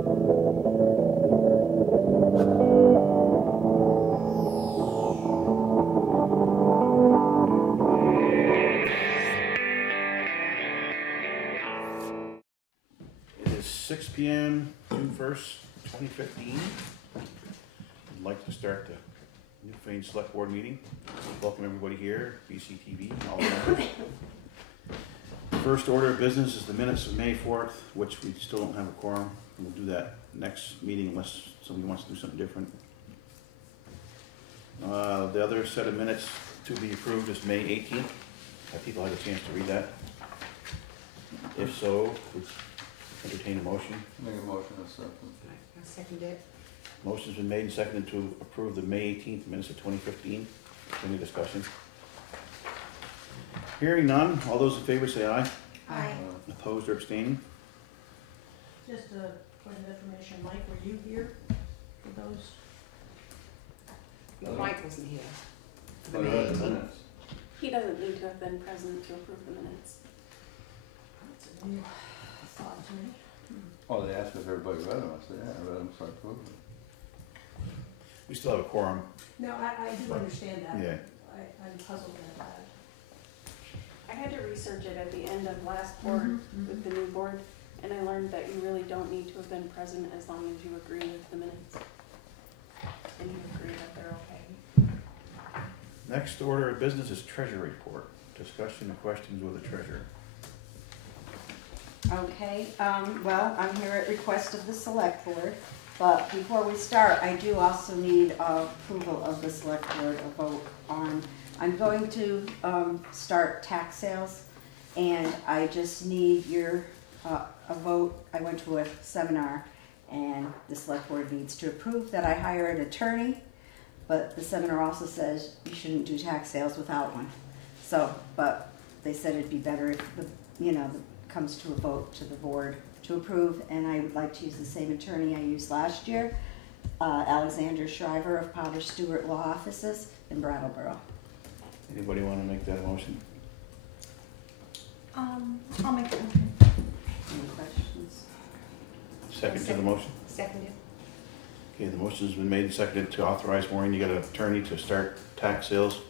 It is 6 p.m. June 1st, 2015. I'd like to start the Newfane Selectboard meeting. Welcome everybody here, BCTV, all around. First order of business is the minutes of May 4th, which we still don't have a quorum. We'll do that next meeting unless somebody wants to do something different. The other set of minutes to be approved is May 18th. Have people had a chance to read that? If so, would entertain a motion. Make a motion to accept them. I second it. Motion's been made and seconded to approve the May 18th minutes of 2015. Any discussion? Hearing none, all those in favor say aye. Aye. Opposed or abstaining? Just a point of information, Mike, were you here for those? Mike wasn't here. For I the read the 18th. minutes. He doesn't need to have been present to approve the minutes. That's a new thought to me. Oh, they asked if everybody read them. I said, yeah, I read them, so I approved them. We still have a quorum. No, I do understand that. Yeah. I'm puzzled at that. I had to research it at the end of last board with the new board, and I learned that you really don't need to have been present as long as you agree with the minutes. And you agree that they're okay. Next order of business is treasurer report. Discussion and questions with the treasurer. Okay, well, I'm here at request of the select board, but before we start, I do also need approval of the select board, a vote on, I'm going to start tax sales, and I just need your, a vote. I went to a seminar, and the select board needs to approve that I hire an attorney, but the seminar also says you shouldn't do tax sales without one. So, but they said it'd be better if the, comes to a vote to the board to approve, and I would like to use the same attorney I used last year, Alexander Shriver of Potter Stewart Law Offices in Brattleboro. Anybody want to make that a motion? I'll make the motion. Any questions? Second to the motion? Second it. Okay, the motion's been made and seconded to authorize Maureen to get an attorney to start tax sales.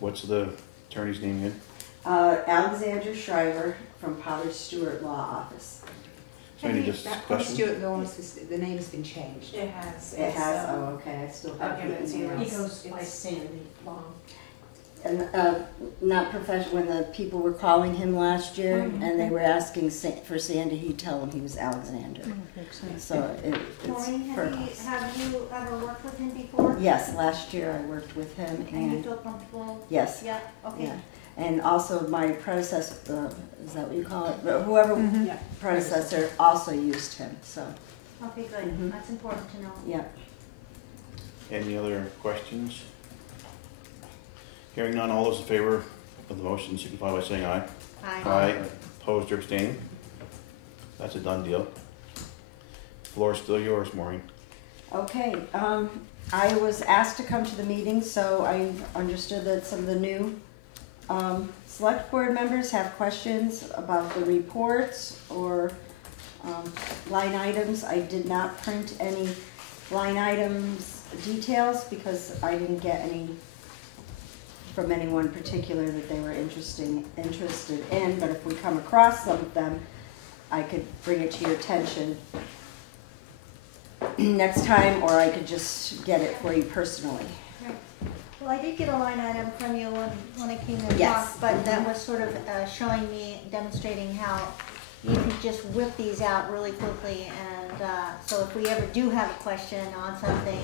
What's the attorney's name again? Alexander Shriver from Potter Stewart Law Office. So any Potter discussion? Stewart Law, the name has been changed. It has. It has, oh, okay, I still have I'll give it to you. the He emails. goes by Sandy Long. And not professional, when the people were calling him last year and they were asking for Sandy, he'd tell them he was Alexander. So it's Maureen, perfect. have you ever worked with him before? Yes, last year I worked with him And you and, feel comfortable? yes, Yeah, okay. yeah. And also my predecessor, is that what you call it? Whoever Yeah. predecessor also used him, so, Okay, good. That's important to know. yeah. Any other questions? Hearing none, all those in favor of the motion signify by saying aye. Aye. Opposed or abstaining? That's a done deal. Floor's still yours, Maureen. Okay, I was asked to come to the meeting, so I understood that some of the new select board members have questions about the reports or line items. I did not print any line items details because I didn't get any from anyone particular that they were interested in, but if we come across some of them, I could bring it to your attention next time, or I could just get it for you personally. Right. Well, I did get a line item from you when I came in Yes. talk, but that was sort of showing me, demonstrating how you can just whip these out really quickly, and so if we ever do have a question on something,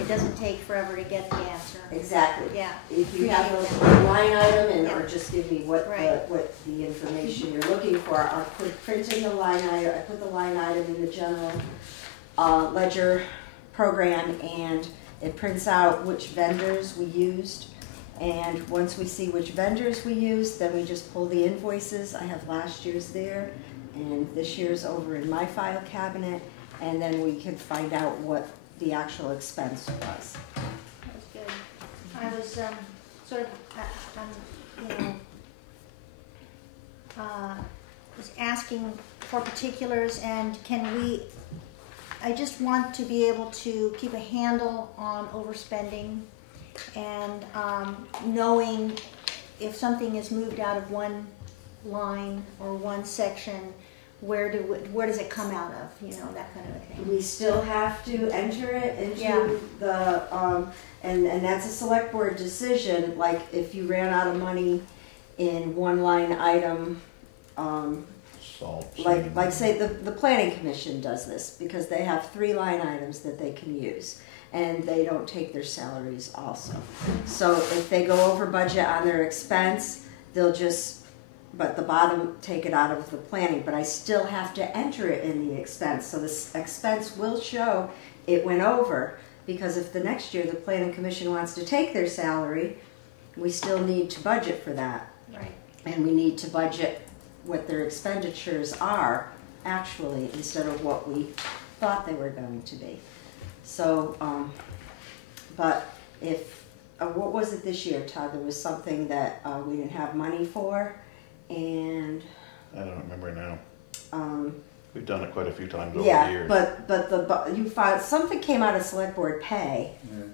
it doesn't take forever to get the answer. Exactly. Yeah. If you have Appreciate a line item and, Yeah. or just give me what Right. the information you're looking for, I'll print in the line item, I put the line item in the general ledger program, and it prints out which vendors we used, and once we see which vendors we used, then we just pull the invoices. I have last year's there and this year's over in my file cabinet, and then we can find out what the actual expense was. That's good. I was sort of, was asking for particulars, and I just want to be able to keep a handle on overspending and knowing if something is moved out of one line or one section, where does it come out of, that kind of a thing. We still have to enter it into Yeah. the, and that's a select board decision, like if you ran out of money in one line item, Salt. like say the planning commission does this, because they have 3 line items that they can use, and they don't take their salaries also. So if they go over budget on their expense, they'll just, but the bottom, take it out of the planning, but I still have to enter it in the expense. So this expense will show it went over, because if the next year the planning commission wants to take their salary, we still need to budget for that. Right. And we need to budget what their expenditures are actually, instead of what we thought they were going to be. So, but if, what was it this year, Todd? There was something that we didn't have money for, and I don't remember now. We've done it quite a few times over the yeah, years. but you found something came out of select board pay.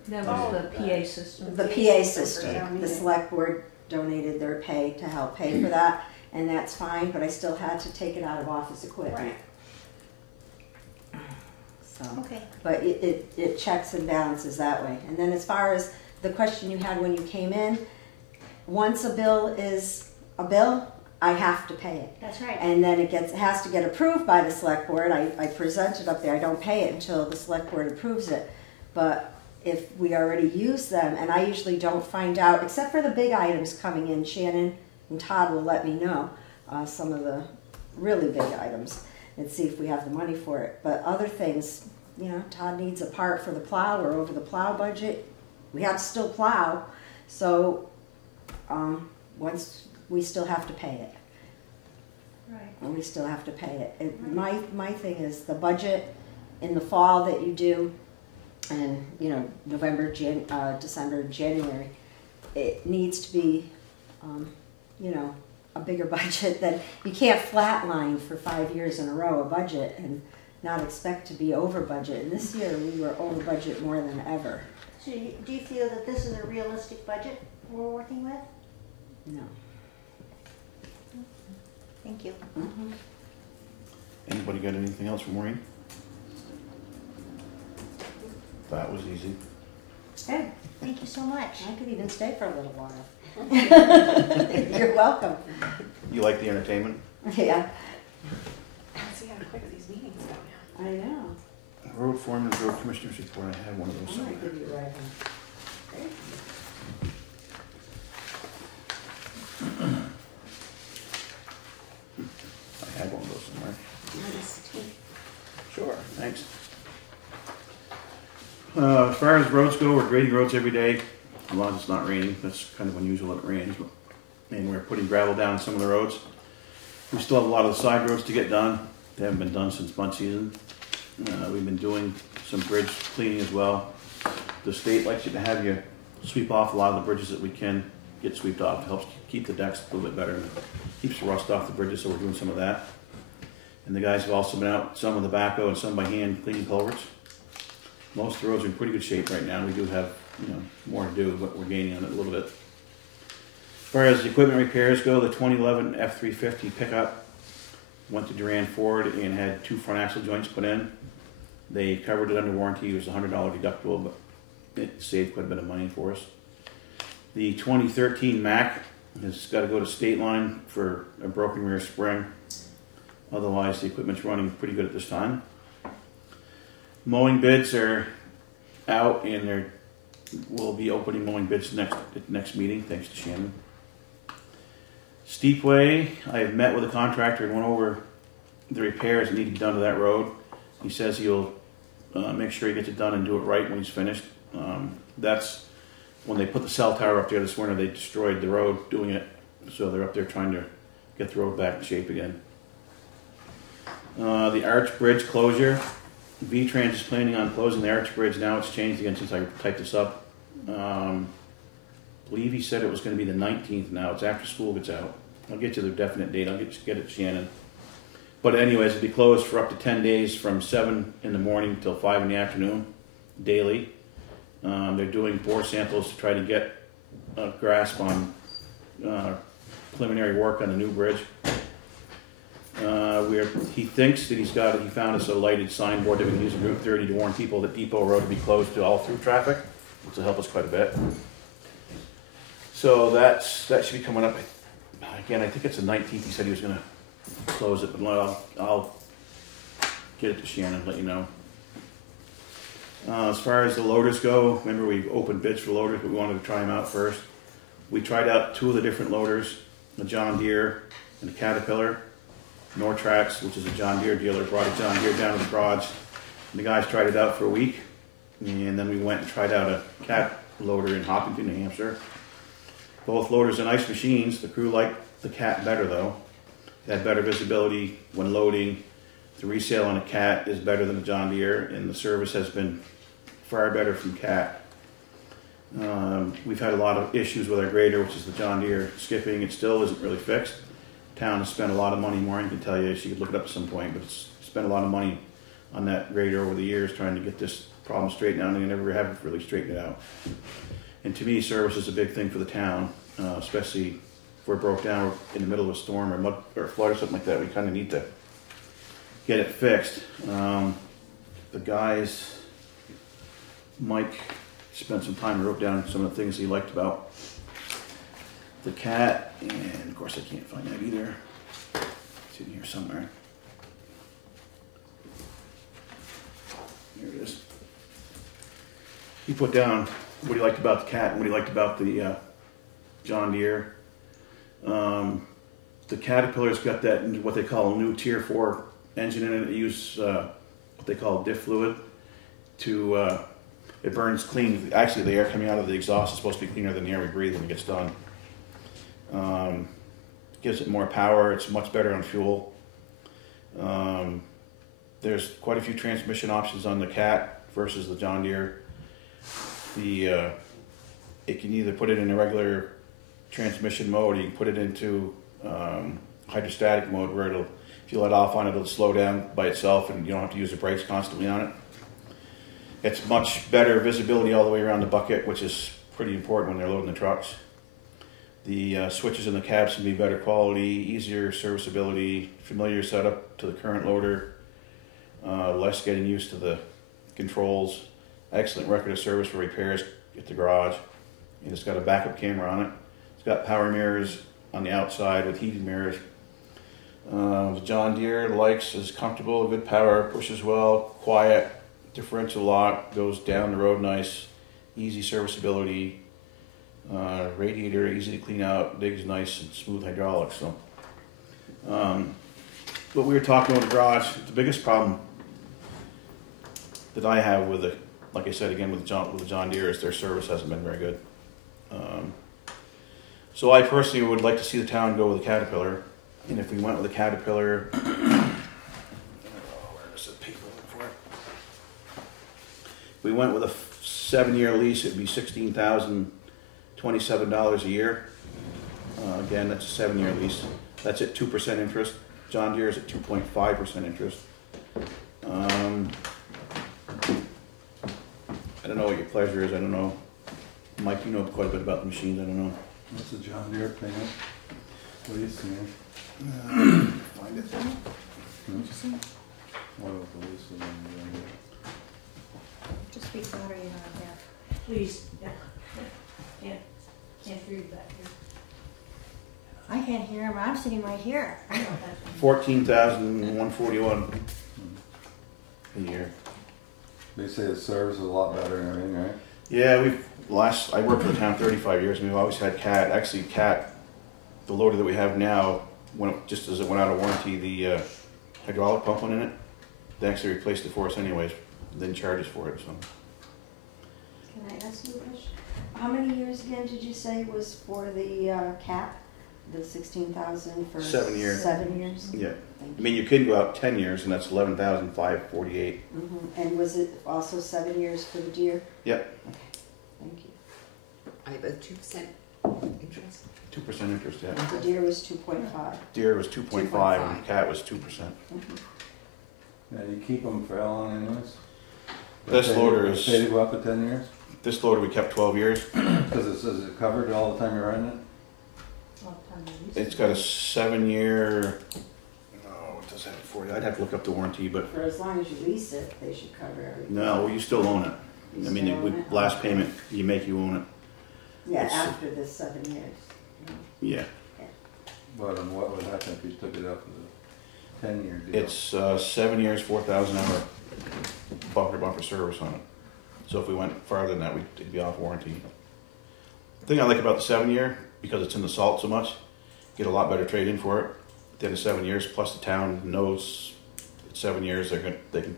That was the PA system. The PA system. Yeah. The select board donated their pay to help pay for that, and that's fine. But I still had to take it out of office equipment. So, Okay. but it checks and balances that way. And then as far as the question you had when you came in, once a bill is a bill, I have to pay it. That's right. And then it has to get approved by the select board. I present it up there. I don't pay it until the select board approves it. But if we already use them, and I usually don't find out, except for the big items coming in, Shannon and Todd will let me know some of the really big items and see if we have the money for it. But other things, Todd needs a part for the plow. We're over the plow budget. We have to still plow. So once we still have to pay it. Right. And we still have to pay it. My thing is the budget in the fall that you do, and November, December, January, it needs to be, a bigger budget. Than you can't flatline for 5 years in a row a budget and not expect to be over budget. And this year we were over budget more than ever. So do you feel that this is a realistic budget we're working with? No. Thank you. Anybody got anything else for Maureen? That was easy. Hey, Thank you so much. I could even stay for a little while. You're welcome. You like the entertainment? Yeah. See how quick these meetings go now. I know. Road foreman, road commissioners report. I had one of those I'm gonna somewhere. give you a ride home. I had one of those somewhere. Nice. Sure, thanks. As far as roads go, we're grading roads every day, as long as it's not raining. That's kind of unusual that it rains. And we're putting gravel down some of the roads. We still have a lot of the side roads to get done. They haven't been done since mud season. We've been doing some bridge cleaning as well. The state likes you to have you sweep off a lot of the bridges that we can get swept off. It helps keep the decks a little bit better and keeps the rust off the bridges, so we're doing some of that. And the guys have also been out, some with the backhoe and some by hand, cleaning culverts. Most of the roads are in pretty good shape right now. We do have, more to do, but we're gaining on it a little bit. As far as the equipment repairs go, the 2011 F350 pickup went to Durand Ford and had 2 front axle joints put in. They covered it under warranty. It was a $100 deductible, but it saved quite a bit of money for us. The 2013 Mack has got to go to State Line for a broken rear spring. Otherwise, the equipment's running pretty good at this time. Mowing bids are out, and we'll be opening mowing bids at next meeting, thanks to Shannon. Steepway, I have met with a contractor and went over the repairs that need to be done to that road. He says he'll make sure he gets it done and do it right when he's finished. That's when they put the cell tower up there this winter, they destroyed the road doing it. So they're up there trying to get the road back in shape again. The Arch Bridge closure. V-Trans is planning on closing the Arch Bridge now. It's changed again since I typed this up. I believe he said it was going to be the 19th now. It's after school gets out. I'll get you the definite date. I'll get it, Shannon. But anyways, it'd be closed for up to 10 days from 7 in the morning till 5 in the afternoon, daily. They're doing bore samples to try to get a grasp on preliminary work on the new bridge. He thinks that he found us a lighted signboard that we can use on Route 30 to warn people that Depot Road will be closed to all through traffic, which will help us quite a bit. So that should be coming up. Again, I think it's the 19th. He said he was going to close it, but I'll get it to Shannon and let you know. As far as the loaders go, remember we opened bids for loaders, but we wanted to try them out first. We tried out 2 of the different loaders, the John Deere and the Caterpillar. Nortrax, which is a John Deere dealer, brought a John Deere down to the garage. And the guys tried it out for a week, and then we went and tried out a Cat loader in Hopkinton, New Hampshire. Both loaders are nice machines. The crew liked the Cat better though. It had better visibility when loading. The resale on a Cat is better than the John Deere, and the service has been far better from Cat. We've had a lot of issues with our grader, which is the John Deere skipping. It still isn't really fixed. Town has spent a lot of money. Maureen can tell you, she could look it up at some point, but it's spent a lot of money on that grader over the years trying to get this problem straightened out, and they never have really straightened it out. And to me, service is a big thing for the town, especially if we're broke down in the middle of a storm or mud or flood or something like that. We kind of need to get it fixed. The guys, Mike spent some time and wrote down some of the things he liked about the Cat, and of course I can't find that either. It's in here somewhere. Here it is. He put down what he liked about the Cat and what he liked about the John Deere. The Caterpillar's got that what they call a new Tier 4 engine in it. It uses what they call diff fluid to it burns clean. Actually, the air coming out of the exhaust is supposed to be cleaner than the air we breathe when it gets done. Gives it more power. It's much better on fuel. There's quite a few transmission options on the Cat versus the John Deere. It can either put it in a regular transmission mode, or you can put it into hydrostatic mode where if you let off on it, it'll slow down by itself and you don't have to use the brakes constantly on it. It's much better visibility all the way around the bucket, which is pretty important when they're loading the trucks. The switches in the cabs can be better quality, easier serviceability, familiar setup to the current loader, less getting used to the controls, excellent record of service for repairs at the garage. And it's got a backup camera on it. It's got power mirrors on the outside with heated mirrors. The John Deere likes is comfortable, good power, pushes well, quiet, differential lock, goes down the road nice, easy serviceability. Radiator easy to clean out, digs nice and smooth hydraulics. So, but we were talking about the garage. The biggest problem that I have with it, like I said again with the John Deere, is their service hasn't been very good. So I personally would like to see the town go with the Caterpillar, and if we went with the Caterpillar, where is the paper for it? If we went with a 7-year lease, it'd be $16,027 a year. Again, that's a 7-year lease. That's at 2% interest. John Deere is at 2.5% interest. I don't know what your pleasure is. I don't know. Mike, you know quite a bit about the machines. I don't know. What's the John Deere payment? What are you seeing? Find it. What was the lease of John Deere? Just speak louder, you know, there. Please, yeah. Can't hear you back here. I can't hear him, I'm sitting right here. I know that's. $14,141 a year. They say the service is a lot better and everything, right? Yeah, I worked for the town 35 years, and we've always had Cat. Actually, Cat, the loader that we have now, just as it went out of warranty, the hydraulic pump went in it. They actually replaced it for us anyways, then charge us for it. So. Can I ask you a question? How many years again did you say was for the Cat? The 16,000 for 7 years. 7 years? Yeah. Thank I mean, you could go out 10 years, and that's $11,548. And was it also 7 years for the Deere? Yep. Okay, thank you. I have a 2% interest. 2% interest, yeah. The deer was 2.5. Deer was 2.5 and 2.5. cat was 2%. Now, you keep them for how long anyways? This loader is- Pay to go up to 10 years? This loader we kept 12 years. Because it says it's covered all the time you're running it? Well, time to use It's it. got a 7-year, oh, what does that have for you? I'd have to look up the warranty, but For as long as you lease it, they should cover everything. no, well, you still own it. You I mean, still we, own it? last payment, you make, you own it. Yeah, it's- after the 7 years. Yeah, But what would happen if you took it up with a 10-year deal? it's 7 years, 4,000 hour bumper to bumper service on it. So if we went farther than that, it'd be off warranty. The thing I like about the 7-year, because it's in the salt so much, get a lot better trade-in for it. At the end of 7 years, plus the town knows it's 7 years, they can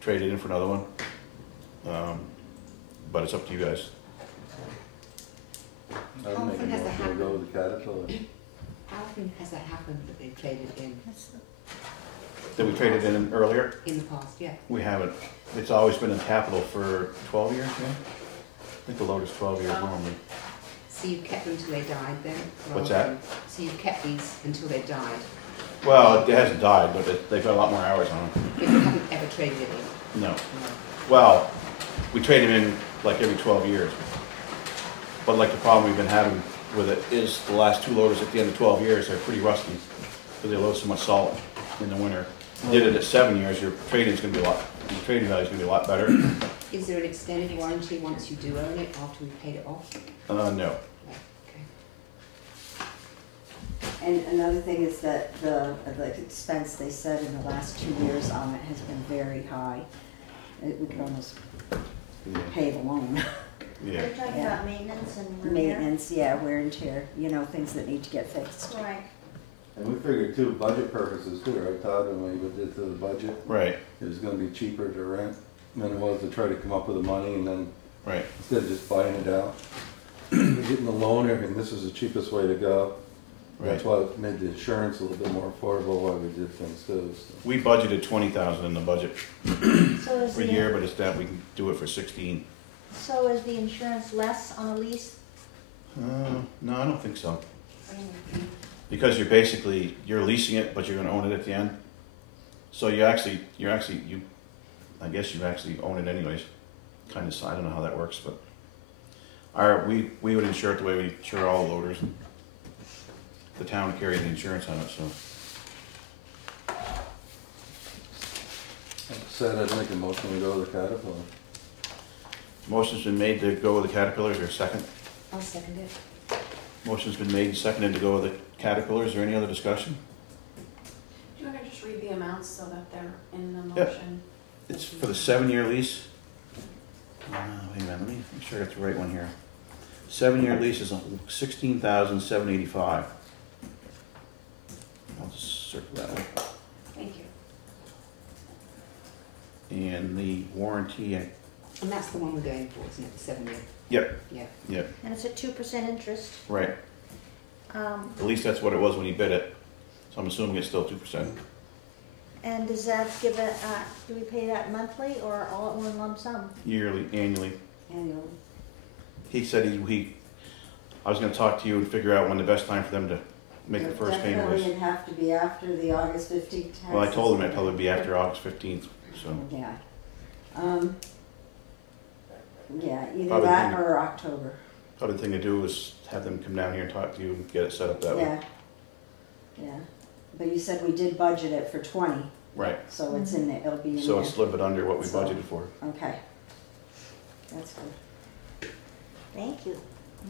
trade it in for another one. But it's up to you guys. I'd How make a often has that motion to happened? go with the Caterpillar. How often has that happened that they've traded in? That's the- Did we trade it in earlier? In the past, yeah. We haven't. It's always been in capital for 12 years, yeah? I think the loader's 12 years normally. So you've kept them until they died then? What's rather that? than- So you've kept these until they died, Well, it hasn't died, but they've got a lot more hours on them. but you haven't ever traded it in? No. No. Well, we trade them in like every 12 years. But like the problem we've been having with it is the last 2 loaders at the end of 12 years, they're pretty rusty because they load so much salt in the winter. Did it at 7 years, your trading's gonna be your trading value's gonna be a lot better. Is there an extended warranty once you do own it after we've paid it off? No. No. Okay. And another thing is that the expense they said in the last 2 years on it has been very high. We could almost pay the loan. Yeah. We're talking Yeah. about maintenance and repair. Maintenance, yeah, wear and tear, you know, things that need to get fixed. Right. And we figured too, budget purposes too, right, Todd, when we did the budget, Right, it was gonna be cheaper to rent than it was to try to come up with the money and then right. instead of just buying it out, getting the loaner, and this was the cheapest way to go. That's Right. why it made the insurance a little bit more affordable while we did things too. So. We budgeted 20,000 in the budget So is for a the, year, but it's that we can do it for 16. so is the insurance less on a lease? No, I don't think so. Because you're basically, you're leasing it, but you're gonna own it at the end. So I guess you actually own it anyways. Kind of, I don't know how that works, but we would insure it the way we insure all loaders. The town carries the insurance on it, so. Said I'd make a motion to go with the Caterpillar. Motion's been made to go with the Caterpillars, or second? I'll second it. Motion's been made and seconded to go with the Caterpillars, is there any other discussion? Do you wanna just read the amounts so that they're in the Yeah. motion? It's for the 7-year lease. Wait a minute, let me make sure I got the right one here. 7-year lease is $16,785. I'll just circle that one. Thank you. And the warranty, And that's the one we're going for, isn't it, the 7-year? yep, Yeah. yep, And it's at 2% interest. right. At least that's what it was when he bid it. So I'm assuming it's still 2%. And does that give it, do we pay that monthly or all at one lump sum? Yearly, annually. Annually. He said I was gonna talk to you and figure out when the best time for them to make the first payment was. Definitely it'd have to be after the August 15th taxes. Well, I told him it'd probably be after August 15th, so. Yeah. Yeah, either Probably that think- or October. Other thing to do is have them come down here and talk to you and get it set up that way. Yeah. Yeah. But you said we did budget it for 20, Right, so it's in there, it'll be in there. so it's a little bit under what we So- budgeted for. Okay. That's good. Thank you.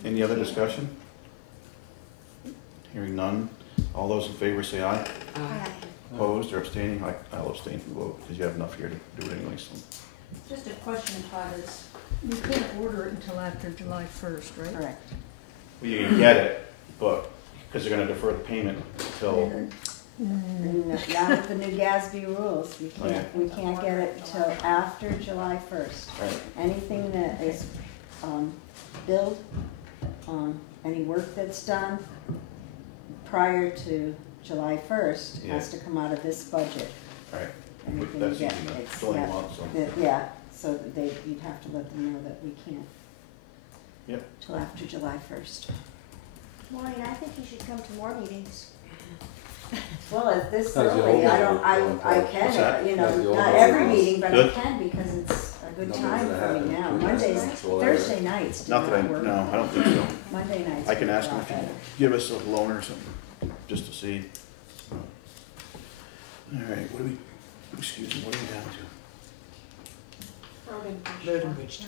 Any other discussion? Hearing none. All those in favor say aye. Aye. Opposed or abstaining? I'll abstain from the vote because you have enough here to do it anyway, so. Just a question, Todd, is you can't order it until after July 1st, right? Correct. Well, you can get it, but, because they're gonna defer the payment until, Now with the new GASB rules, Oh, yeah. we can't get it till after July 1st. right, Anything that is billed, any work that's done prior to July 1st has to come out of this budget. right. Anything That's you get, easy enough. it's, It's only a yeah, month, so. yeah, so that you'd have to let them know that we can't. Yep. Till after July 1st. Maureen, I think you should come to more meetings. Well, at this How's the early, old I don't, I one? can, What's that? you How's the know, old not one? every meeting, but I Good. can because it's a good Nothing's time gonna for me happen now. between Mondays, us. Well, Thursday nights do Not that I, not work. no, I don't think so. Monday nights. I can work ask a him lot if he can better. give us a loan or something, just to see. All right, what do we, excuse me, what are we down Road and bridge. to?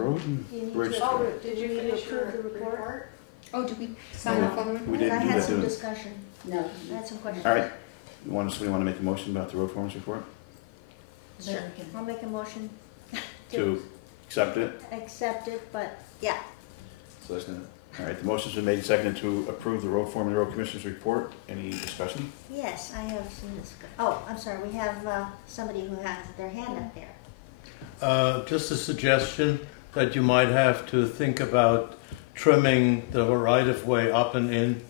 Road and Do you need bridge. to- Oh, Tour. did you Need to finish your approve the report? Oh, did we sign off on the We report? didn't I do had that, some did we? discussion. No. I had some questions. All right, somebody want to make a motion about the road foreman's report? Sure. I'll make a motion To accept it? accept it, but, yeah. Second. All right, the motion's been made and seconded to approve the road foreman and road commissioner's report. Any discussion? Yes, I have some oh, I'm sorry, we have somebody who has their hand up there. Just a suggestion that you might have to think about trimming the right-of-way up and in,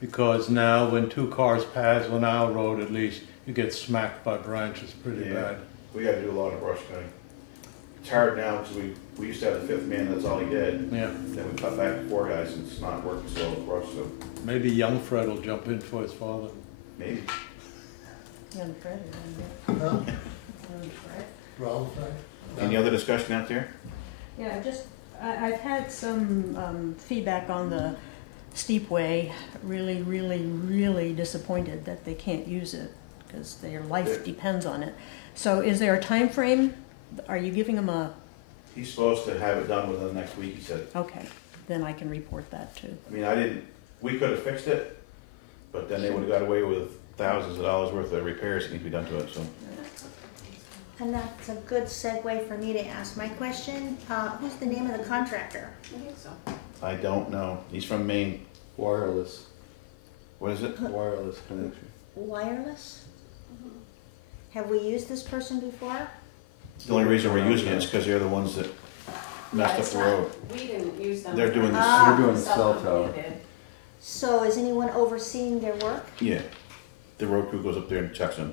because now when two cars pass on our road at least, you get smacked by branches pretty Yeah. bad. We got to do a lot of brush cutting. It's hard now because we used to have the fifth man, that's all he did. Yeah, Then we cut back to four guys and it's not working so well with brush, so maybe young Fred will jump in for his father. maybe. Young Fred, Any other discussion out there? Yeah, I've had some feedback on the steep way. Really, really, really disappointed that they can't use it because their life depends on it. So is there a time frame? Are you giving them a, He's supposed to have it done within the next week, he said. okay, then I can report that too. I mean, we could have fixed it, but then they would have got away with thousands of dollars worth of repairs that need to be done to it, so. And that's a good segue for me to ask my question. Who's the name of the contractor? I think so. I don't know. He's from Maine. Wireless, What is it? wireless connection. Wireless? Have we used this person before? The only reason we're using it is because they're the ones that messed up it's the not- road. We didn't use them. They're doing this. They're doing the cell Self-company tower. did. So is anyone overseeing their work? Yeah. The road crew goes up there and checks him,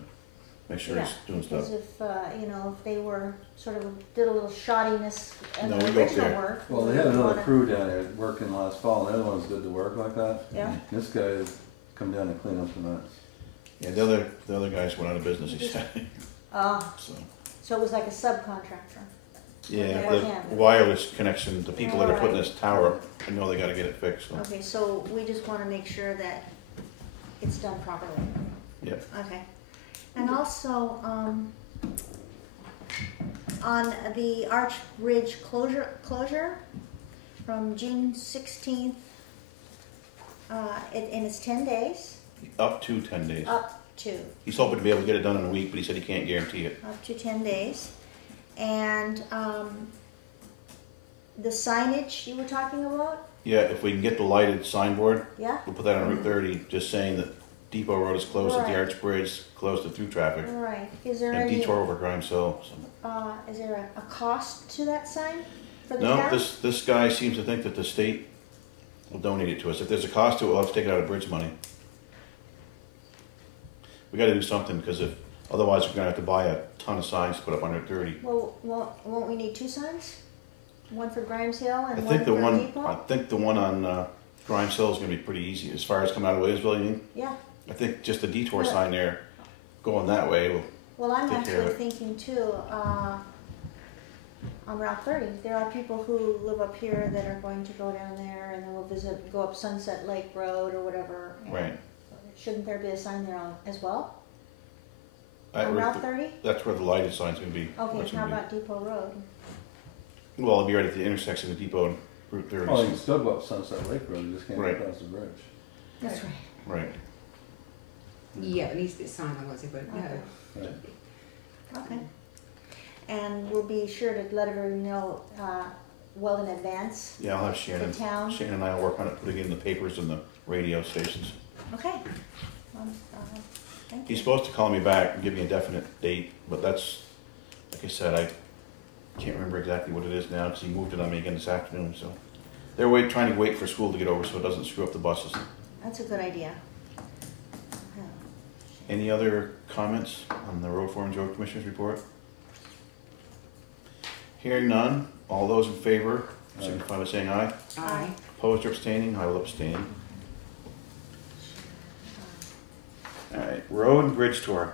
make sure he's doing stuff. Because if, if they were sort of, did a little shoddiness in No, the we go up original there. work. Well, they we had another wanna- crew down there working last fall, and the other one's good to work like that. Yeah, This guy come down and clean up the mess. Yeah, the other guys went out of business, he said, so. so it was like a subcontractor. Yeah, Okay. the wireless connection, the people that are putting this tower, I know they gotta get it fixed, so. Okay, so we just wanna make sure that it's done properly. Yep. Okay. And also, on the Arch Ridge closure from June 16th, and it's 10 days, Up to 10 days. up to He's hoping to be able to get it done in a week, but he said he can't guarantee it. 10 days. And the signage you were talking about, Yeah, if we can get the lighted signboard, yeah? we'll put that on Route 30, just saying that Depot Road is closed at the Right. Arch Bridge, closed to through traffic. Right. Is there And any, detour over Grimes Hill, so. is there a cost to that sign for the No, town? this guy seems to think that the state will donate it to us. If there's a cost to it, we'll have to take it out of bridge money. We gotta do something, because otherwise we're gonna have to buy a ton of signs to put up on Route 30. Well, won't we need two signs? One for Grimes Hill I and one think for the one, Depot? I think the one on Grimes Hill is gonna be pretty easy, as far as coming out of Williamsville, you mean? Yeah. I think just the detour Yeah. sign there, going that way, will Well, I'm take care of actually it. thinking too, on Route 30, there are people who live up here that are going to go down there and then will visit, go up Sunset Lake Road or whatever. and Right. Shouldn't there be a sign there as well? I- On Route 30? That's where the lighted sign's gonna be. Okay, That's how gonna about Depot Road? be- Well, it'll be right at the intersection of Depot and Route 30. Oh, you can still go up Sunset Lake Road, you just can't Right. go across the bridge. That's right. Right. Yeah, it needs to be signed, otherwise it won't know. Right. Okay. And we'll be sure to let everybody know, well in advance. Yeah, I'll have Shannon. The town. Shannon and I will work on it, putting it in the papers and the radio stations. Okay. Thank you. He's supposed to call me back and give me a definite date, but that's, like I said, I can't remember exactly what it is now, because he moved it on me again this afternoon, so. They're trying to wait for school to get over so it doesn't screw up the buses. That's a good idea. Any other comments on the road foreman's road commissioner's report? Hearing none, all those in favor, signify by saying aye. Aye. Opposed or abstaining, I will abstain. Alright, road and bridge tour.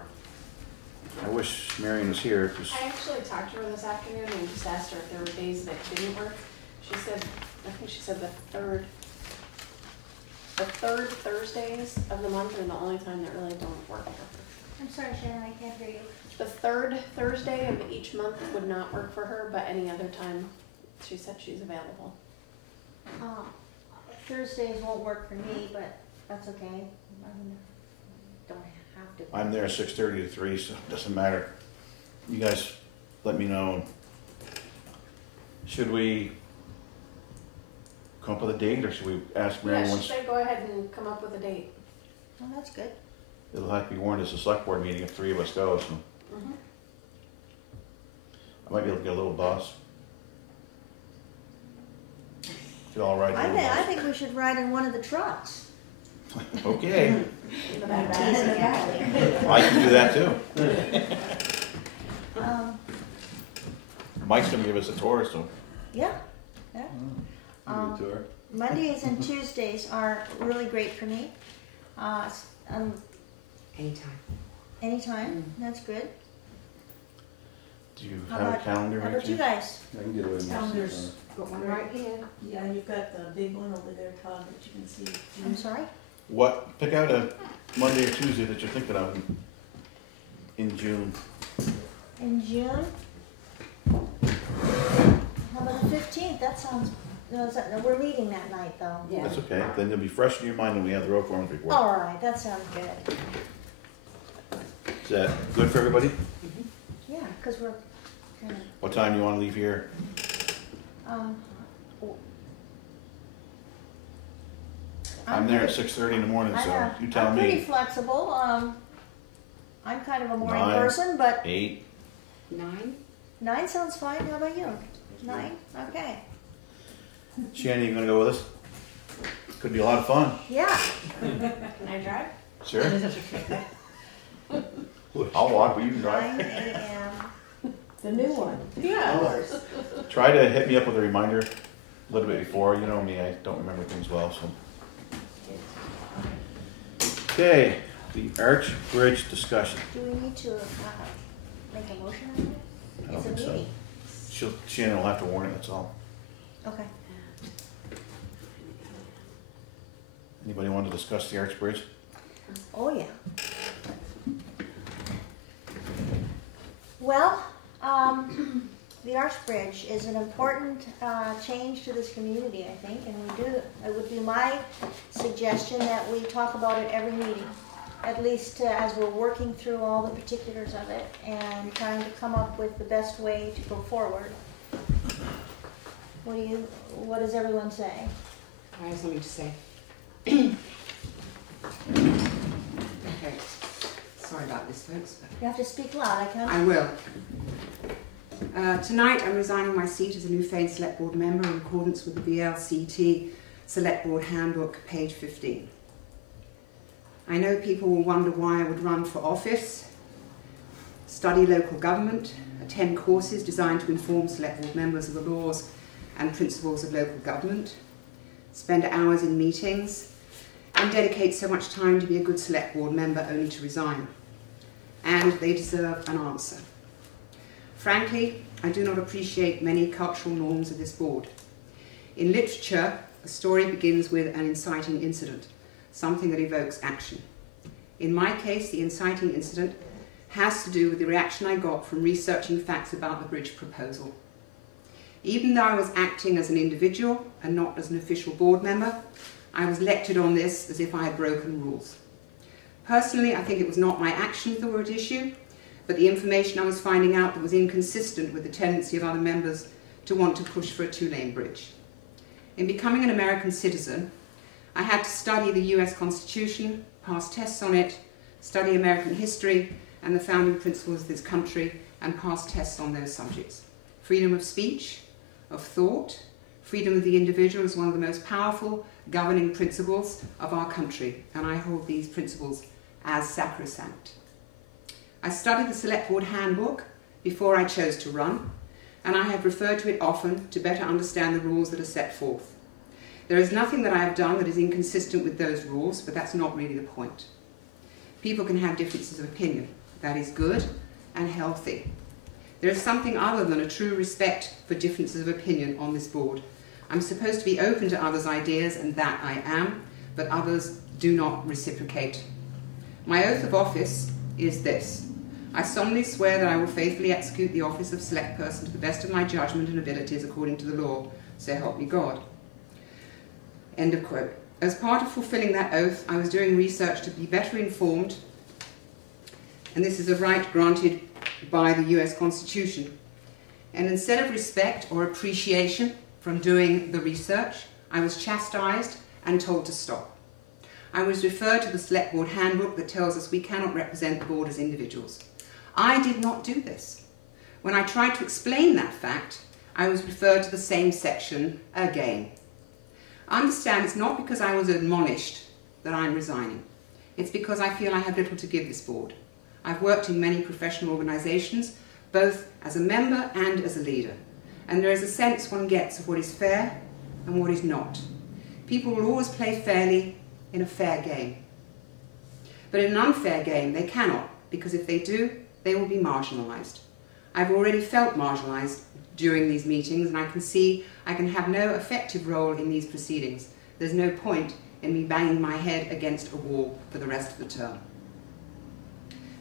I wish Marion was here, 'cause I actually talked to her this afternoon and just asked her if there were days that didn't work. She said, I think she said the third Thursdays of the month are the only time that really don't work for her. I'm sorry, Shannon, I can't hear you. The third Thursday of each month would not work for her, but any other time, she said she's available. Thursdays won't work for me, but that's okay. Don't have to. I'm there 6:30 to 3, so it doesn't matter. You guys let me know. Should we come up with a date, or should we ask Marion Yeah, once? she said go ahead and come up with a date. Oh, that's good. It'll have to be warned as a select board meeting if 3 of us go, so Mm-hmm. I might be able to get a little bus. Get all right. I think we should ride in one of the trucks. Okay, In the back. I can do that too. Mike's gonna give us a tour, so. Yeah. Give me a tour. Mondays and Tuesdays are really great for me. Anytime. Anytime, that's good. Do you How have a about- calendar? How right about you there? guys? I can get away with Calendars. this. Got one right here. Yeah, you've got the big one over there, Todd, that you can see. I'm sorry? What, pick out a Monday or Tuesday that you're thinking of in June. In June? How about the 15th? That sounds, no, we're meeting that night though. Yeah. That's okay, then it'll be fresh in your mind when we have the road foreman's report. All right, that sounds good. Is that good for everybody? Yeah, because we're kind of, What time do you wanna leave here? I'm there at 6:30 in the morning, so you tell I'm pretty me. flexible. I'm kind of a morning 9. person, but 8, 9? 9 sounds fine. How about you? 9? Okay. Shannon, you gonna go with us? Could be a lot of fun. Yeah. Can I drive? Sure. I'll walk, but you can 9 drive. a.m. The new one. Yeah. Try to hit me up with a reminder a little bit before. You know me, I don't remember things well, so. Okay, the Arch Bridge discussion. Do we need to make a motion on I it? don't It's a think so. meeting. Shannon will have to warn it, that's all. Okay. Anybody want to discuss the Arch Bridge? Oh, yeah. Well, the Arch Bridge is an important change to this community, I think, and it would be my suggestion that we talk about it every meeting, at least as we're working through all the particulars of it and trying to come up with the best way to go forward. What does everyone say? I have something to say. Okay. Sorry about this, folks. But You have to speak loud, I can. I will. Tonight I'm resigning my seat as a Newfane Selectboard member in accordance with the VLCT Selectboard Handbook, page 15. I know people will wonder why I would run for office, study local government, attend courses designed to inform Selectboard members of the laws and principles of local government, spend hours in meetings, and dedicate so much time to be a good Selectboard member only to resign. And they deserve an answer. Frankly, I do not appreciate many cultural norms of this board. In literature, a story begins with an inciting incident, something that evokes action. In my case, the inciting incident has to do with the reaction I got from researching facts about the bridge proposal. Even though I was acting as an individual and not as an official board member, I was lectured on this as if I had broken rules. Personally, I think it was not my actions that were at issue, but the information I was finding out that was inconsistent with the tendency of other members to want to push for a 2-lane bridge. In becoming an American citizen, I had to study the US Constitution, pass tests on it, study American history and the founding principles of this country, and pass tests on those subjects. Freedom of speech, of thought, freedom of the individual is one of the most powerful governing principles of our country, and I hold these principles as sacrosanct. I studied the Selectboard Handbook before I chose to run, and I have referred to it often to better understand the rules that are set forth. There is nothing that I have done that is inconsistent with those rules, but that's not really the point. People can have differences of opinion. That is good and healthy. There is something other than a true respect for differences of opinion on this board. I'm supposed to be open to others' ideas, and that I am, but others do not reciprocate. My oath of office is this. I solemnly swear that I will faithfully execute the office of select person to the best of my judgment and abilities according to the law. So help me God. End of quote. As part of fulfilling that oath, I was doing research to be better informed, and this is a right granted by the US Constitution. And instead of respect or appreciation from doing the research, I was chastised and told to stop. I was referred to the Select Board Handbook that tells us we cannot represent the board as individuals. I did not do this. When I tried to explain that fact, I was referred to the same section again. Understand, it's not because I was admonished that I'm resigning. It's because I feel I have little to give this board. I've worked in many professional organisations, both as a member and as a leader, and there is a sense one gets of what is fair and what is not. People will always play fairly in a fair game. But in an unfair game, they cannot, because if they do, they will be marginalised. I've already felt marginalised during these meetings, and I can see I can have no effective role in these proceedings. There's no point in me banging my head against a wall for the rest of the term.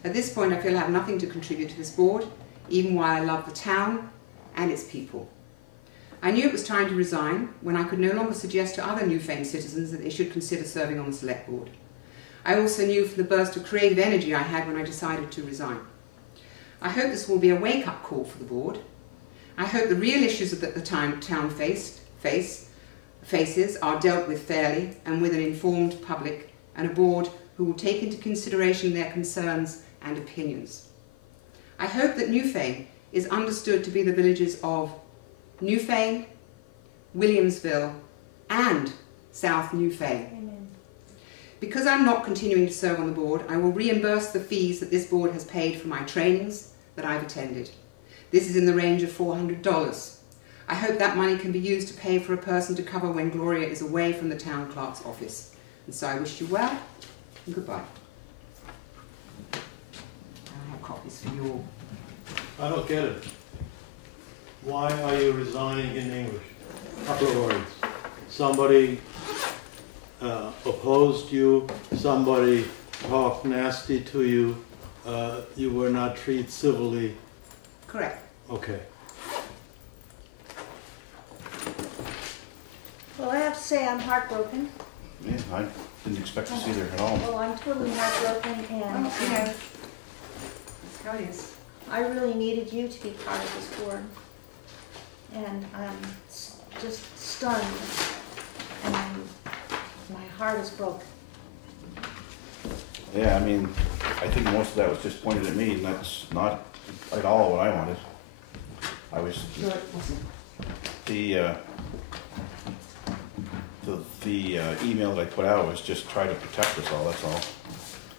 At this point, I feel I have nothing to contribute to this board, even while I love the town and its people. I knew it was time to resign when I could no longer suggest to other Newfane citizens that they should consider serving on the select board. I also knew from the burst of creative energy I had when I decided to resign. I hope this will be a wake-up call for the board. I hope the real issues that the town faces are dealt with fairly and with an informed public and a board who will take into consideration their concerns and opinions. I hope that Newfane is understood to be the villages of Newfane, Williamsville, and South Newfane. Amen. Because I'm not continuing to serve on the board, I will reimburse the fees that this board has paid for my trainings that I've attended. This is in the range of $400. I hope that money can be used to pay for a person to cover when Gloria is away from the town clerk's office. And so I wish you well, and goodbye. I have copies for you all. I don't get it. Why are you resigning in English? Couple of words. Somebody opposed you, somebody talked nasty to you, you were not treated civilly. Correct. Okay. Well, I have to say I'm heartbroken. Yeah, I didn't expect to see her at all. Well, I'm totally heartbroken, and You know, that's how it is. I really needed you to be part of this board. And I'm just stunned, and my heart is broken. Yeah, I mean, I think most of that was just pointed at me, and that's not at all what I wanted. I was, the email that I put out was just try to protect us all, that's all.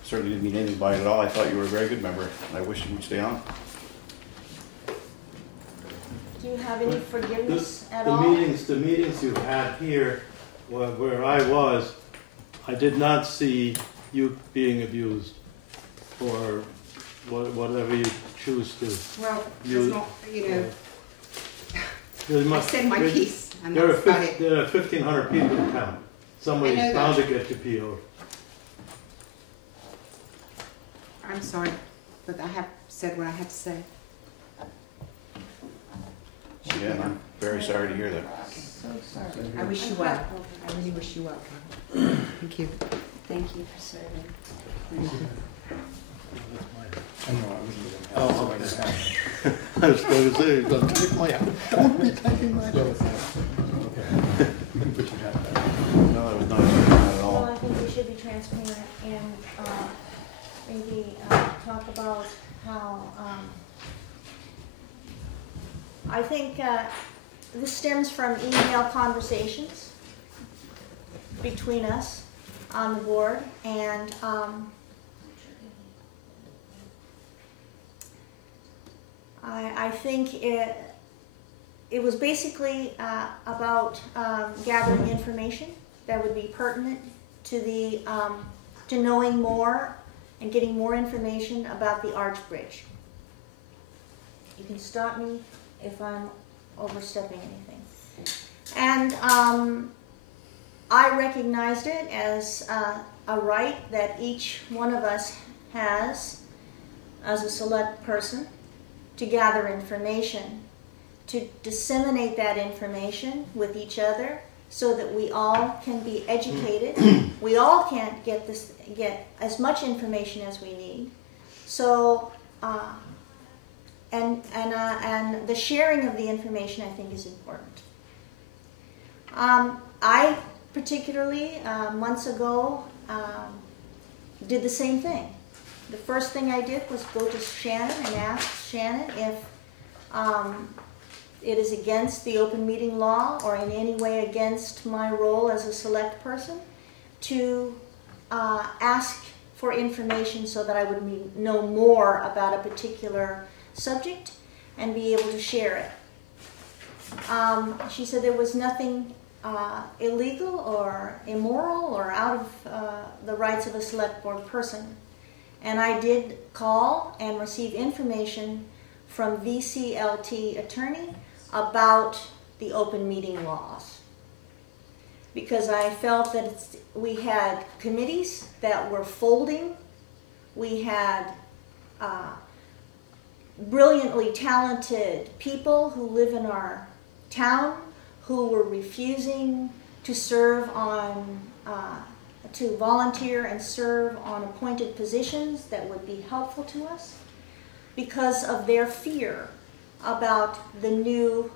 Certainly didn't mean anything by it at all. I thought you were a very good member, and I wish you would stay on. Do you have any forgiveness at The all? meetings you had here, where I was, I did not see you being abused, or whatever you choose to. Well, You- it's not, you know, There I must- said my there- piece, and There are, that's about it. there are 1,500 people in town. Somebody's I know bound that. to get you PO'd. I'm sorry, but I have said what I had to say. Again, I'm very sorry to hear that. So sorry. I wish you I'm well. heartbroken. I really wish you well. Thank you. Thank you for serving. Oh, okay. I was going to say, you're going to take my hat. Don't be taking my hat. No, that was not at Well, all. I think we should be transparent and maybe talk about how, I think this stems from email conversations between us on the board, and I think it was basically about gathering information that would be pertinent to the to knowing more and getting more information about the Arch Bridge. You can stop me if I'm overstepping anything. And I recognized it as a right that each one of us has as a select person to gather information, to disseminate that information with each other so that we all can be educated. We all can't get as much information as we need. So, and the sharing of the information, I think, is important. I particularly, months ago, did the same thing. The first thing I did was go to Shannon and ask Shannon if it is against the open meeting law or in any way against my role as a select person to ask for information so that I would know more about a particular subject and be able to share it. She said there was nothing illegal or immoral or out of the rights of a select board person. And I did call and receive information from VCLT attorney about the open meeting laws. Because I felt that we had committees that were folding. We had brilliantly talented people who live in our town who were refusing to serve on, to volunteer and serve on appointed positions that would be helpful to us because of their fear about the new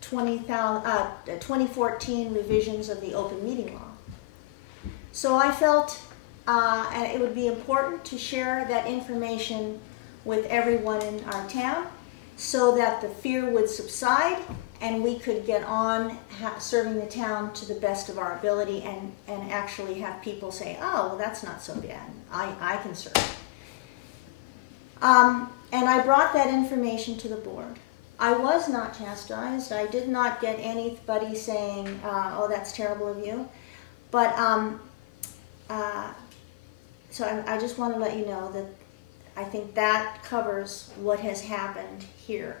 2014 revisions of the open meeting law. So I felt it would be important to share that information with everyone in our town so that the fear would subside and we could get on serving the town to the best of our ability and actually have people say, oh, well, that's not so bad. I can serve. And I brought that information to the board. I was not chastised. I did not get anybody saying, oh, that's terrible of you. But, so I just want to let you know that I think that covers what has happened here.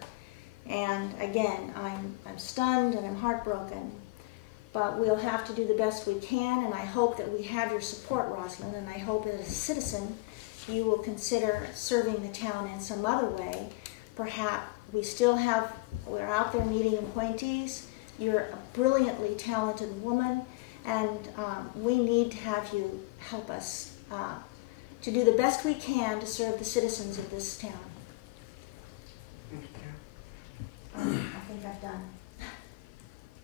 And again, I'm stunned and I'm heartbroken, but we'll have to do the best we can, and I hope that we have your support, Rosalind, and I hope as a citizen you will consider serving the town in some other way. Perhaps we're out there meeting appointees. You're a brilliantly talented woman, and we need to have you help us to do the best we can to serve the citizens of this town. I think I've done.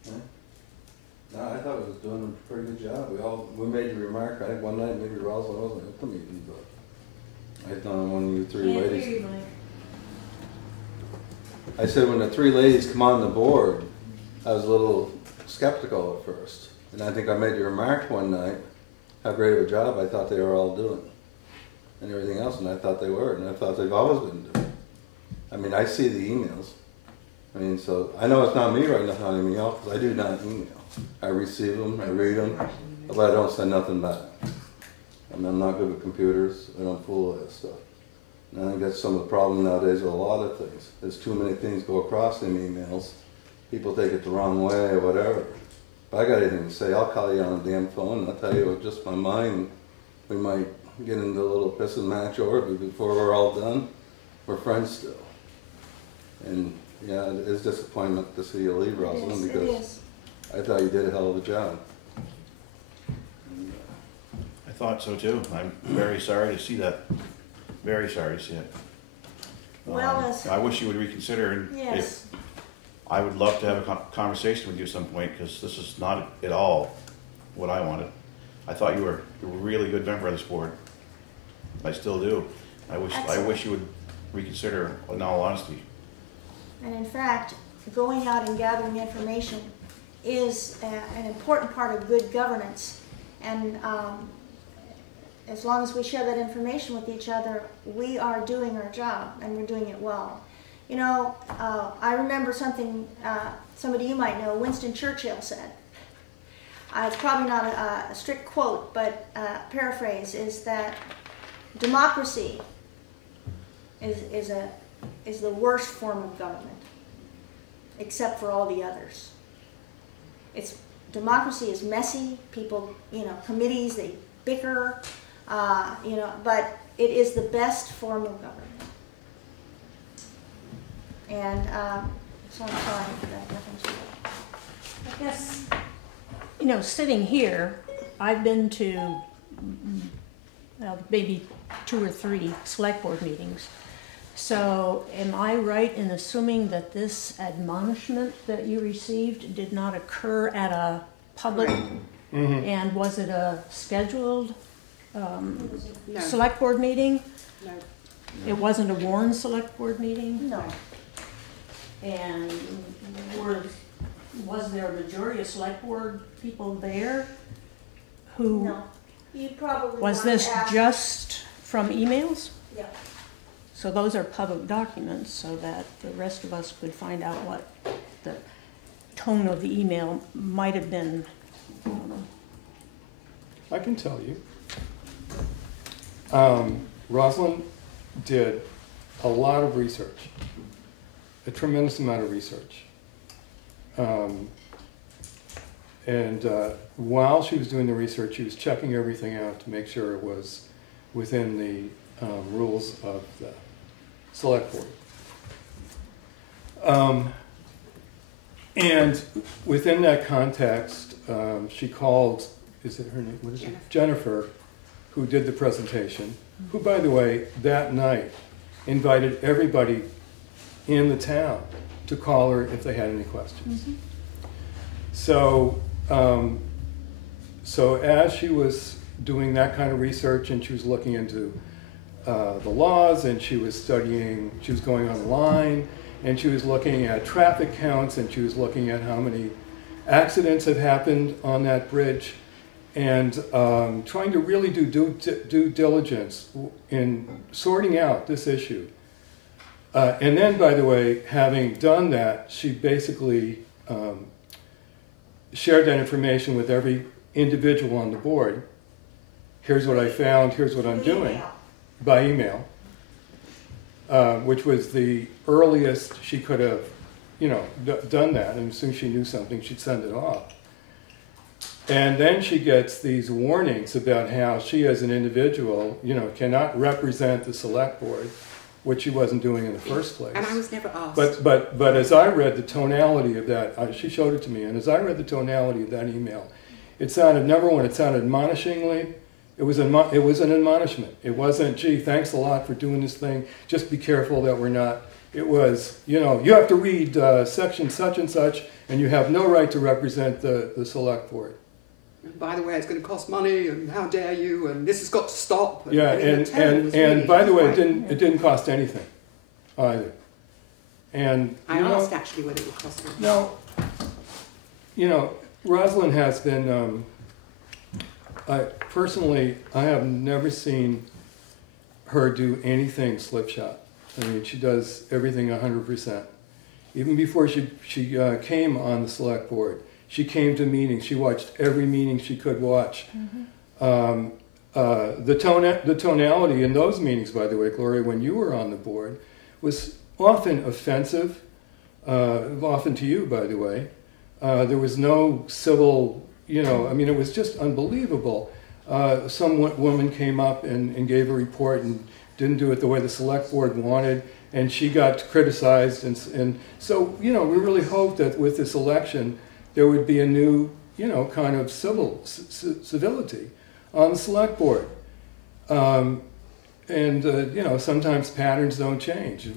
Yeah. No, I thought it was doing a pretty good job. We made the remark. I think one night maybe Rosalind wasn't at the meeting, but I had done one of you three ladies. I said when the three ladies come on the board, I was a little skeptical at first, and I think I made the remark one night how great of a job I thought they were all doing, and everything else, and I thought they were, and I thought they've always been doing. I mean, I see the emails. I mean, so I know it's not me writing nothing on email because I do not email. I receive them, I read them, but I don't send nothing back. I mean, I'm not good with computers. I don't fool with that stuff. And I think that's some of the problem nowadays with a lot of things. There's too many things go across in emails. People take it the wrong way or whatever. If I got anything to say, I'll call you on the damn phone and I'll tell you with just my mind. We might get into a little pissing match over it, but before we're all done, we're friends still. And yeah, it is disappointment to see you leave, Rosalind, because I thought you did a hell of a job. I thought so too. I'm very sorry to see that. Very sorry to see it. Well, I wish you would reconsider. And yes. I would love to have a conversation with you at some point because this is not at all what I wanted. I thought you were a really good member of this board. I still do. I wish you would reconsider, in all honesty. And in fact, going out and gathering information is an important part of good governance. And as long as we share that information with each other, we are doing our job and we're doing it well. You know, I remember something somebody you might know, Winston Churchill, said. It's probably not a strict quote, but paraphrase is that democracy is the worst form of government, except for all the others. Democracy is messy. People, committees, they bicker, but it is the best form of government. And so I'm sorry for that. Nothing to that. I guess, sitting here, I've been to maybe 2 or 3 select board meetings. So am I right in assuming that this admonishment that you received did not occur at a public, and was it a scheduled No. select board meeting? No. It wasn't a warned select board meeting? No. And was there a majority of select board people there who, No. You probably was want to this ask- just from emails? Yeah. So those are public documents so that the rest of us could find out what the tone of the email might have been. I don't know. I can tell you. Rosalind did a lot of research, a tremendous amount of research. And while she was doing the research, she was checking everything out to make sure it was within the rules of the select board. And within that context, she called, is it her name? What is it? Jennifer, who did the presentation, who, by the way, that night invited everybody in the town to call her if they had any questions. So, so as she was doing that kind of research and she was looking into the laws and she was studying, she was going online and she was looking at traffic counts and she was looking at how many accidents have happened on that bridge and trying to really do due diligence in sorting out this issue. And then, by the way, having done that, she basically shared that information with every individual on the board. Here's what I found, here's what I'm doing, by email, which was the earliest she could have, done that. And as soon as she knew something, she'd send it off. And then she gets these warnings about how she, as an individual, cannot represent the select board, which she wasn't doing in the first place. And I was never asked. But as I read the tonality of that, she showed it to me, and as I read the tonality of that email, it sounded, number one, it sounded admonishingly. It was an admonishment. It wasn't, gee, thanks a lot for doing this thing. Just be careful that we're not. It was, you have to read section such and such, and you have no right to represent the select board. And by the way, it's going to cost money, and how dare you, and this has got to stop. Yeah, and by the way, it didn't cost anything either. And I asked actually whether it would cost money. No, Rosalind has been. Personally, I have never seen her do anything slipshod. I mean, she does everything 100%. Even before she came on the select board, she came to meetings. She watched every meeting she could watch. The tonality in those meetings, by the way, Gloria, when you were on the board, was often offensive, often to you, by the way. There was no civil, it was just unbelievable. Some woman came up and gave a report and didn't do it the way the select board wanted, and she got criticized. And so, we really hoped that with this election, there would be a new, kind of civility on the select board. Sometimes patterns don't change.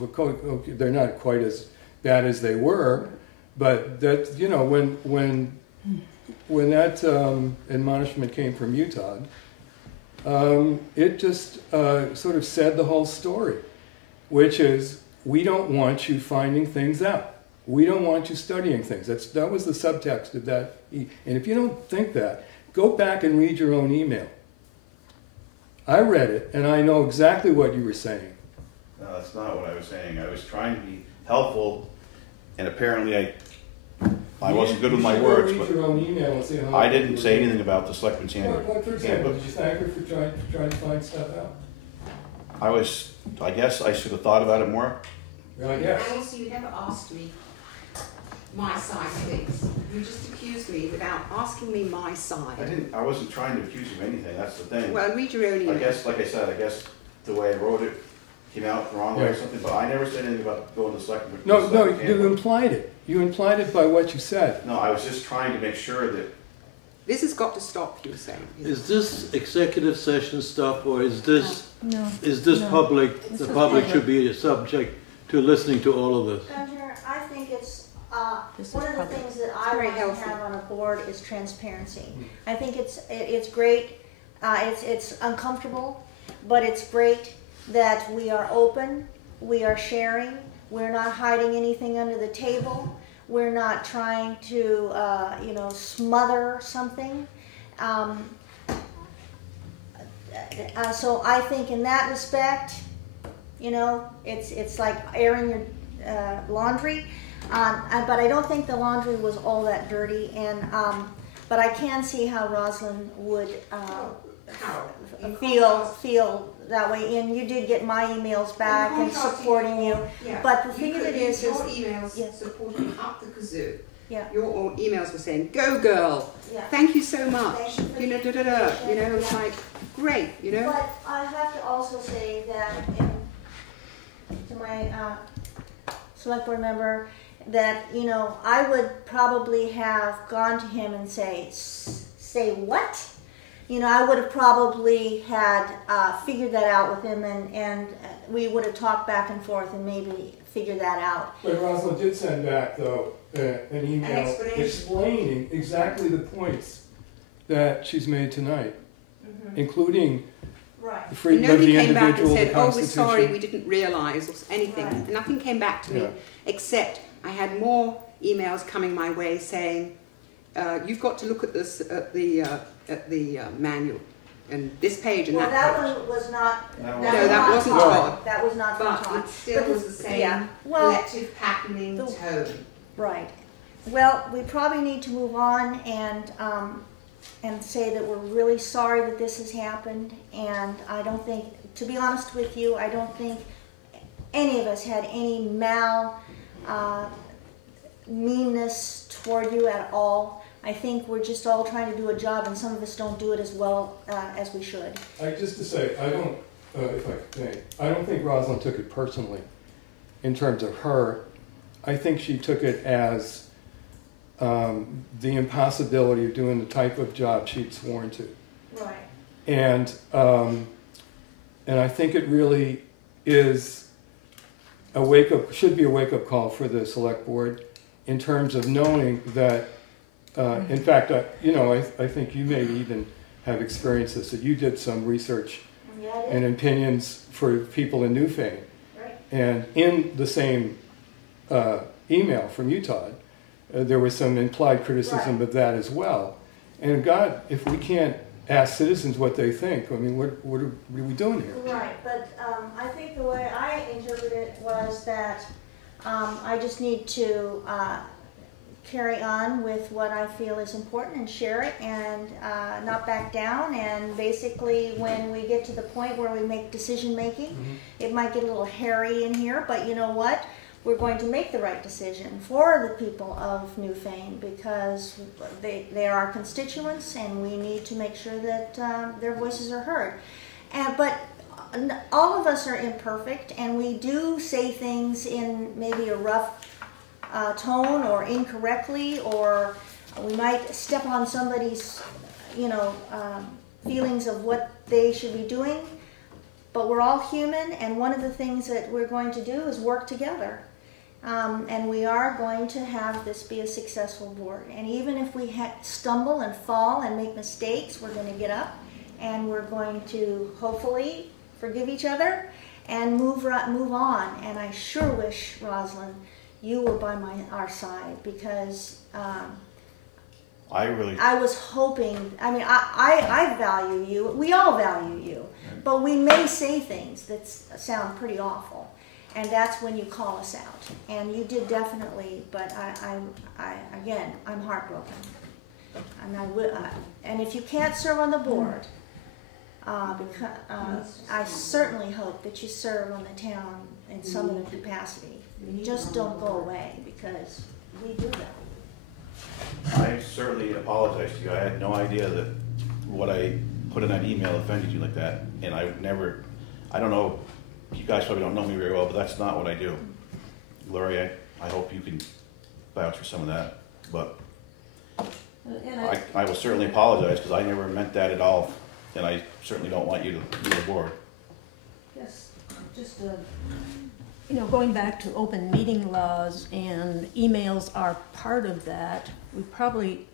They're not quite as bad as they were, but that, when that admonishment came from Utah, it just sort of said the whole story, which is, we don't want you finding things out. We don't want you studying things. That was the subtext of that. And if you don't think that, go back and read your own email. I read it, and I know exactly what you were saying. No, that's not what I was saying. I was trying to be helpful, and apparently I wasn't good with my words, but I didn't say anything about the selectman's handbook. For example, did you thank her for trying to find stuff out? I guess I should have thought about it more. Yes. And also, you never asked me my side of things. You just accused me without asking me my side. I wasn't trying to accuse you of anything, that's the thing. Well, read your own email. I guess, like I said, I guess the way I wrote it came out the wrong way or something, but I never said anything about going to the select. No, you implied it. You implied it by what you said. No, I was just trying to make sure that. This has got to stop, you were saying. Is this executive session stuff, or is this, No. No. Public, This the is public public. should be subject to listening to all of this? Gardner, I think it's, This is one of the public. things that I Very want healthy. to have on a board is transparency. I think it's great, it's uncomfortable, but it's great that we are open, we are sharing, we're not hiding anything under the table, we're not trying to, smother something. So I think in that respect, it's like airing your laundry. But I don't think the laundry was all that dirty, but I can see how Rosalind would feel that way. And you did get my emails back and supporting you. Yeah. But the thing of it is, your emails yes. supporting up the kazoo. Yeah. Your emails were saying, "Go girl, Yeah. thank you so much." Thank you for You know, the it's yeah. like great. But I have to also say that to my select board member that I would probably have gone to him and say what? I would have probably had figured that out with him, and we would have talked back and forth and maybe figured that out. But Rosalind did send back, though, an email explaining exactly the points that she's made tonight, including Right. the freedom of Nobody the came back and individual, the said, "Oh, we're Constitution. sorry, we didn't realise," or anything. Right. Nothing came back to me, Yeah. except I had more emails coming my way saying, "You've got to look at this at the manual and this page and Well, that that page." one was not. No, No, that wasn't Todd. That was not from But Todd. it still But was the same yeah. Well, collective patterning the- tone. right. Well, we probably need to move on and say that we're really sorry that this has happened. And I don't think, to be honest with you, I don't think any of us had any meanness toward you at all. I think we're just all trying to do a job, and some of us don't do it as well as we should. Just to say, I don't, if I may, I don't think Rosalind took it personally in terms of her. I think she took it as the impossibility of doing the type of job she'd sworn to. Right. And I think it really is should be a wake-up call for the select board in terms of knowing that, in fact, I think you may even have experienced this, that you did some research Yeah, I did. and opinions for people in Newfane. Right. And in the same email from you, Todd, there was some implied criticism Right. of that as well. And God, if we can't ask citizens what they think, I mean, what are we doing here? Right, but I think the way I interpreted it was that I just need to carry on with what I feel is important and share it and not back down. And basically, when we get to the point where we make decision making, it might get a little hairy in here, but you know what? We're going to make the right decision for the people of Newfane because they are our constituents, and we need to make sure that their voices are heard. But all of us are imperfect, and we do say things in maybe a rough tone or incorrectly, or we might step on somebody's, feelings of what they should be doing. But we're all human, and one of the things that we're going to do is work together. And we are going to have this be a successful board. And even if we stumble and fall and make mistakes, we're going to get up and we're going to hopefully forgive each other and move on. And I sure wish, Rosalind, you were by our side because I was hoping, I value you. We all value you. But we may say things that sound pretty awful. And that's when you call us out. And you did definitely, but I'm heartbroken. And if you can't serve on the board, I certainly hope that you serve on the town in some other capacity. Just don't go away, because we do that. I certainly apologize to you. I had no idea that what I put in that email offended you like that. And I don't know, you guys probably don't know me very well, but that's not what I do. Lori, I hope you can vouch for some of that. But I will certainly apologize, because I never meant that at all. And I certainly don't want you to be aboard. Yes, just going back to open meeting laws, and emails are part of that. We probably,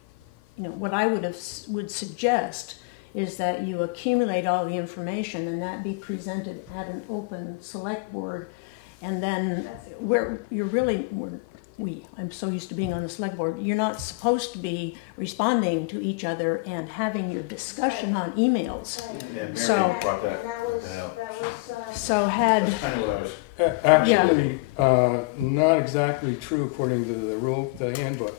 what I would suggest is that you accumulate all the information and that be presented at an open select board, and then I'm so used to being on the select board, you're not supposed to be responding to each other and having your discussion on emails. Yeah, So- brought that. So had, That's kind of what I was. Actually, not exactly true according to the handbook.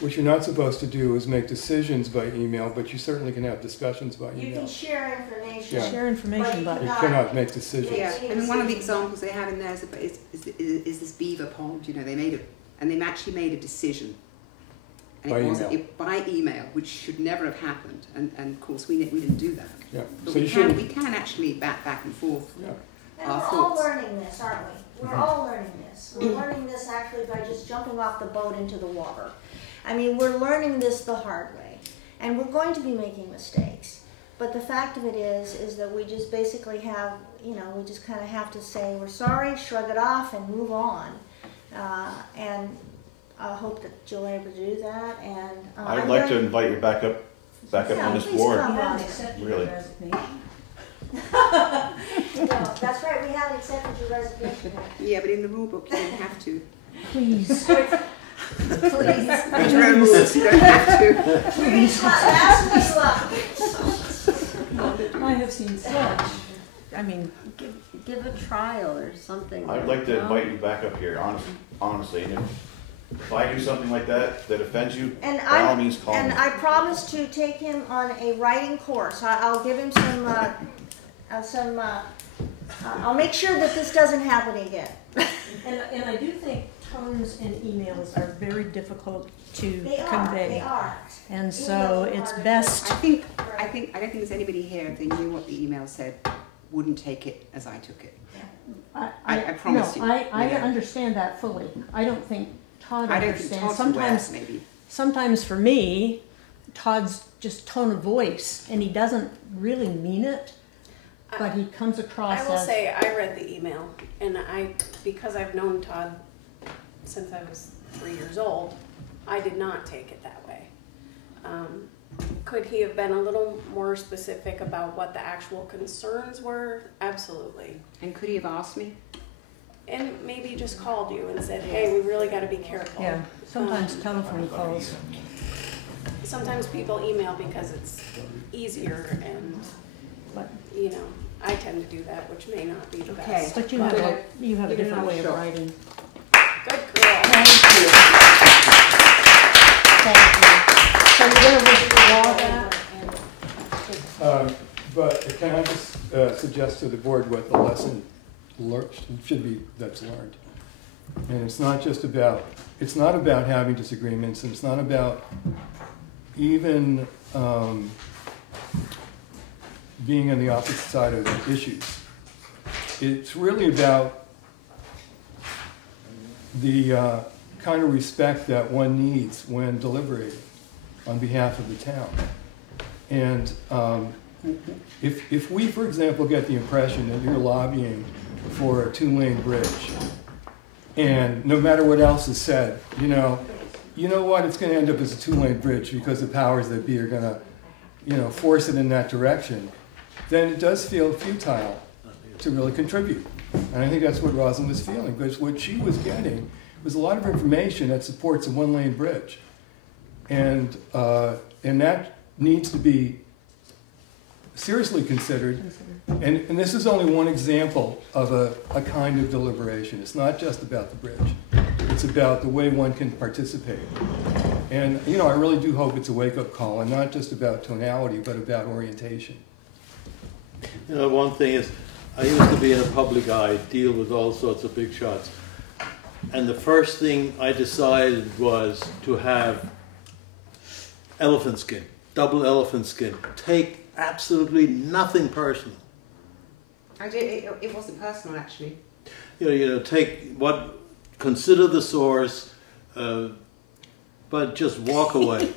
What you're not supposed to do is make decisions by email, but you certainly can have discussions by You can email. share information. Yeah. share information, but You cannot make decisions. Yeah, and one of the examples they have in there is this beaver pond. They made it, and they actually made a decision. And By it wasn't email. by email, which should never have happened. And of course we didn't do that. Yeah. But So you we shouldn't. can actually back and forth. Yeah. And Our we're all thoughts. learning this, aren't we? We're all learning this. We're learning this actually by just jumping off the boat into the water. I mean, we're learning this the hard way. And we're going to be making mistakes. But the fact of it is that we just basically have, we just kind of have to say we're sorry, shrug it off, and move on. And I hope that you'll able to do that. And I'd like to invite you back up Yeah, on this please board. come. you haven't accepted Really. your resignation. No, that's right, we haven't accepted your resignation. Yeah, but in the rule book you don't have to. Please. Please. There's no rules, you don't have to. Please, ask me I have seen such, Give a trial or something. I'd like to invite you back up here, honestly. And if I do something like that offends you, And by all means call me. And I promise to take him on a writing course. I'll give him I'll make sure that this doesn't happen again. and I do think tones in emails are very difficult to They convey. are. And so Emails it's are- best, I don't think there's anybody here, if they knew what the email said, wouldn't take it as I took it. I promise you. I Yeah. understand that fully. I don't think Todd I don't think understands. Todd's aware, maybe. Sometimes for me, Todd's just tone of voice, and he doesn't really mean it, but he comes across I will as. say, I read the email, and because I've known Todd since I was 3 years old, I did not take it that way. Could he have been a little more specific about what the actual concerns were? Absolutely. And could he have asked me? And maybe just called you and said, hey, we really got to be careful. Yeah, sometimes telephone calls. Sometimes people email because it's easier, and But- I tend to do that, which may not be the Okay. best. But you have a different way of Sure. writing. Good girl. Thank you. So you're going to withdraw that? But can I just suggest to the board what the lesson should be that's learned? And it's not about having disagreements, and it's not about even being on the opposite side of the issues. It's really about the kind of respect that one needs when deliberating on behalf of the town. And if we, for example, get the impression that you're lobbying for a 2-lane bridge, and no matter what else is said, you know what, it's going to end up as a 2-lane bridge because the powers that be are going to, force it in that direction, then it does feel futile to really contribute. And I think that's what Roslyn was feeling, because what she was getting was a lot of information that supports a 1-lane bridge. And that needs to be seriously considered. And this is only one example of a kind of deliberation. It's not just about the bridge. It's about the way one can participate. And, I really do hope it's a wake-up call, and not just about tonality, but about orientation. You know, one thing is, I used to be in a public eye, deal with all sorts of big shots. And the first thing I decided was to have elephant skin, double elephant skin. Take absolutely nothing personal. It wasn't personal, actually. You know, take what, consider the source, but just walk away.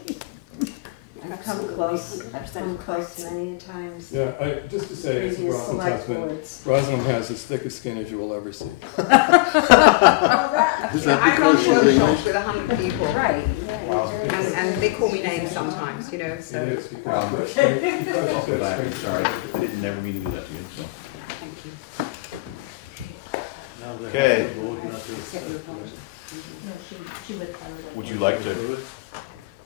I've come close. I've come close many times. Yeah, just to say, as Previous Rosalind's select husband, boards. Rosalind has as thick a skin as you will ever see. Is I that run because she's workshops English? with 100 people. Right. Yeah, Wow. And they call me names sometimes, you know, so It is, because Well, you've got strength- you've got I'll go back, strength. sorry, I didn't never mean to do that to you, so. thank you. Now they Okay. have to vote not to- Accept your apology. No, she would cover it. Would you like to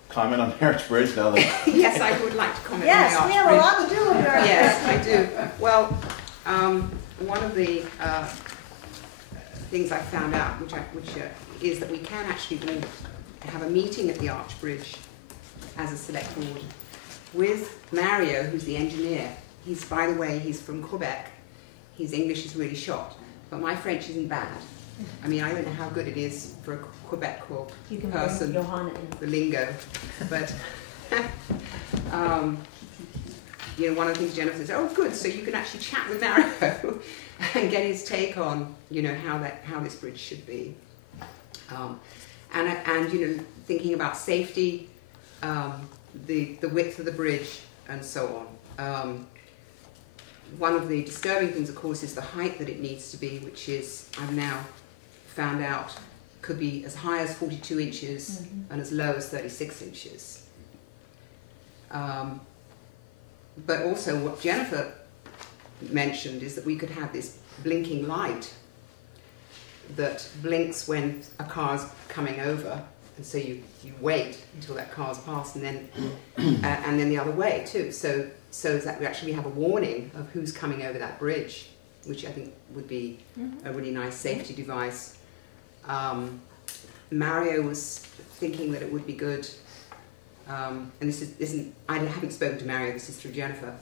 comment on Harris Bridge now that? Yes, I would like to comment Yes, on we the have a Archbridge. lot to do with her. Yes, I do. Well, one of the things I found out, which is that we can actually all have a meeting at the Archbridge as a select board with Mario, who's the engineer. He's, by the way, he's from Quebec. His English is really shot, but my French isn't bad. I mean, I don't know how good it is for a Quebec You can person, bring Johanna in. the lingo, but you know, one of the things Jennifer says, oh good, so you can actually chat with Mario and get his take on, you know, how this bridge should be. And you know, thinking about safety, the width of the bridge and so on. One of the disturbing things, of course, is the height that it needs to be, which is, I've now found out, could be as high as 42 inches and as low as 36 inches. But also what Jennifer mentioned is that we could have this blinking light that blinks when a car's coming over, and so you wait until that car's passed, and then the other way too. So that we actually have a warning of who's coming over that bridge, which I think would be a really nice safety device. Mario was thinking that it would be good, and this isn't. I haven't spoken to Mario. This is through Jennifer.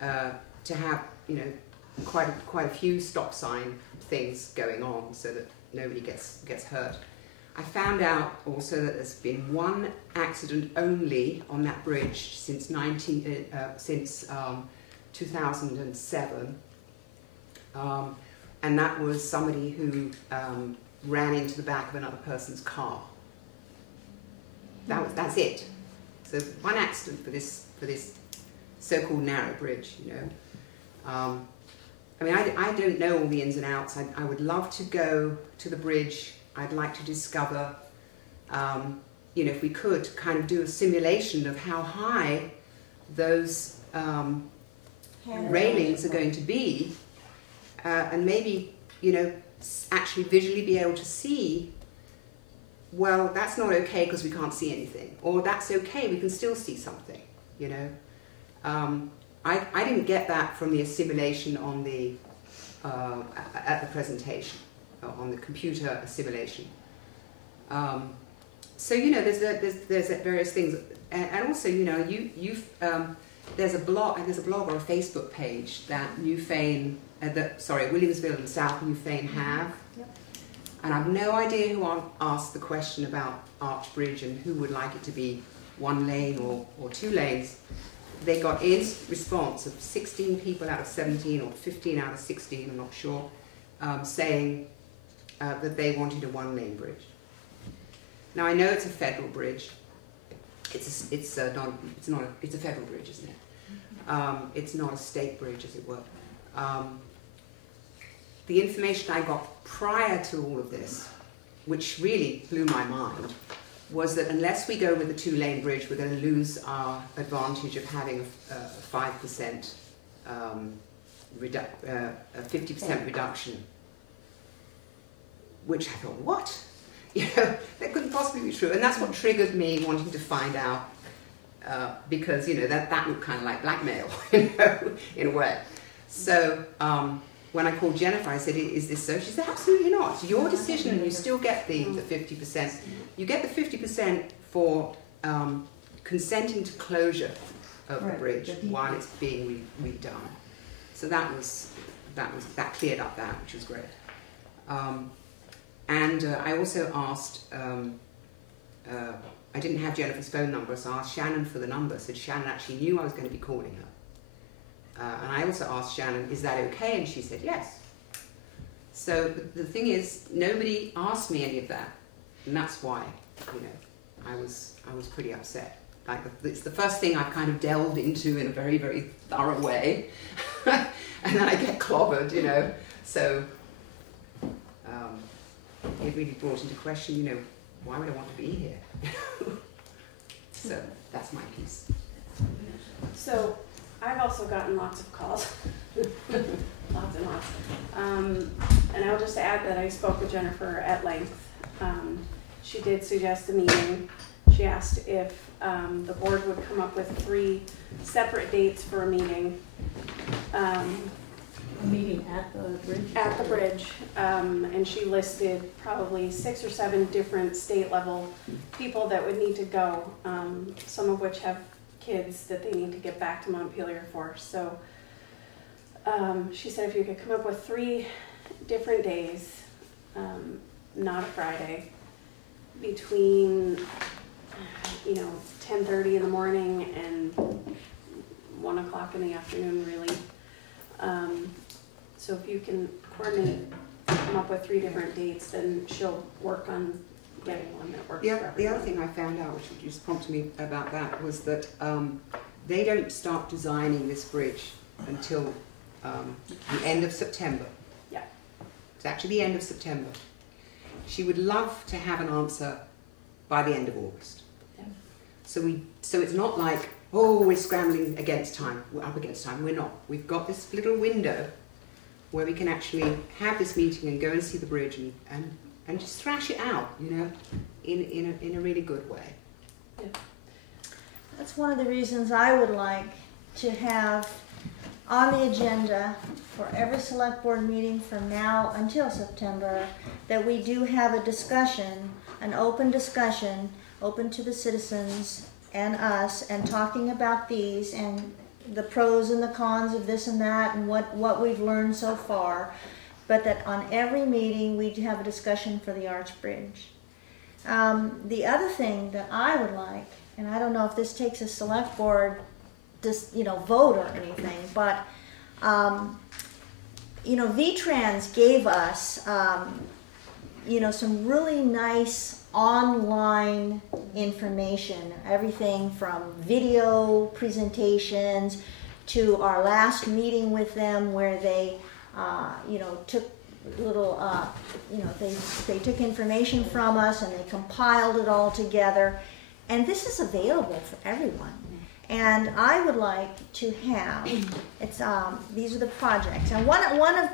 To have, you know, quite a few stop sign things going on so that nobody gets hurt. I found out also that there's been one accident only on that bridge since 2007, and that was somebody who ran into the back of another person's car. That's it. So one accident for this so-called narrow bridge, you know. I mean, I don't know all the ins and outs. I would love to go to the bridge. I'd like to discover, you know, if we could kind of do a simulation of how high those railings are going to be, and maybe, you know, actually visually be able to see, well, that's not okay because we can't see anything, or that's okay, we can still see something, you know. I didn't get that from the assimilation on the at the presentation, on the computer assimilation. So you know, there's various things, and also, you know, there's a blog or a Facebook page that Newfane, Williamsville and South Newfane have, and I've no idea who asked the question about Archbridge and who would like it to be 1 lane or 2 lanes. They got in response of 16 people out of 17 or 15 out of 16, I'm not sure, saying that they wanted a 1-lane bridge. Now I know it's a federal bridge. It's a federal bridge, isn't it? It's not a state bridge, as it were. The information I got prior to all of this, which really blew my mind, was that unless we go with a 2-lane bridge, we're going to lose our advantage of having a 5%, a 50% reduction. Which I thought, what? You know, that couldn't possibly be true. And that's what triggered me wanting to find out, because, you know, that looked kind of like blackmail, you know, in a way. So when I called Jennifer, I said, is this so? She said, absolutely not. It's your decision, and you still get the 50%. You get the 50% for consenting to closure of the Right, bridge the deep- while it's being redone. So that cleared up that, which was great. And I also asked, I didn't have Jennifer's phone number, so I asked Shannon for the number. So Shannon actually knew I was going to be calling her. And I also asked Shannon, is that okay? And she said yes. So the thing is, nobody asked me any of that, and that's why, you know, I was pretty upset. Like, it's the first thing I've kind of delved into in a very, very thorough way, and then I get clobbered, you know. So it really brought into question, you know, why would I want to be here? So that's my piece. So I've also gotten lots of calls, lots and lots. And I'll just add that I spoke with Jennifer at length. She did suggest a meeting. She asked if the board would come up with 3 separate dates for a meeting. A meeting at the bridge? At the bridge. And she listed probably 6 or 7 different state level people that would need to go, some of which have kids that they need to get back to Montpelier for. So she said if you could come up with 3 different days, not a Friday, between 10:30 in the morning and 1 o'clock in the afternoon, really. So if you can coordinate, come up with 3 different dates, then she'll work on getting one that works for everyone. The other thing I found out, which just prompted me about that, was that they don't start designing this bridge until the end of September. Yeah. It's actually the end of September. She would love to have an answer by the end of August. Yeah. So it's not like, oh, we're scrambling against time. We're up against time. We're not. We've got this little window where we can actually have this meeting and go and see the bridge and just thrash it out, you know, in a really good way. Yeah. That's one of the reasons I would like to have on the agenda for every select board meeting from now until September, that we do have a discussion, an open discussion, open to the citizens and us, and talking about these and the pros and the cons of this and that and what we've learned so far, but that on every meeting we have a discussion for the Arch Bridge. The other thing that I would like, and I don't know if this takes a select board vote or anything, but VTrans gave us some really nice online information, everything from video presentations to our last meeting with them where they took little they took information from us and they compiled it all together, and this is available for everyone. And I would like to have, these are the projects, and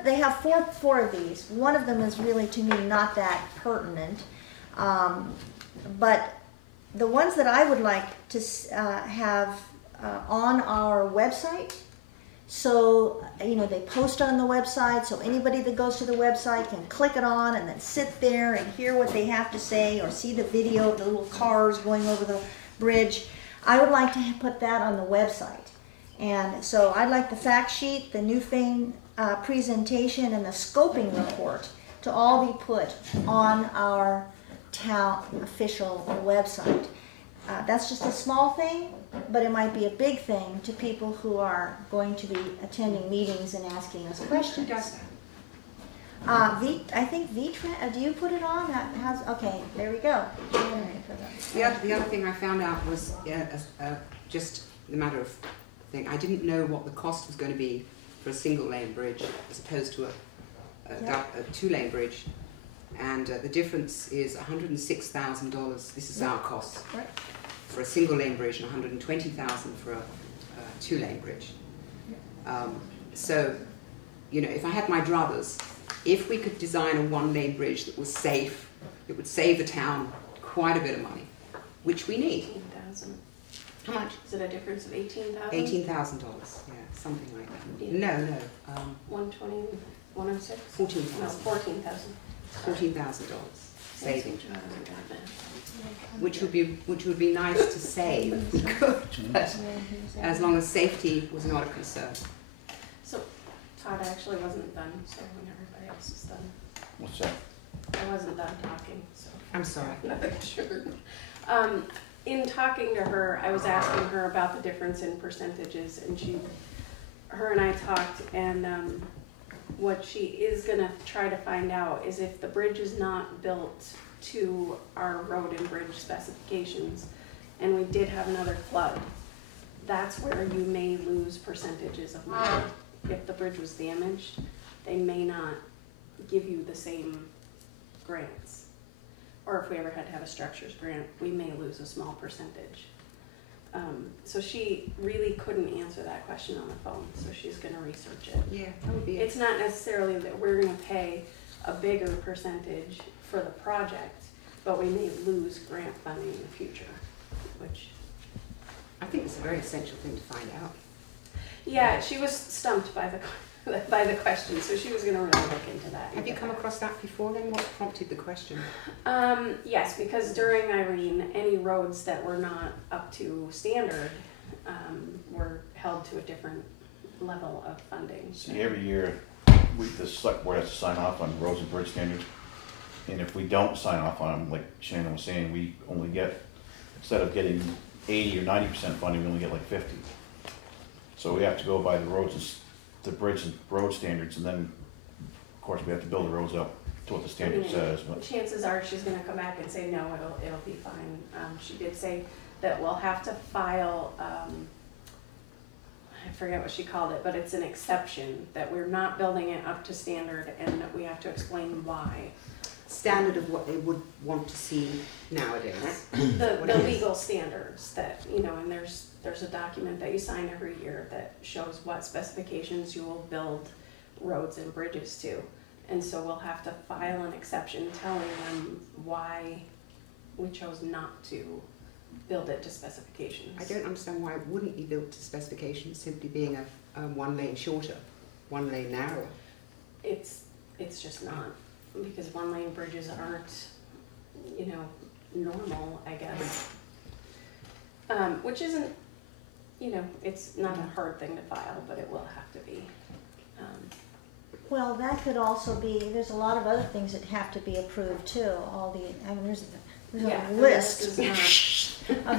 they have four of these. One of them is really, to me, not that pertinent, but the ones that I would like to have on our website, so they post on the website, so anybody that goes to the website can click it on and then sit there and hear what they have to say, or see the video of the little cars going over the bridge. I would like to put that on the website. And so I'd like the fact sheet, the Newfane presentation, and the scoping report to all be put on our town official website. That's just a small thing, but it might be a big thing to people who are going to be attending meetings and asking us questions. Who does that? I think VTrans, do you put it on? Okay, there we go. The other thing I found out was just the matter of thing. I didn't know what the cost was going to be for a single lane bridge as opposed to a 2-lane bridge, and the difference is $106,000. This is our cost for a single lane bridge, and $120,000 for a 2-lane bridge. So, if I had my druthers, if we could design a 1-lane bridge that was safe, it would save the town quite a bit of money, which we need. $18,000. How much? Is it a difference of $18,000? $18,000, yeah, something like that. Yeah. No. 120, 106? 14,000. No, $14,000. $14,000. saving. Johanna got that. Which would be nice to save if we could, but as long as safety was not a concern. So Todd actually wasn't done, so when everybody else is done. What's that? I wasn't done talking, so. I'm sorry. Nothing sure. In talking to her, I was asking her about the difference in percentages, and her and I talked, and what she is gonna try to find out is if the bridge is not built to our road and bridge specifications, and we did have another flood, that's where you may lose percentages of money. If the bridge was damaged, they may not give you the same grants. Or if we ever had to have a structures grant, we may lose a small percentage. So she really couldn't answer that question on the phone, so she's gonna research it. Yeah, that would be It's not necessarily that we're gonna pay a bigger percentage for the project, but we may lose grant funding in the future, which. I think it's a very essential thing to find out. Yeah, she was stumped by the question, so she was gonna really look into that. Have you come across that before then? What prompted the question? Yes, because during Irene, any roads that were not up to standard were held to a different level of funding. See, every year, the select board has to sign off on roads and bridge standards. And if we don't sign off on them, like Shannon was saying, we only get, instead of getting 80 or 90% funding, we only get like 50. So we have to go by the roads and the bridge and road standards, and then, of course, we have to build the roads up to what the standard says. But chances are she's going to come back and say no, it'll be fine. She did say that we'll have to file. I forget what she called it, but it's an exception that we're not building it up to standard, and that we have to explain why. Standard of what they would want to see nowadays. The legal standards that, and there's a document that you sign every year that shows what specifications you will build roads and bridges to. And so we'll have to file an exception telling them why we chose not to build it to specifications. I don't understand why it wouldn't be built to specifications, simply being a one lane shorter, one lane narrower. It's just not, because one lane bridges aren't, normal, I guess. Which isn't, it's not a hard thing to file, but it will have to be. Well, that could also be, there's a lot of other things that have to be approved too. There's a list of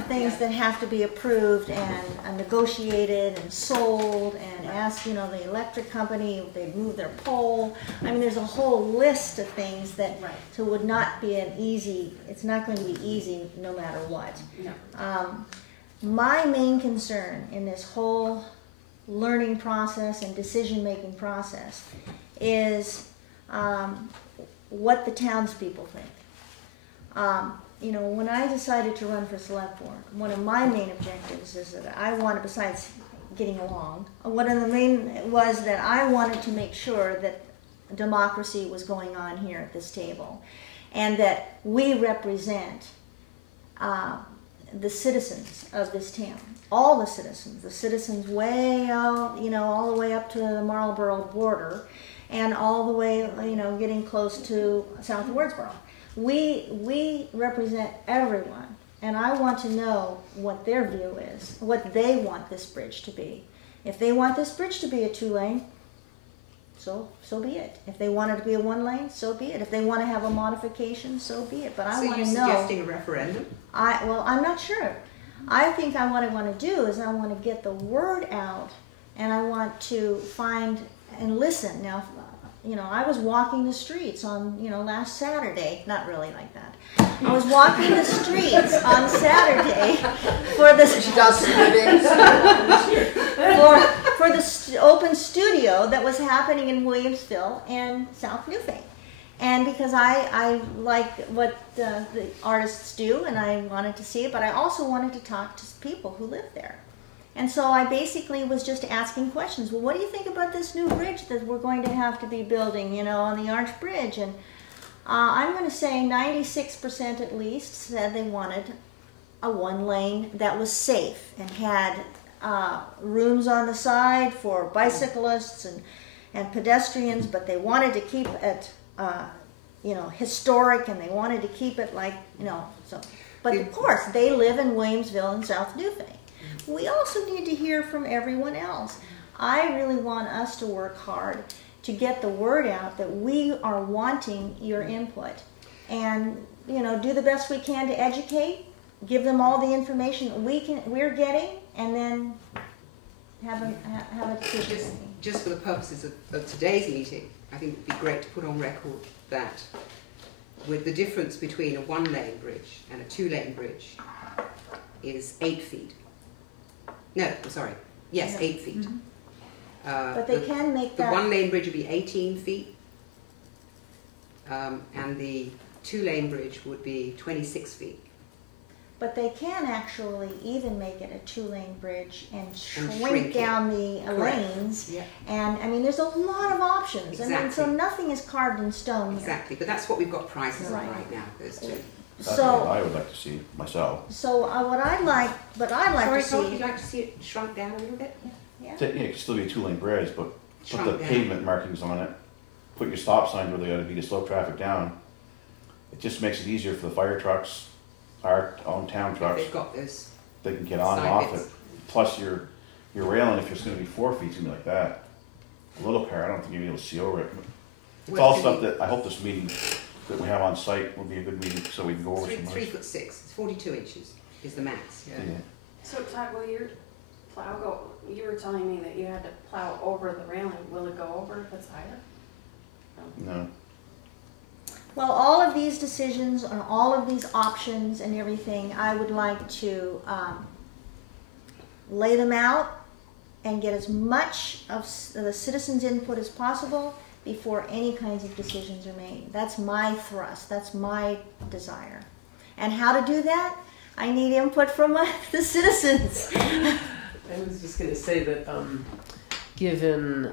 things that have to be approved and negotiated and sold and asked, the electric company if they move their pole. There's a whole list of things that so would not be it's not going to be easy no matter what. No. My main concern in this whole learning process and decision-making process is what the townspeople think. When I decided to run for select board, one of my main objectives is that I wanted, besides getting along, one of the main was that I wanted to make sure that democracy was going on here at this table, and that we represent the citizens of this town, all the citizens way out, all the way up to the Marlborough border, and all the way, getting close to south of Wordsboro. We represent everyone, and I want to know what their view is, what they want this bridge to be. If they want this bridge to be a 2-lane, so be it. If they want it to be a 1-lane, so be it. If they want to have a modification, so be it. But I want to know. So you're suggesting a referendum? I'm not sure. I think what I want to do is I want to get the word out, and I want to find and listen. Now, I was walking the streets on, last Saturday. Not really like that. I was walking the streets on Saturday for the for the open studio that was happening in Williamsville and South Newfane. And because I like what the artists do, and I wanted to see it, but I also wanted to talk to people who live there. And so I basically was just asking questions. Well, what do you think about this new bridge that we're going to have to be building, on the Arch Bridge? And I'm going to say 96% at least said they wanted a 1-lane that was safe and had rooms on the side for bicyclists and pedestrians, but they wanted to keep it historic, and they wanted to keep it like, so. But of course, they live in Williamsville and South Newfane. We also need to hear from everyone else. I really want us to work hard to get the word out that we are wanting your input, and do the best we can to educate, give them all the information we're getting, and then have a decision. Just for the purposes of today's meeting, I think it'd be great to put on record that with the difference between a 1-lane bridge and a 2-lane bridge is 8 feet. No, I'm sorry. Yes, 8 feet. Mm-hmm. But they can make that... The 1-lane bridge would be 18 feet, and the 2-lane bridge would be 26 feet. But they can actually even make it a 2-lane bridge and shrink shrink down the lanes. Yeah. And I mean, there's a lot of options. Exactly. I mean, so nothing is carved in stone here. Exactly, but that's what we've got prices of Right. right now. Those two. That's So what I would like to see myself. So what I'd like Sorry, to Tom, see. you'd like to see it shrunk down a little bit? Yeah. Yeah, it could still be a 2-lane bridge, but put Shrunk the down. pavement markings on it. Put your stop signs where they ought to be to slow traffic down. It just makes it easier for the fire trucks, our own town trucks. They've got those. They can get on and Side off bits. it. Plus your railing, if it's going to be 4 feet, it's going to be like that. A little car, I don't think you'll be able to see over it. But it's Well, all it's stuff gonna that I hope this meeting that we have on site will be a good meeting so we can go over some 3 of foot 6. It's 42 inches is the max. Yeah. Yeah. So Todd, will your plow go, you were telling me that you had to plow over the railing. Will it go over if it's higher? No. Well, all of these decisions and all of these options and everything, I would like to lay them out and get as much of the citizens' input as possible before any kinds of decisions are made. That's my thrust. That's my desire. And how to do that? I need input from the citizens. I was just going to say that given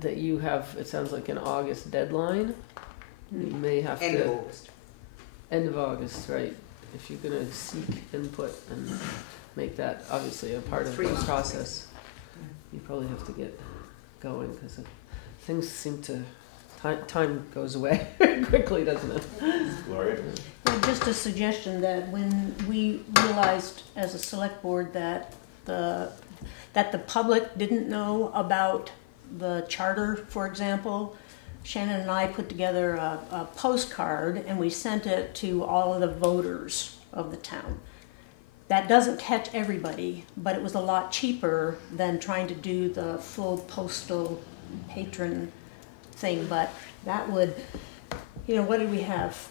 that you have, it sounds like an August deadline, you may have End of to... August. End of August, right. If you're going to seek input and make that obviously a part of the process, you probably have to get going because things seem to... Time goes away quickly, doesn't it? Gloria? Well, just a suggestion that when we realized as a select board that the public didn't know about the charter, for example, Shannon and I put together a postcard and we sent it to all of the voters of the town. That doesn't catch everybody, but it was a lot cheaper than trying to do the full postal patron thing. But that would, what did we have?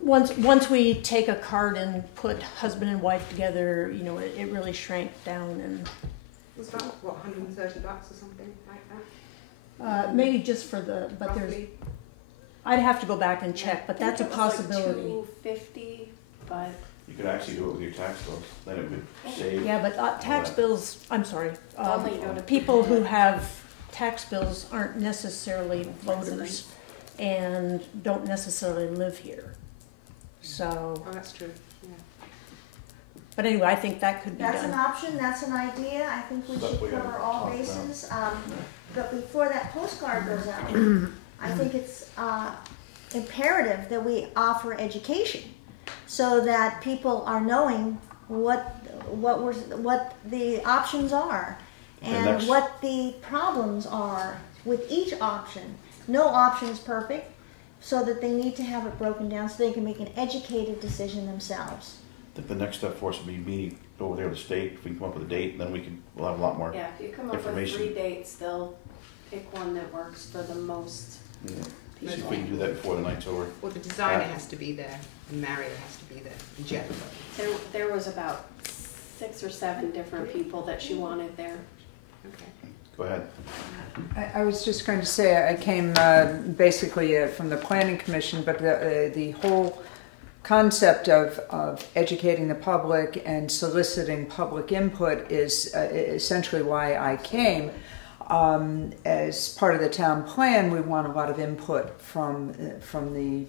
Once we take a card and put husband and wife together, it really shrank down. And It was about, what, $130 or something like that? maybe just for but Roughly. I'd have to go back and check, Yeah, but I think that's a it was like possibility. $250, but You could actually do it with your tax bills. Then it would save. Yeah, but tax bills, I'm sorry, Only go to people who have tax bills aren't necessarily voters and don't necessarily live here. So, Oh, that's true. Yeah. but anyway, I think that could be That's an done. option, that's an idea. I think we Stuff should we gotta cover all talk about. bases. But before that postcard goes out, I think it's imperative that we offer education so that people are knowing what the options are and next- what the problems are with each option. No option is perfect, so that they need to have it broken down so they can make an educated decision themselves. I think the next step for us would be meeting over there with the state. If we can come up with a date, then we'll have a lot more. yeah, if you come up with Information. 3 dates, they'll pick one that works for the most Yeah. See people. if we can do that before the night's over. Well, the designer has to be there, and Mario has to be there, and Jeff. There was about 6 or 7 different people that she wanted there. Okay. Go ahead. I was just going to say I came basically from the Planning Commission, but the whole concept of educating the public and soliciting public input is essentially why I came. As part of the town plan, we want a lot of input from the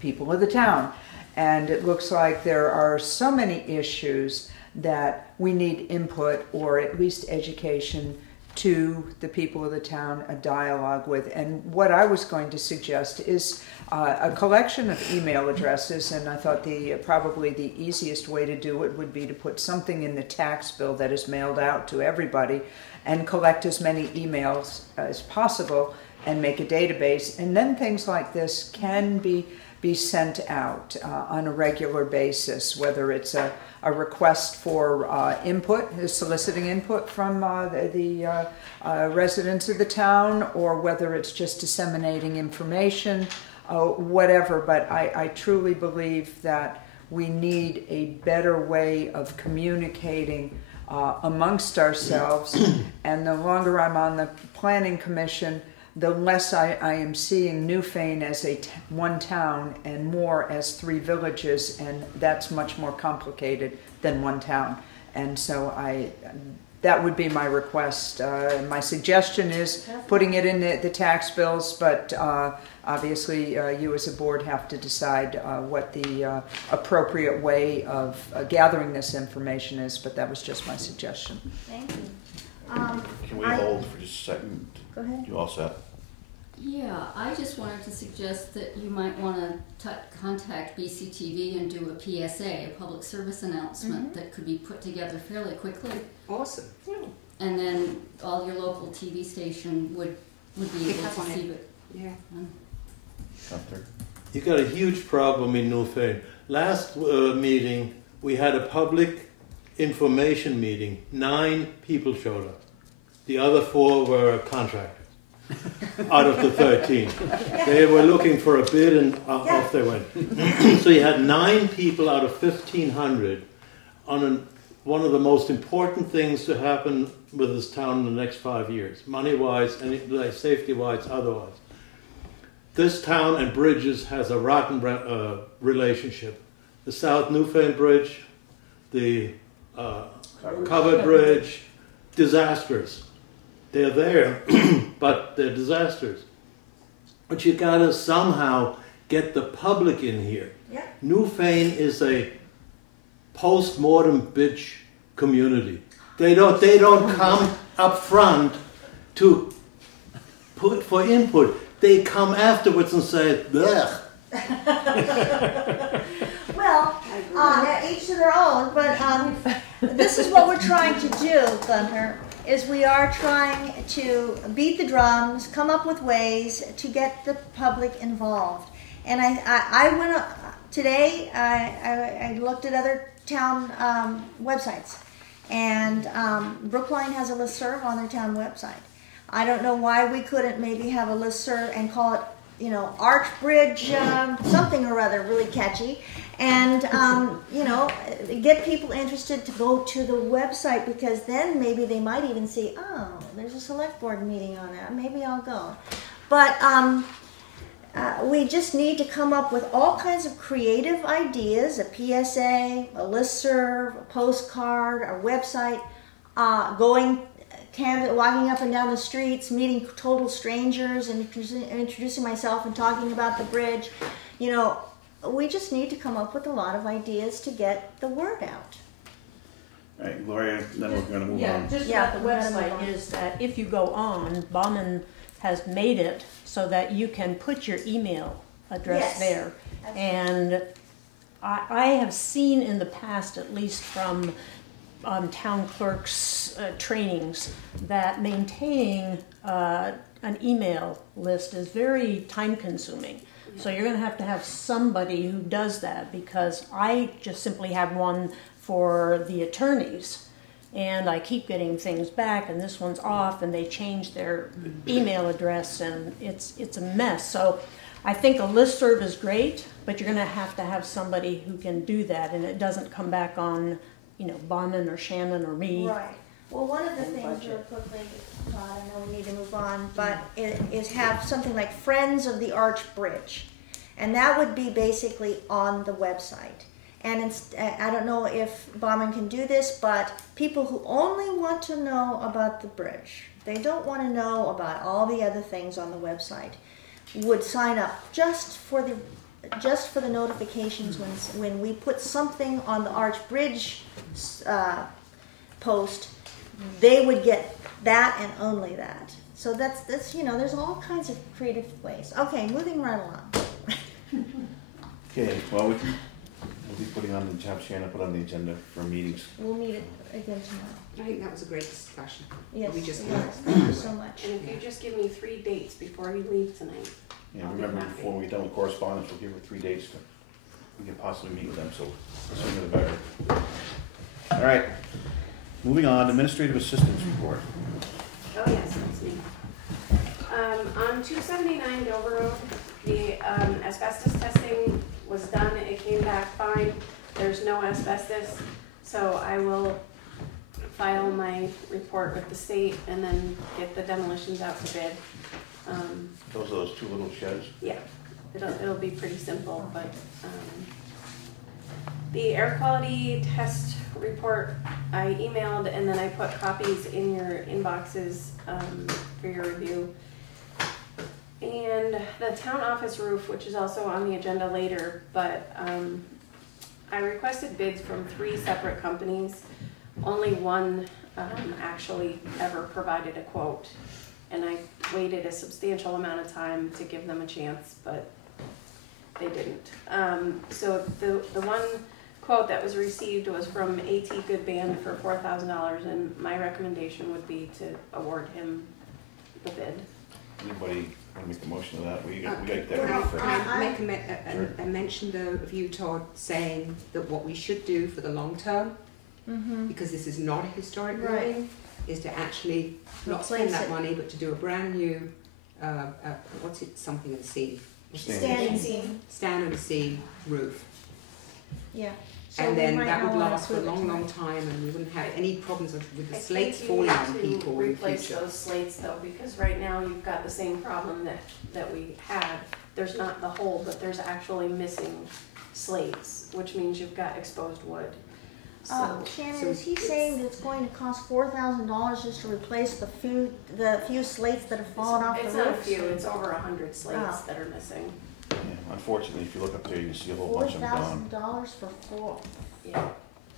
people of the town. And it looks like there are so many issues that we need input or at least education to the people of the town, a dialogue with. And what I was going to suggest is a collection of email addresses, and I thought probably the easiest way to do it would be to put something in the tax bill that is mailed out to everybody and collect as many emails as possible and make a database. And then things like this can be sent out on a regular basis, whether it's a request for input, soliciting input from the residents of the town, or whether it's just disseminating information, whatever. But I truly believe that we need a better way of communicating amongst ourselves. And the longer I'm on the Planning Commission, the less I am seeing Newfane as one town and more as 3 villages, and that's much more complicated than one town. And so that would be my request. My suggestion is putting it in the tax bills, but obviously you as a board have to decide what the appropriate way of gathering this information is, but that was just my suggestion. Thank you. Can we hold for just a second? Go ahead. You all set? Yeah, I just wanted to suggest that you might want to contact BCTV and do a PSA, a public service announcement that could be put together fairly quickly. Awesome. And then all your local TV station would be able to see it. Yeah. Gunther? You got a huge problem in Newfane. Last meeting, we had a public information meeting. 9 people showed up. The other 4 were contractors out of the 13. They were looking for a bid and off they went. So you had 9 people out of 1,500 on one of the most important things to happen with this town in the next 5 years, money-wise, and safety-wise, otherwise. This town and bridges has a rotten relationship. The South Newfane Bridge, the Covered Bridge, disasters. They're there, but they're disasters. But you gotta somehow get the public in here. Yeah. Newfane is a post-mortem bitch community. They don't come up front to put for input. They come afterwards and say, "Blech." Well, each to their own, but this is what we're trying to do, Gardner, is we are trying to beat the drums, come up with ways to get the public involved. And I went today, I looked at other town websites, and Brookline has a listserv on their town website. I don't know why we couldn't maybe have a listserv and call it, Arch Bridge, something or other really catchy, and get people interested to go to the website, because then maybe they might even see, oh, there's a select board meeting on that, maybe I'll go. But we just need to come up with all kinds of creative ideas, a PSA, a listserv, a postcard, a website, walking up and down the streets, meeting total strangers, and introducing myself and talking about the bridge. We just need to come up with a lot of ideas to get the word out. All right, Gloria, then we're going to move on. Just about the website is that if you go on, Bauman has made it so that you can put your email address there. And I have seen in the past, at least from town clerks' trainings, that maintaining an email list is very time consuming. So you're going to have somebody who does that, because I just simply have one for the attorneys, and I keep getting things back, and this one's off, and they change their email address, and it's a mess. So I think a listserv is great, but you're going to have somebody who can do that, and it doesn't come back on Bauman or Shannon or me. Right. Well, one of the things real quickly, I know we need to move on, but is have something like Friends of the Arch Bridge. And that would be basically on the website. And I don't know if Bauman can do this, but people who only want to know about the bridge, they don't want to know about all the other things on the website, would sign up just for the notifications when we put something on the Arch Bridge post. they would get that and only that. So that's there's all kinds of creative ways. Okay, moving right along. Okay, well, we'll be putting on the job, Shannon, put on the agenda for meetings. We'll meet it again tomorrow. I think that was a great discussion. Yes, We just- it was. Thank you so much. And if you just give me 3 dates before you leave tonight. And I'll be remember, happy. before we get done with correspondence, we'll give her 3 days to, we can possibly meet with them, so the sooner the better. All right, moving on, administrative assistance report. Oh, yes, that's me. On 279 Dover Road, the asbestos testing was done. It came back fine. There's no asbestos, so I will file my report with the state and then get the demolitions out to bid. Those are those 2 little sheds. Yeah, it'll be pretty simple, but the air quality test report I emailed, and then I put copies in your inboxes for your review. And the town office roof, which is also on the agenda later, but I requested bids from 3 separate companies. Only one actually ever provided a quote, and I waited a substantial amount of time to give them a chance, but they didn't. So the one quote that was received was from AT Good Band for $4,000, and my recommendation would be to award him the bid. Anybody want to make a motion to that? We got that Can ready first. I make a mention though of you, Todd, saying that what we should do for the long term, because this is not a historic Right. building, is to actually not Replace spend that it. money, but to do a brand new, what's it, something and seam. Standing seam. Stand and seam roof. Yeah. So And we then might that not would wanna last for a approve it long, long tonight. time, and we wouldn't have any problems with the I slates think you falling need on to people in the replace future. those slates though, because right now you've got the same problem that we had. There's not the hole, but there's actually missing slates, which means you've got exposed wood. So Shannon, so is he it's- saying that it's going to cost $4,000 just to replace the few slates that have fallen off the it's roof? not a few, it's over 100 slates Oh. that are missing. Yeah, unfortunately, if you look up there, you can see a whole bunch of them gone. $4,000 for Yeah.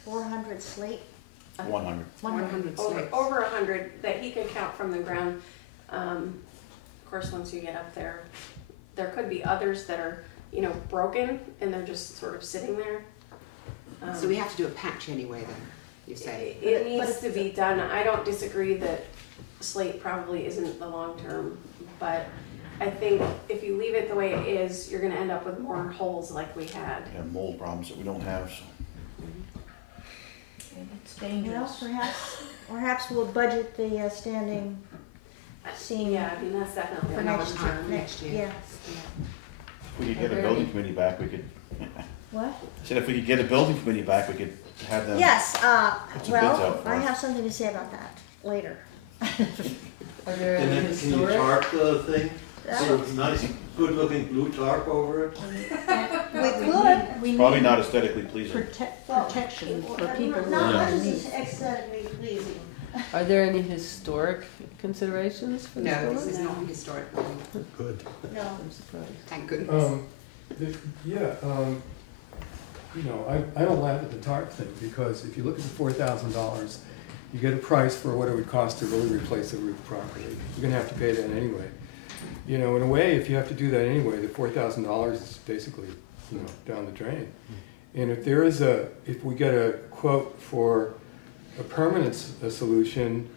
400 slate? 100. 100 slates. Over 100 that he could count from the ground. Of course, once you get up there, there could be others that are, broken and they're just sort of sitting there. So we have to do a patch anyway then, you say? It needs to be done. I don't disagree that slate probably isn't the long term, but I think if you leave it the way it is, you're gonna end up with more holes like we had. We have mold problems that we don't have, so. It's dangerous. Well, perhaps we'll budget the standing seam Yeah, I mean, that's definitely for a another next long time. term. Next year. Yeah. If we could get a building committee back, we could, What? I said if we could get a building committee back, we could have them. Yes, Put some bids well, out for I us. have something to say about that later. Are there any Can you historic? tarp the thing? Sort of nice, good-looking blue tarp over it? We could. We Probably need not aesthetically pleasing. protection for people who Not are much in need. is aesthetically pleasing. Are there any historic considerations for this No, this building? is not a historic building, Good. No. I'm surprised. thank goodness. I don't laugh at the tarp thing, because if you look at the $4,000, you get a price for what it would cost to really replace the roof properly. You're gonna have to pay that anyway. In a way, if you have to do that anyway, the $4,000 is basically, down the drain. And if we get a quote for a permanent solution,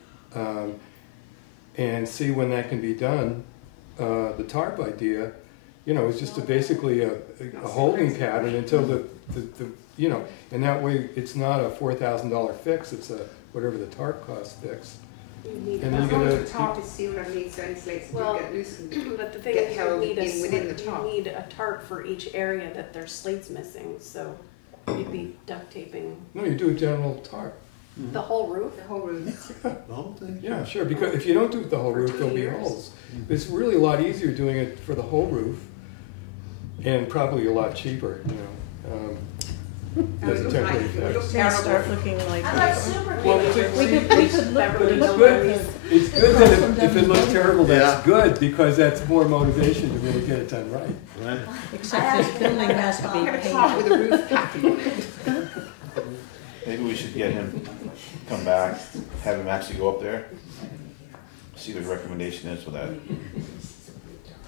and see when that can be done, the tarp idea, is just basically a holding pattern until and that way it's not a $4,000 fix, it's a whatever the tarp cost fix. You need And a- then As you long get as a- the top is sealed underneath, so any slates do Well, get loosened. But the thing Get is, held you need in within the top. you need a tarp for each area that there's slates missing, so you'd be duct taping No, you do a general tarp. the whole roof. The whole room. The whole thing? Yeah, sure, because if you don't do the whole For roof, 2 there'll be years. holes. It's really a lot easier doing it for the whole roof, and probably a lot cheaper, as a temporary It fix. looks They start terrible. looking like. I'm not super Well, big. it's- We could look Beverly It's Hills good. movies. It's good that if it looks terrible, that's good, because that's more motivation to really get it done right. Right. Except this building has to We be have a painted. top with a roof pattern on it. Maybe we should get him, come back, have him actually go up there, see what his recommendation is for that.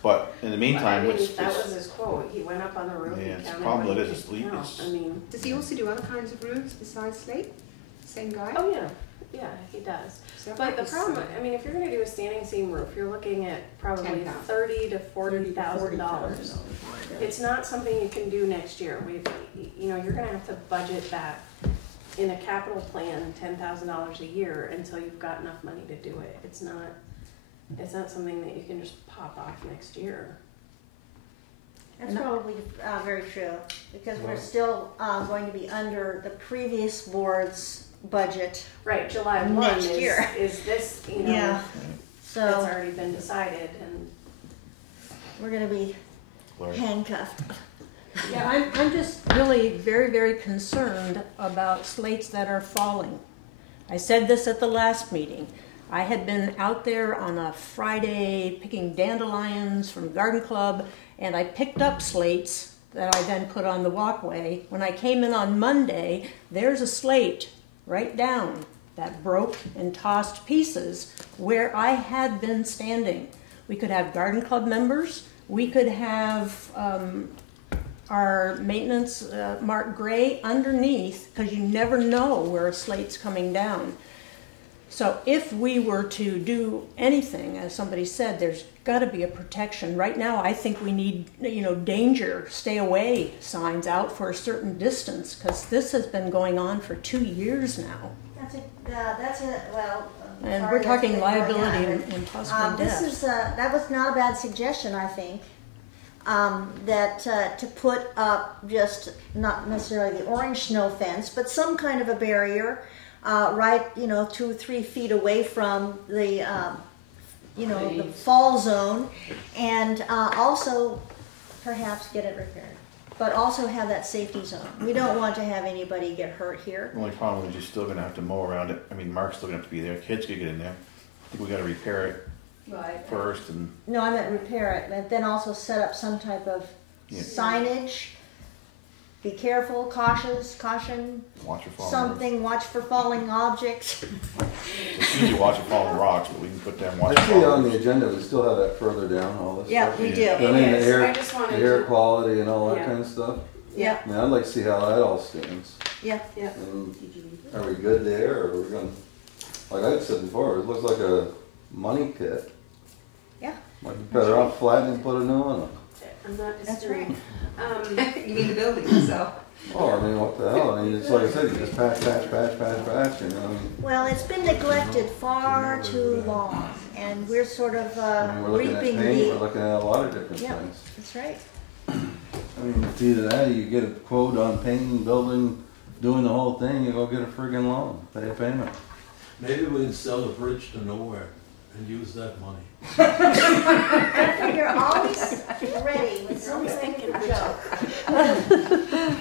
But in the meantime, I mean, which that was his quote. He went up on the roof. Yeah, he it's the counted problem what with he it is could sleep count. is- I mean, Does he also do other kinds of roofs besides slate? Same guy? oh yeah, yeah, he does. So that But might the be problem, some- I mean, if you're going to do a standing seam roof, you're looking at probably $10,000. $30,000 to $40,000. It's not something you can do next year. You're going to have to budget that in a capital plan, $10,000 a year until you've got enough money to do it. It's not something that you can just pop off next year. That's probably very true, because we're still going to be under the previous board's budget. Right, July 1 Next year. is this, Yeah, it's so already been decided, and we're gonna be Lori. handcuffed. Yeah, I'm just really very, very concerned about slates that are falling. I said this at the last meeting. I had been out there on a Friday picking dandelions from Garden Club, and I picked up slates that I then put on the walkway. When I came in on Monday, there's a slate right down that broke and tossed pieces where I had been standing. We could have Garden Club members, we could have our maintenance, Mark Gray, underneath, because you never know where a slate's coming down. So if we were to do anything, as somebody said, there's got to be a protection. Right now, I think we need, danger, stay away signs out for a certain distance, because this has been going on for 2 years now. And sorry, we're talking that's liability going on. and possibly death. That was not a bad suggestion, I think. To put up just not necessarily the orange snow fence, but some kind of a barrier, right, 2 or 3 feet away from the, the fall zone, and also perhaps get it repaired, but also have that safety zone. We don't want to have anybody get hurt here. The only problem is you're still gonna have to mow around it. I mean, Mark's still gonna have to be there, kids could get in there. I think we gotta repair it Right. first and, No, I meant repair it, and then also set up some type of Yeah. signage. Be careful, caution, watch your falling. something, watch for falling objects. It's usually watch for falling rocks, but we can put them watch I for see on falling. the agenda, we still have that further down, all this Yeah, stuff. we do. Yeah. I mean, the It is. air, I just wanted the air to- quality and all that Yeah. kind of stuff. Yeah, I mean, I'd like to see how that all stands. yeah. And are we good there, or are we gonna, like I said before, it looks like a money pit. Yeah. Might be better off flattening and put a new one up. I'm not That's disagreeing. You mean the building, so. Oh, I mean, what the hell, I mean, it's like I said, you just patch, I mean, Well, it's been neglected far too long, and we're sort of I mean, we're looking at reaping paint, we're the. looking at a lot of different Yeah. things. That's right. I mean, it's either that, or you get a quote on painting, building, doing the whole thing, you go get a friggin' loan, pay a payment. Maybe we can sell a bridge to nowhere and use that money. You're always ready with something to joke.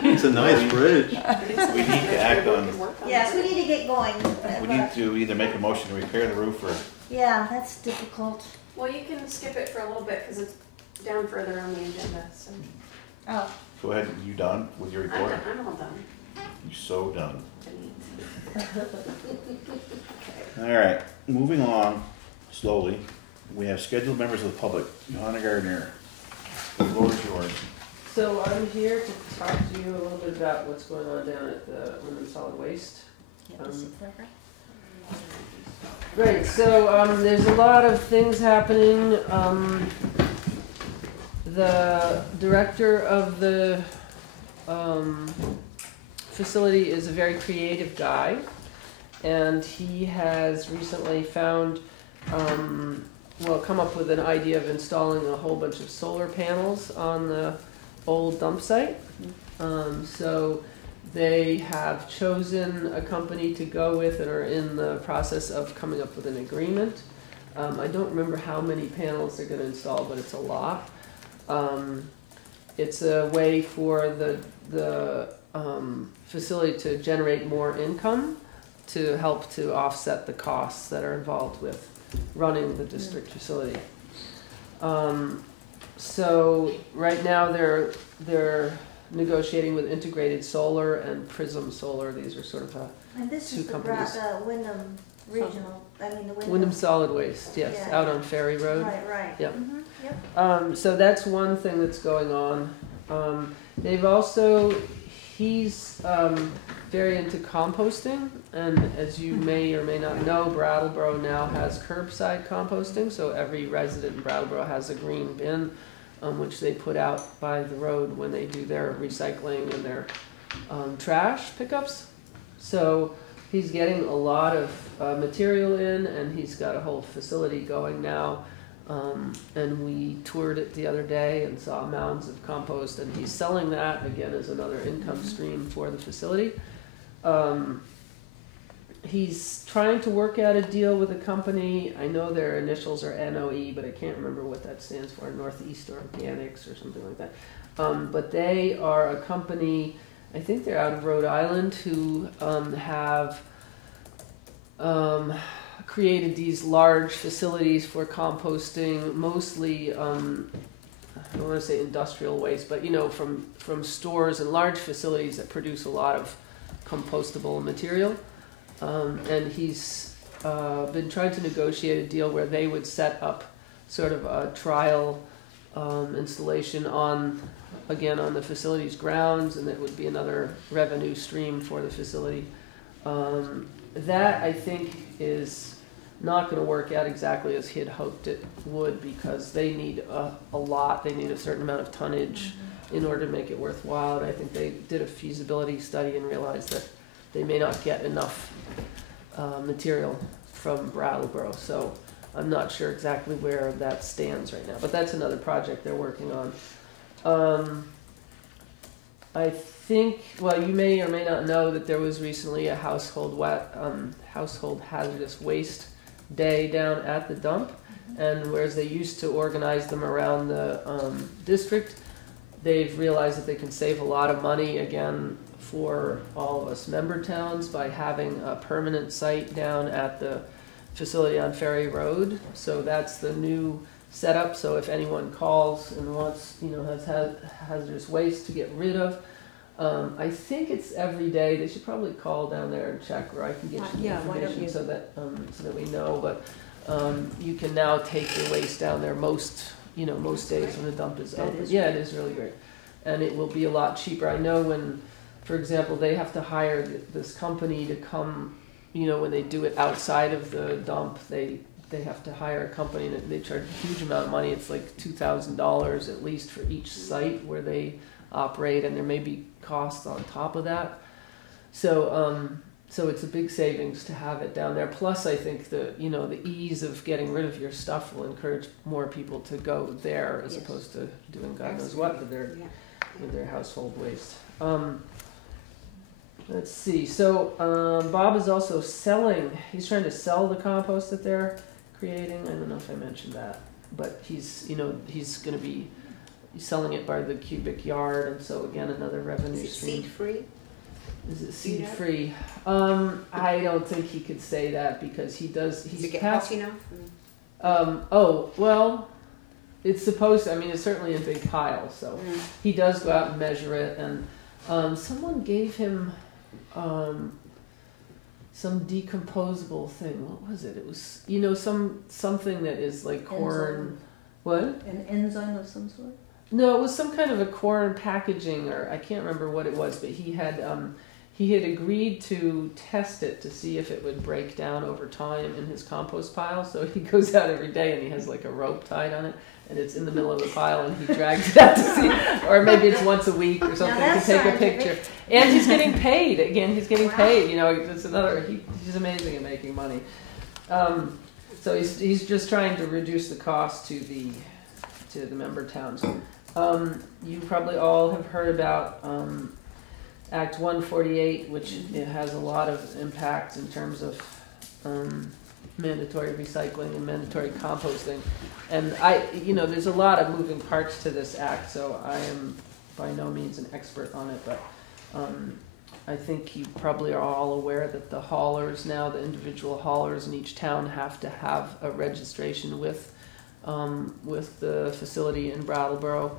It's a nice bridge. We need to act on, Yes, we need to get going. we need to either make a motion to repair the roof or, Yeah, that's difficult. Well, you can skip it for a little bit because it's down further on the agenda. So Oh, go ahead, you done with your report? I'm all done. You so done. Alright, moving along slowly. We have scheduled members of the public. Johanna Gardner, the floor is yours. So I'm here to talk to you a little bit about what's going on down at the Women's Solid Waste. Right, so there's a lot of things happening. The director of the facility is a very creative guy, and he has recently found, come up with an idea of installing a whole bunch of solar panels on the old dump site. So they have chosen a company to go with and are in the process of coming up with an agreement. I don't remember how many panels they're going to install, but it's a lot. It's a way for the facility to generate more income to help to offset the costs that are involved with running the district facility. So right now they're negotiating with Integrated Solar and Prism Solar. These are sort of and this two is the companies. Wyndham Regional, I mean the Wyndham Solid Waste, yes, Yeah. out on Ferry Road. Right. Yep. Mhm, yep. So that's one thing that's going on. They've also, he's very into composting, and as you may or may not know, Brattleboro now has curbside composting, so every resident in Brattleboro has a green bin, which they put out by the road when they do their recycling and their trash pickups. So he's getting a lot of material in, and he's got a whole facility going now. And we toured it the other day and saw mounds of compost, and he's selling that again as another income stream for the facility. He's trying to work out a deal with a company. I know their initials are NOE, but I can't remember what that stands for, Northeast Organics or something like that. But they are a company, I think they're out of Rhode Island, who have created these large facilities for composting, mostly, I don't want to say industrial waste, but from stores and large facilities that produce a lot of compostable material. And he's been trying to negotiate a deal where they would set up sort of a trial installation on the facility's grounds, and it would be another revenue stream for the facility. That, I think, is not going to work out exactly as he had hoped it would, because they need a lot. They need a certain amount of tonnage in order to make it worthwhile. And I think they did a feasibility study and realized that they may not get enough material from Brattleboro. So I'm not sure exactly where that stands right now. But that's another project they're working on. I think, well, you may or may not know that there was recently a household hazardous waste day down at the dump, and whereas they used to organize them around the district, they've realized that they can save a lot of money again for all of us member towns by having a permanent site down at the facility on Ferry Road. So that's the new setup. So if anyone calls and wants, has hazardous waste to get rid of, I think it's every day. They should probably call down there and check, or I can get you the information so that we know. But you can now take your waste down there most days when the dump is open. Yeah, it is really great, and it will be a lot cheaper. I know when, for example, they have to hire this company to come. When they do it outside of the dump, they have to hire a company, and they charge a huge amount of money. It's like $2,000 at least for each site where they operate, and there may be costs on top of that. So it's a big savings to have it down there. Plus, I think the ease of getting rid of your stuff will encourage more people to go there as opposed to doing God knows what with their household waste. Let's see. So Bob is also selling. He's trying to sell the compost that they're creating. I don't know if I mentioned that, but he's going to be selling it by the cubic yard, and so again another revenue stream. Seed free? Is it seed free? I don't think he could say that, because he does. Does it get hot enough? Oh well, it's supposed to. I mean, it's certainly in big piles, so he does go out and measure it. And someone gave him some decomposable thing. What was it? It was something that is like corn. Enzyme. What? An enzyme of some sort? No, it was some kind of a corn packaging, or I can't remember what it was, but he had agreed to test it to see if it would break down over time in his compost pile. So he goes out every day and he has like a rope tied on it, and it's in the middle of the pile, and he drags it out to see, or maybe it's once a week or something to take a picture. And he's getting paid. Again, he's getting paid. It's another. He's amazing at making money. So he's just trying to reduce the cost to the member towns. You probably all have heard about Act 148, which it has a lot of impact in terms of mandatory recycling and mandatory composting. And there's a lot of moving parts to this act, so I am by no means an expert on it, but I think you probably are all aware that the haulers now, the individual haulers in each town, have to have a registration with the facility in Brattleboro.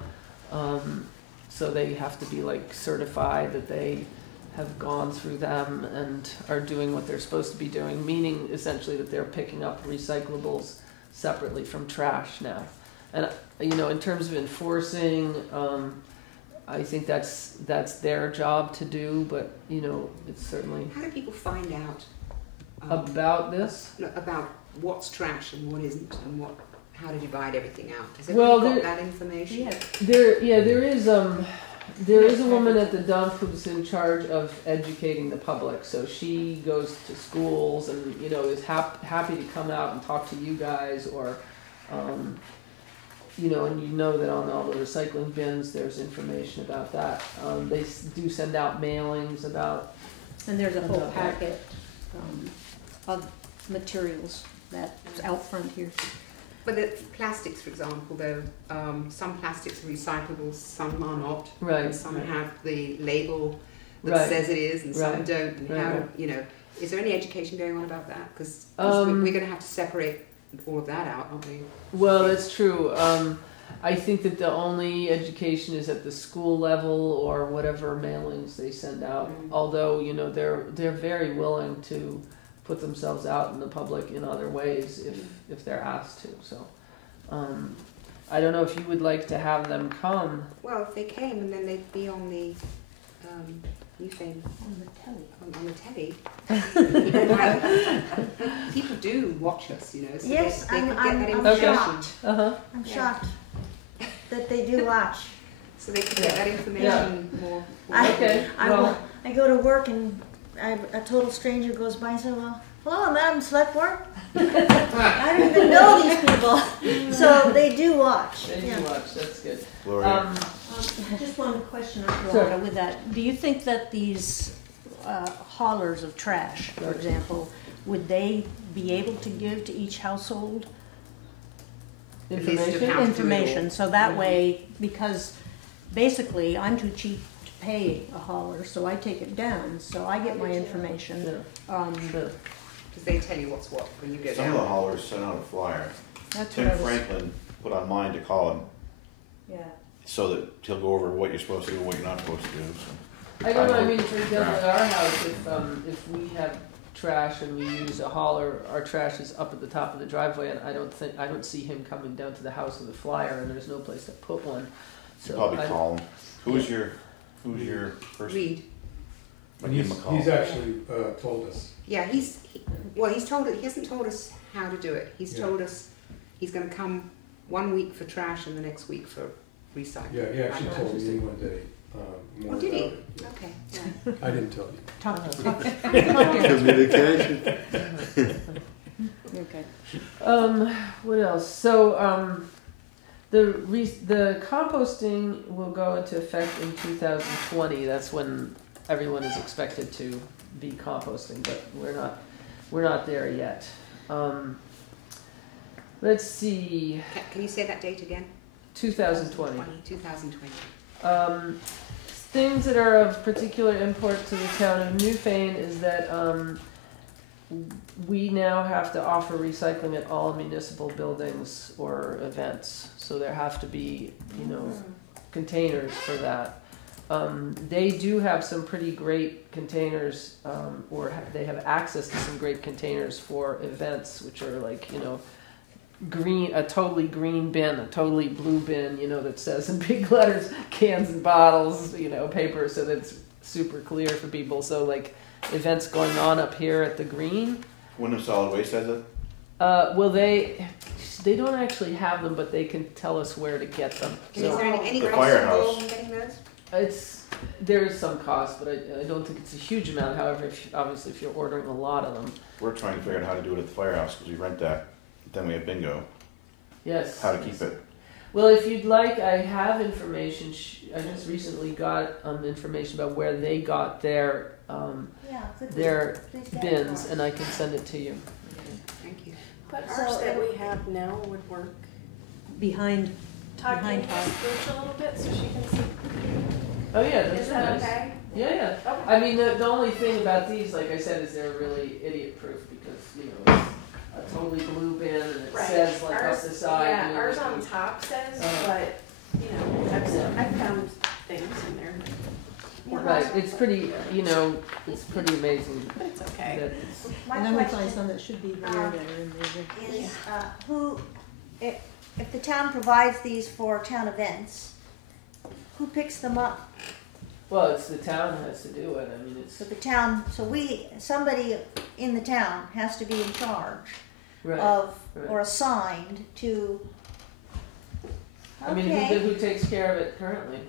So they have to be like certified that they have gone through them and are doing what they're supposed to be doing, meaning essentially that they're picking up recyclables separately from trash now. And in terms of enforcing, I think that's their job to do, but it's certainly. How do people find out about this? About what's trash and what isn't, and how to divide everything out? Has Well, everybody got that information? Yeah, there is a woman at the dump who's in charge of educating the public. So she goes to schools and is happy to come out and talk to you guys, or and that on all the recycling bins there's information about that. They do send out mailings about. And there's a whole packet of materials that's out front here. But the plastics, for example, though, some plastics are recyclable, some are not. Right. And some have the label that says it is, and some don't. And how, is there any education going on about that? Because we're going to have to separate all of that out, aren't we? Well, that's true. I think that the only education is at the school level or whatever mailings they send out. Although they're very willing to put themselves out in the public in other ways if they're asked to. So I don't know if you would like to have them come. Well, if they came and then they'd be on the Newfane on the telly. People do watch us, so yes, they could get that I'm information. shocked. I'm shocked that they do watch. So they could get that information more. I go to work and a total stranger goes by and says, "Well, hello, Madam Select Board." I don't even know these people, so they do watch. They do watch. That's good. Just one question, Johanna, with that. Do you think that these haulers of trash, for example, would they be able to give to each household information? So that way, because basically I'm too cheap to pay a hauler, so I take it down, so I get my information. Because they tell you what's what when you go down. Some of the haulers sent out a flyer. Tim Franklin put on mine to call him. Yeah. So that he'll go over what you're supposed to do and what you're not supposed to do. So. I don't know. I mean, for example, at our house, if we have trash and we use a hauler, our trash is up at the top of the driveway, and I don't see him coming down to the house with a flyer, and there's no place to put one. So you probably call him. Who's your person? Reed. He's actually told us. Yeah, he's told it. He hasn't told us how to do it. He's told us he's going to come 1 week for trash and the next week for recycling. Yeah, he actually told me one day more did he? about it. Okay. Yeah. I didn't tell you. Communication. Okay. What else? So the composting will go into effect in 2020. That's when everyone is expected to be composting, but we're not there yet. Let's see. Can you say that date again? 2020. 2020. Things that are of particular import to the town of Newfane is that we now have to offer recycling at all municipal buildings or events. So there have to be, containers for that. They do have some pretty great containers, or they have access to some great containers for events, which are like, a totally green bin, a totally blue bin, that says in big letters, cans and bottles, paper, so that it's super clear for people. So like events going on up here at the green. Wyndham Solid Waste has it? Well, they don't actually have them, but they can tell us where to get them. Is there any the cost firehouse. involved in getting those? There is some cost, but I don't think it's a huge amount. However, if you're ordering a lot of them. We're trying to figure out how to do it at the firehouse because we rent that. Then we have bingo. Yes. How to keep it. Well, if you'd like, I have information. I just recently got information about where they got their bins, and I can send it to you. Okay. Thank you. But ours that we have now would work. Behind Todd, can you scooch a little bit so she can see? Oh yeah, that's Is that nice. okay? Yeah. Okay. I mean, the only thing about these, like I said, is they're really idiot-proof because it's a totally blue bin and it says like ours, up the side. Yeah, ours on top says, but I've found things in there. Right, it's pretty, it's pretty amazing. But it's okay. That And then we My find question some that should be there that are in there. is, if the town provides these for town events, who picks them up? well, it's the town has to do it. I mean, it's So the town, somebody in the town has to be in charge right. of, right. or assigned to. I mean, Okay. who takes care of it currently?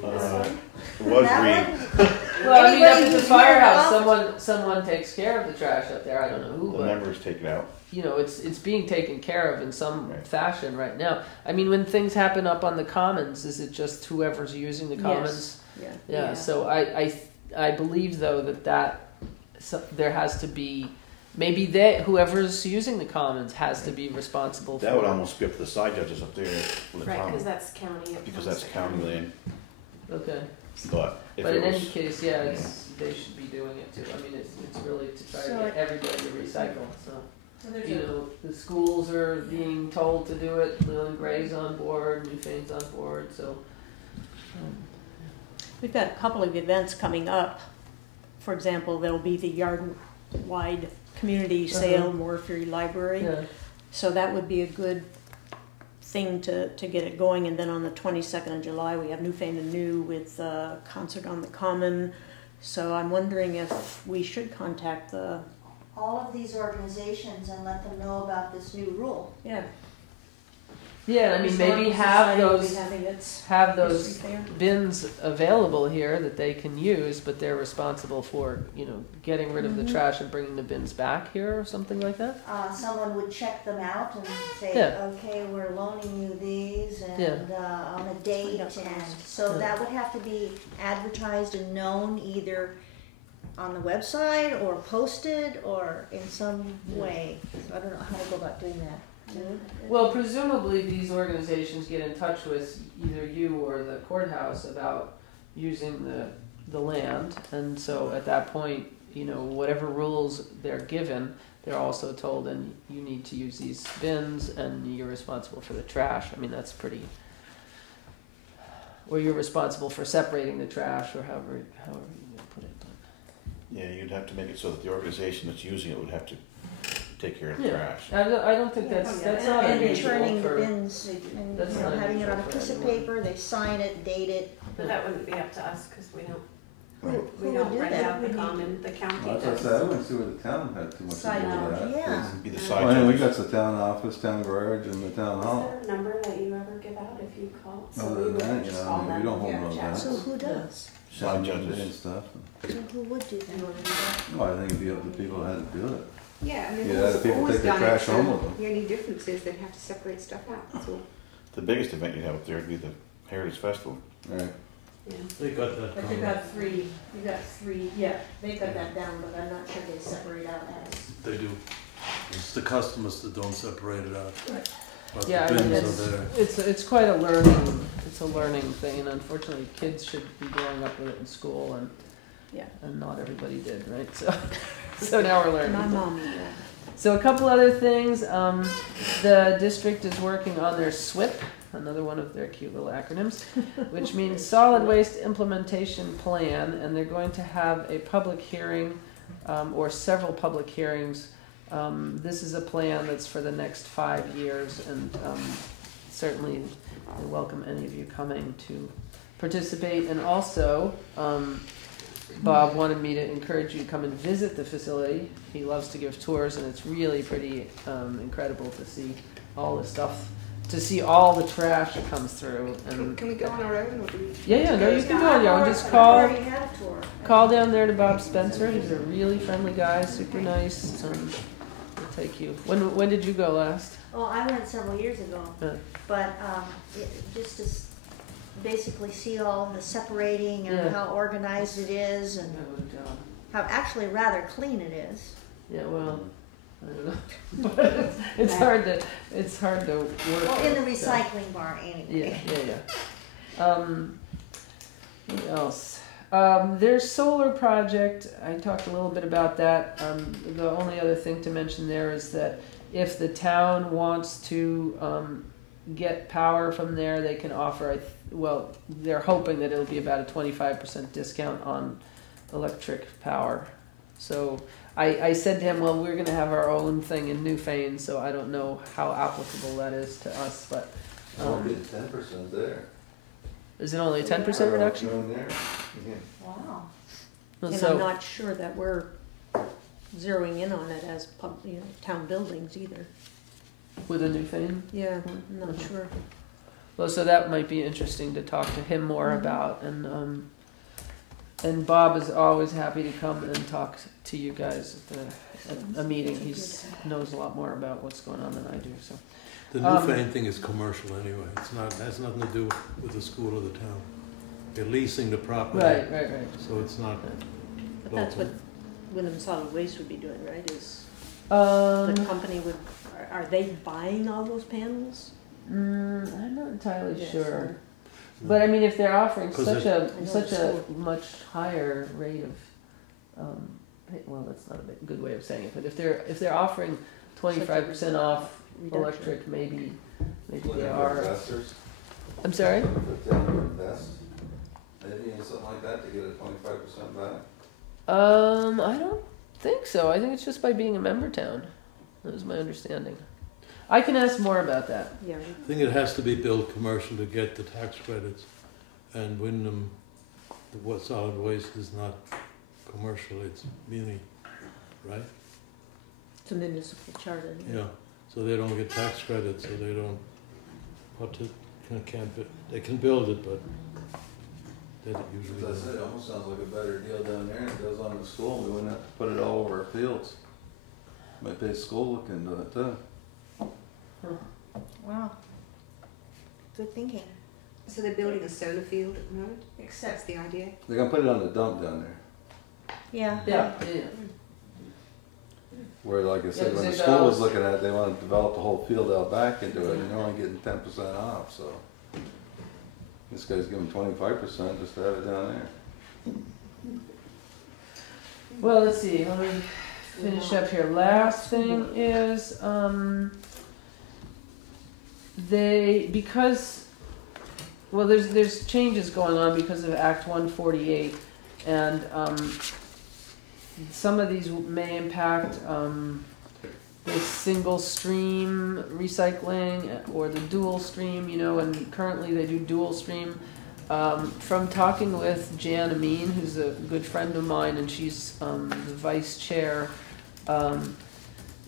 It was That green. one? Well, I mean, up Anybody at the who's firehouse, here someone takes care of the trash up there. I don't know who, The but members take it out. it's being taken care of in some Right. fashion right now. I mean, when things happen up on the commons, is it just whoever's using the commons? Yeah. Yeah. Yeah. So I believe though that there has to be maybe whoever's using the commons has to be responsible. That for would almost be up to the side judges up there for the Right, common, because that's county. It because comes that's to county land. Okay. But if But it in any was, case, yeah, they should be doing it too. I mean, it's really to try So to it- get everybody to recycle. So So there's the schools are being told to do it. Leland Gray's on board. Newfane's on board. So We've got a couple of events coming up. For example, there'll be the yard-wide community sale, Moore Free Library. yeah. So that would be a good thing to get it going. And then on the 22nd of July, we have Newfane and New with a concert on the Common. So I'm wondering if we should contact All of these organizations and let them know about this new rule. yeah. Yeah, I mean, maybe Historical have Society will be those having its have those history fair. bins available here that they can use, but they're responsible for getting rid of the trash and bringing the bins back here or something like that. Someone would check them out and say, Yeah. okay, we're loaning you these and Yeah. on a date. Find out And cost. so Yeah. that would have to be advertised and known either on the website or posted or in some way. So I don't know how to go about doing that. Well, presumably these organizations get in touch with either you or the courthouse about using the land, and so at that point, whatever rules they're given, they're also told, and you need to use these bins, and you're responsible for the trash. I mean, that's pretty. Or you're responsible for separating the trash, or however you put it. yeah, you'd have to make it so that the organization that's using it would have to take care of the Yeah. trash. I don't think that's not And unusual returning the for. bins and That's not having it on a unusual for piece of anyone. paper, they sign it, date it. But that wouldn't be up to us because we don't. Who We would don't do rent that? out the common. The county That's what I does. said. I wouldn't see where the town had too much to do Side with that. Yeah. It'd be the Well, side I mean, we judges. got the town office, town garage, and the town Is hall. there a number that you ever give out if you call? So Other we than would that, just I call mean, them we don't hold and no chat. events. So who does? Side And judges. stuff. So who would do that? Well, I think it'd be up to people how to do it. Yeah, I mean, Yeah, the people take their trash home with them. The only difference is they'd have to separate stuff out, that's all. The biggest event you'd have up there would be the Heritage Festival. Right. Yeah. They got that. But they've got three, yeah, they've got that down, but I'm not sure they separate out as. They do. It's the customers that don't separate it out. Right. But Yeah, I the mean, bins are there. it's quite a learning thing, and unfortunately, kids should be growing up with it in school, and Yeah. and not everybody did, right? So so now we're learning. My mom, yeah. So a couple other things. The district is working on their SWIP, another one of their cute little acronyms, which means Solid Waste Implementation Plan, and they're going to have a public hearing or several public hearings. This is a plan that's for the next 5 years, and certainly I welcome any of you coming to participate. And also, Bob wanted me to encourage you to come and visit the facility. He loves to give tours, and it's really pretty incredible to see all the stuff, to see all the trash that comes through. And Can we go on our own, or do we? yeah, no, you can go on your own. Just I've call already had a tour. down there to Bob Spencer. He's a really friendly guy, super nice. He'll take you. When did you go last? Well, I went several years ago, Yeah. but just to basically see all the separating and Yeah. how organized it is and how actually rather clean it is. Yeah, well, I don't know. But it's hard to work. Well, in the with, so. recycling barn anyway. Yeah. What else? Their solar project, I talked a little bit about that. The only other thing to mention there is that if the town wants to get power from there, they can offer, well, they're hoping that it'll be about a 25% discount on electric power. So I said to him, well, we're going to have our own thing in Newfane, so I don't know how applicable that is to us, but I'll get 10% there. is it only a 10% reduction? There. Yeah. Wow. Well, And I'm not sure that we're zeroing in on it as town buildings either. with a Newfane? Yeah, I'm not sure. Well, so that might be interesting to talk to him more about, and Bob is always happy to come and talk to you guys at a meeting. He knows a lot more about what's going on than I do. So The Newfane thing is commercial anyway. It's not, it has nothing to do with the school or the town. They're leasing the property. right. So it's not But that's what Wyndham Solid Waste would be doing, right? Is the the company would, are they buying all those panels? I'm not entirely Yes, sure. But I mean, if they're offering 'Cause such I know a school. much higher rate of, well, that's not a good way of saying it. But if they're offering 25% off Reduction. electric, maybe Looking they for are. investors. I'm sorry. Looking for town to invest. Maybe in something like that to get a 25% back. I don't think so. I think it's just by being a member town. That was my understanding. I can ask more about that. Yeah. I think it has to be built commercial to get the tax credits, and Wyndham, what solid waste is not commercial, it's muni, right? It's a municipal charter. Yeah, so they don't get tax credits, so they don't, they can build it, but they usually As I said, it don't. almost sounds like a better deal down there. It goes on the school. We wouldn't have to put it all over our fields. Might pay school look into it too. Wow. Good thinking. So they're building a solar field at the moment? That's the idea? They're gonna put it on the dump down there. Yeah. Yeah. Where, like I said, Yeah, when the 'cause school was they looking at it, they want to develop the whole field out back into it, and you're only getting 10% off, so. This guy's giving 25% just to have it down there. Well, let's see. Let me finish up here. Last thing is there's changes going on because of Act 148, and some of these may impact the single stream recycling or the dual stream, and currently they do dual stream. From talking with Jan Amin, who's a good friend of mine, and she's the vice chair,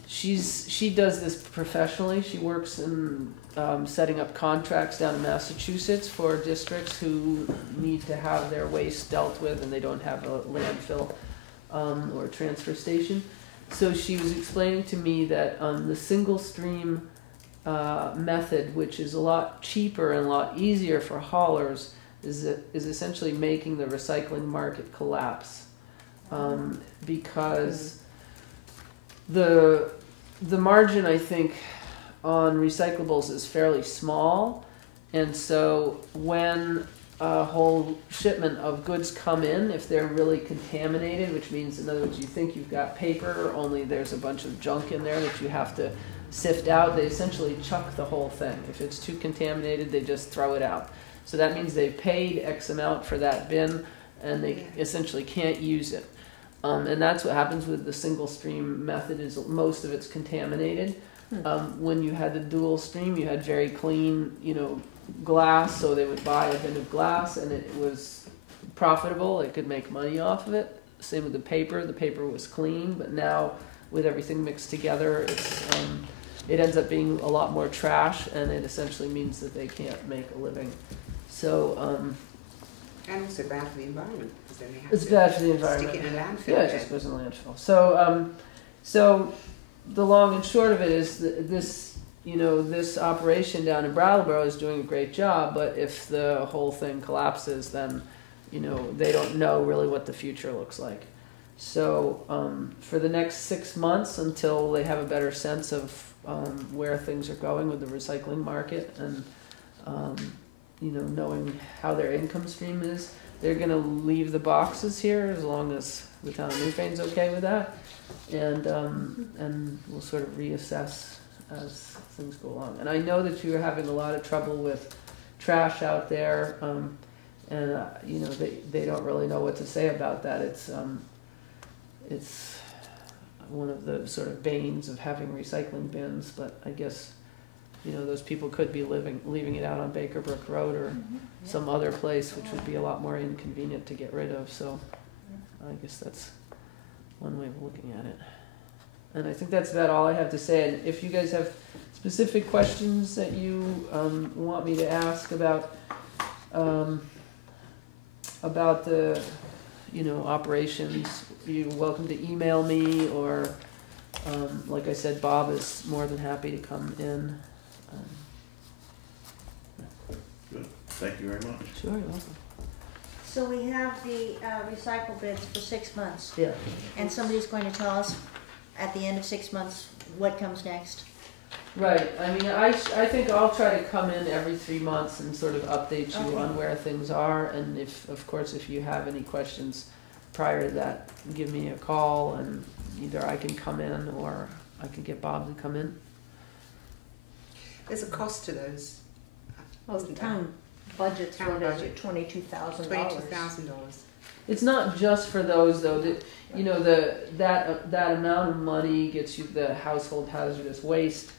she does this professionally. She works in setting up contracts down in Massachusetts for districts who need to have their waste dealt with and they don't have a landfill or transfer station. So she was explaining to me that the single stream method, which is a lot cheaper and a lot easier for haulers, is essentially making the recycling market collapse, because the margin, I think, on recyclables is fairly small, and so when a whole shipment of goods come in, if they're really contaminated, which means, in other words, you think you've got paper, only there's a bunch of junk in there that you have to sift out, they essentially chuck the whole thing. If it's too contaminated, they just throw it out. So that means they've paid X amount for that bin, and they essentially can't use it. And that's what happens with the single stream method, is most of it's contaminated. When you had the dual stream, you had very clean, glass, so they would buy a bin of glass, and it was profitable. They could make money off of it. Same with the paper. The paper was clean, but now with everything mixed together, it ends up being a lot more trash, and it essentially means that they can't make a living. So, And also bad for the environment, because then they have it's to bad for the environment. stick it in a landfill. Yeah, it just goes in the landfill. So the long and short of it is that this operation down in Brattleboro is doing a great job, but if the whole thing collapses, then, they don't know really what the future looks like. So for the next 6 months, until they have a better sense of where things are going with the recycling market and, knowing how their income stream is, they're going to leave the boxes here as long as the town of Newfane's okay with that, and we'll sort of reassess as things go along. And I know that you're having a lot of trouble with trash out there, and you know, they don't really know what to say about that. It's one of the sort of banes of having recycling bins, but I guess, you know, those people could be leaving it out on Baker Brook Road or some other place, which would be a lot more inconvenient to get rid of. So I guess that's one way of looking at it. And I think that's about all I have to say. And if you guys have specific questions that you want me to ask about the, you know, operations, you're welcome to email me, or like I said, Bob is more than happy to come in. Good. Thank you very much. Sure, you're welcome. So we have the recycle bins for 6 months, Yeah. and somebody's going to tell us at the end of 6 months what comes next. Right. I mean, I think I'll try to come in every 3 months and sort of update you Okay. on where things are. And if, of course, if you have any questions prior to that, give me a call, and either I can come in or I can get Bob to come in. There's a cost to those. Well, the town budget's Town what is budget. it, $22,000? $22,000. It's not just for those, though. That, you know, that amount of money gets you the household hazardous waste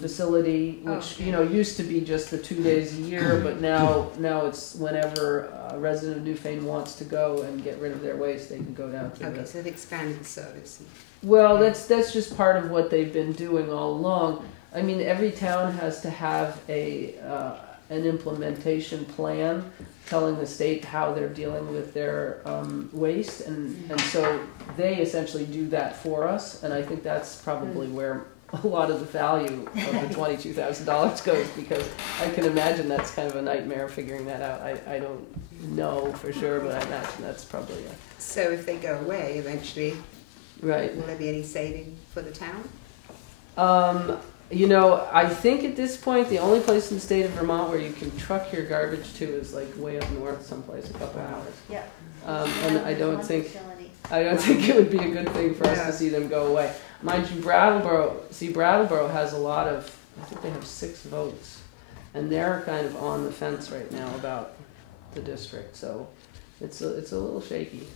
facility, which you know used to be just the 2 days a year, but now it's whenever a resident of Newfane wants to go and get rid of their waste, they can go down to Okay, the. so they've expanded the service. Well, that's just part of what they've been doing all along. I mean, every town has to have an implementation plan telling the state how they're dealing with their waste, and so they essentially do that for us, and I think that's probably where a lot of the value of the $22,000 goes, because I can imagine that's kind of a nightmare figuring that out. I don't know for sure, but I imagine that's probably So if they go away eventually, right. will there be any saving for the town? You know, I think at this point the only place in the state of Vermont where you can truck your garbage to is like way up north someplace, a couple hours. Yeah. And I don't One think facility. it would be a good thing for us Yeah. to see them go away. Mind you, Brattleboro has a lot of, I think they have 6 votes, and they're kind of on the fence right now about the district, so it's a little shaky.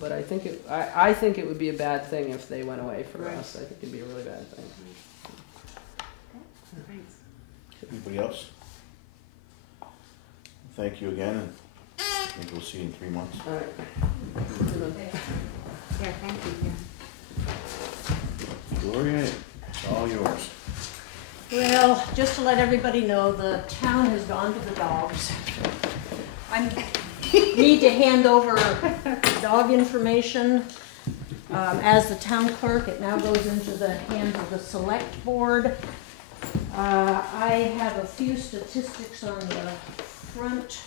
But I think it would be a bad thing if they went away from Right. us. I think it'd be a really bad thing. Thanks. Anybody else? Thank you again, and maybe we'll see you in 3 months. All right. Yeah, thank you. Yeah. Gloria, it's all yours. Well, just to let everybody know, the town has gone to the dogs. I need to hand over dog information. As the town clerk, it now goes into the hands of the select board. I have a few statistics on the front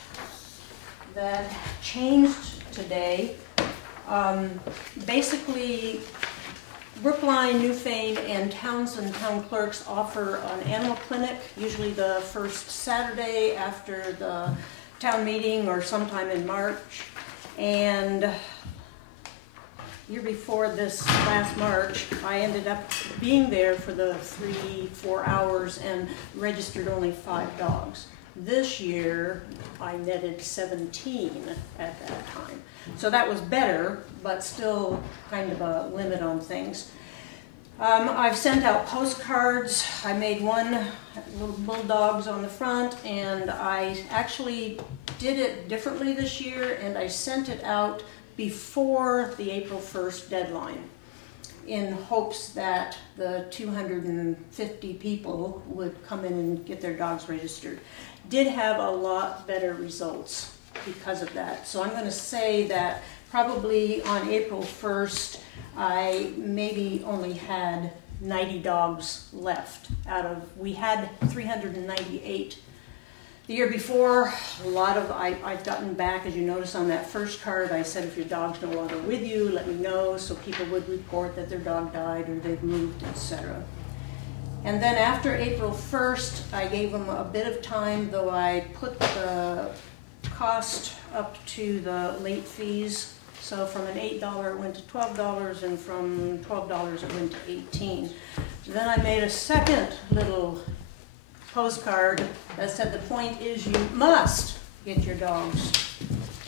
that changed today. Basically, Brookline, Newfane, and Townsend town clerks offer an animal clinic, usually the first Saturday after the town meeting or sometime in March. And year before this last March, I ended up being there for the 3-4 hours and registered only 5 dogs. This year, I netted 17 at that time. So that was better, but still kind of a limit on things. I've sent out postcards. I made one, little bulldogs on the front, and I actually did it differently this year, and I sent it out before the April 1st deadline in hopes that the 250 people would come in and get their dogs registered. Did have a lot better results because of that. So I'm going to say that probably on April 1st, I maybe only had 90 dogs left out of, we had 398. The year before, a lot of, I've gotten back, as you notice on that first card, I said if your dog's no longer with you, let me know, so people would report that their dog died or they've moved, etc. And then after April 1st, I gave them a bit of time, though I put the cost up to the late fees. So from an $8 it went to $12, and from $12 it went to $18. Then I made a second little postcard that said the point is you must get your dogs.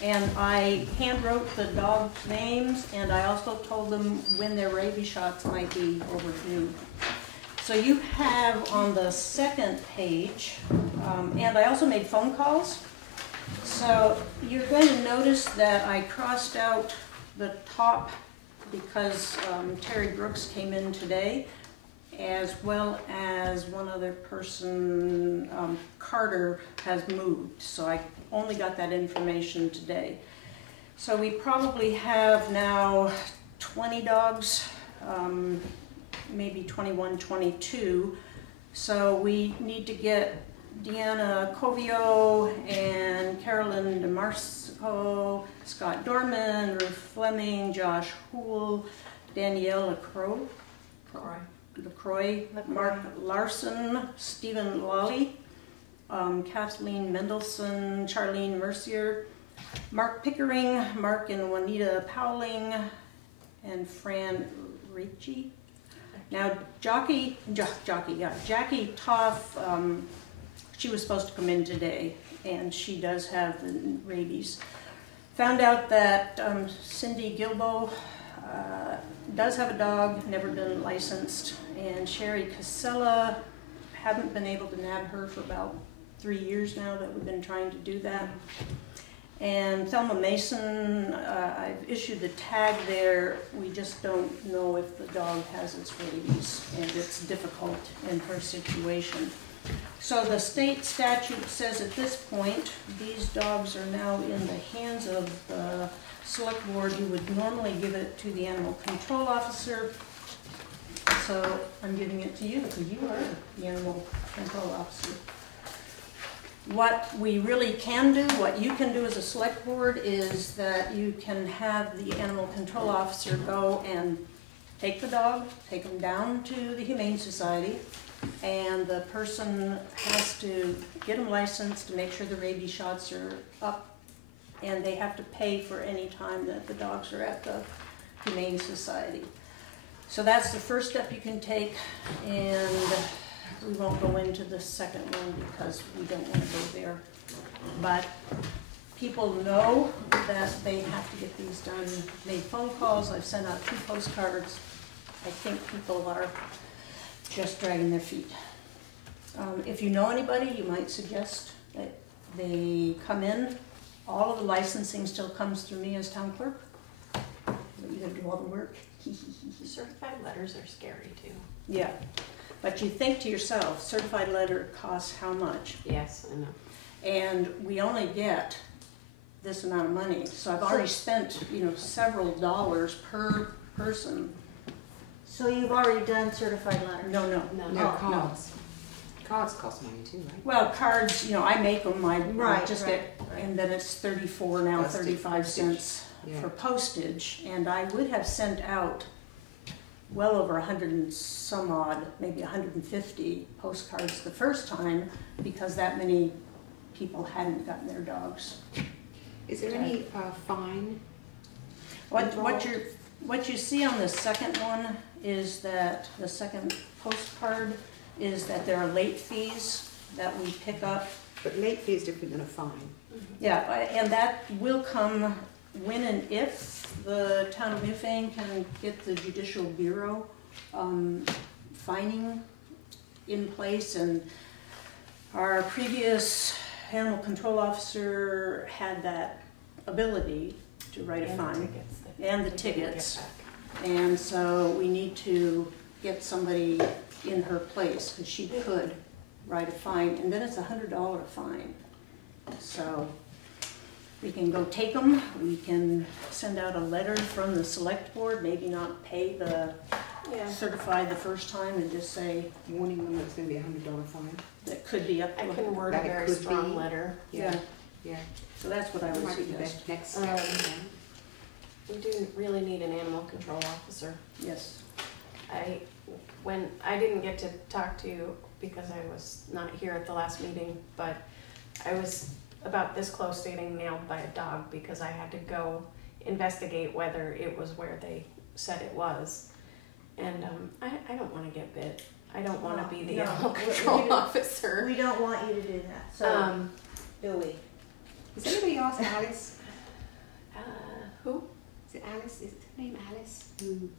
And I hand wrote the dogs' names, and I also told them when their rabies shots might be overdue. So you have on the second page, and I also made phone calls. So you're going to notice that I crossed out the top because Terry Brooks came in today, as well as one other person, Carter, has moved. So I only got that information today. So we probably have now 20 dogs, maybe 21, 22. So we need to get Deanna Covio and Carolyn DeMarco, Scott Dorman, Ruth Fleming, Josh Houle, Danielle LaCroix, Mark Larson, Stephen Lawley, Kathleen Mendelson, Charlene Mercier, Mark Pickering, Mark and Juanita Powling, and Fran Ricci. Now Jackie Toff, she was supposed to come in today, and she does have the rabies. Found out that Cindy Gilbo does have a dog, never been licensed, and Sherry Casella, haven't been able to nab her for about 3 years now that we've been trying to do that. And Thelma Mason, I've issued the tag there. We just don't know if the dog has its rabies, and it's difficult in her situation. So the state statute says at this point, these dogs are now in the hands of the select board. You would normally give it to the animal control officer. So I'm giving it to you because you are the animal control officer. What we really can do, what you can do as a select board, is that you can have the animal control officer go and take the dog, take him down to the Humane Society, and the person has to get them licensed to make sure the rabies shots are up, and they have to pay for any time that the dogs are at the Humane Society. So that's the first step you can take, and we won't go into the second one because we don't want to go there. But people know that they have to get these done. Made phone calls, I've sent out 2 postcards. I think people are just dragging their feet. If you know anybody, you might suggest that they come in. All of the licensing still comes through me as town clerk. But you gotta do all the work. Certified letters are scary too. Yeah, but you think to yourself, certified letter costs how much? Yes, I know. And we only get this amount of money. So I've already spent, several dollars per person. So you've already done certified letters? No. No, cards. Cards cost money too, right? Well, cards, I make them, I just right. get, and then it's 34 now, Postage. 35 cents for postage. And I would have sent out well over 100 and some odd, maybe 150 postcards the first time because that many people hadn't gotten their dogs. Is there any fine? What you see on the second one is that the second postcard is that there are late fees that we pick up. But late fee is different than a fine. Yeah, and that will come when and if the town of Newfane can get the Judicial Bureau fining in place. And our previous animal control officer had that ability to write a fine. And the tickets. And so we need to get somebody in her place because she could write a fine, and then it's a $100 fine. So we can go take them. We can send out a letter from the select board, maybe not pay the certified the first time and just say Warning them that it's going to be a $100 fine. that could be up to I can word a That it very could strong be. letter. Yeah. So that's what I would Might be the suggest. next step. We do really need an animal control officer. Yes. When I didn't get to talk to you because I was not here at the last meeting, but I was about this close to getting nailed by a dog because I had to go investigate whether it was where they said it was. And I don't want to get bit. I don't want to be the No, animal we control don't- officer. We don't want you to do that, so, do we? Is anybody else Alice? Who? Is it Alice? Is her name Alice? Who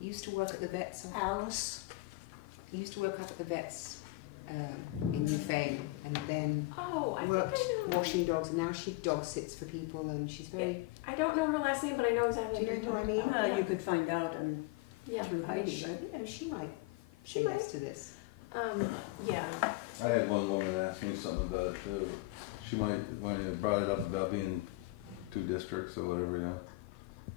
used to work at the vets? Alice? Used to work up at the vets in Newfane, and then Oh, I worked think I know. washing dogs, and now she dog sits for people, and she's very. I don't know her last name, but I know exactly Do you know who who I you're mean? talking about. You could find out and Yeah. through Heidi, right? Yeah, she might. She say might. yes to this. Yeah. I had one woman ask me something about it too. She might, when you brought it up about being 2 districts or whatever, you know,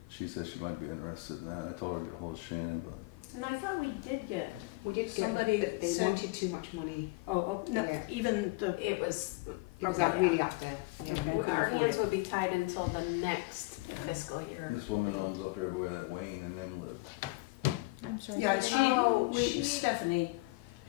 she said she might be interested in that. I told her to get hold of Shannon, but. And I thought we did get We did somebody get, but they said- wanted too much money. Oh, no, Yeah. even the, It was. It was Okay, like really up there. Yeah, Okay. we couldn't Our afford hands it. would be tied until the next fiscal year. This woman owns up there where that Wayne and them live. I'm sorry. yeah, she- Stephanie,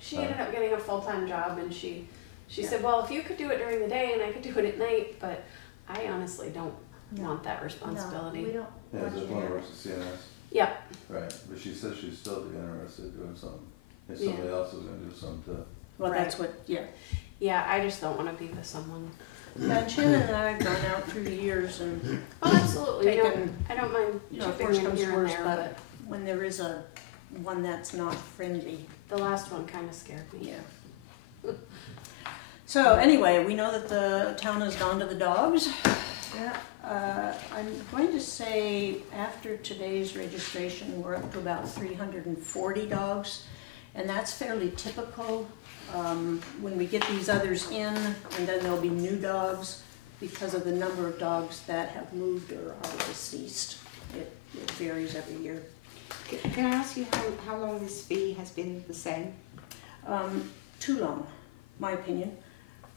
She ended up getting a full-time job, and she said, well, if you could do it during the day and I could do it at night, but I honestly don't No. want that No, responsibility. we don't Yeah, want you this one to. works at CNS. Yeah. Right, but she said she'd still be interested in doing something. If somebody else was gonna do something too. well, Right. that's what, yeah. Yeah, I just don't want to be with someone. And Shannon and I have gone out through the years and Oh, absolutely. taken, I don't mind you know, chipping first in comes here and first, there, but but when there is one that's not friendly, the last one kind of scared me. yeah. So anyway, we know that the town has gone to the dogs. Yeah. I'm going to say after today's registration, we're up to about 340 dogs, and that's fairly typical. When we get these others in, and then there'll be new dogs because of the number of dogs that have moved or are deceased. It varies every year. Can I ask you how long this fee has been the same? Too long, my opinion.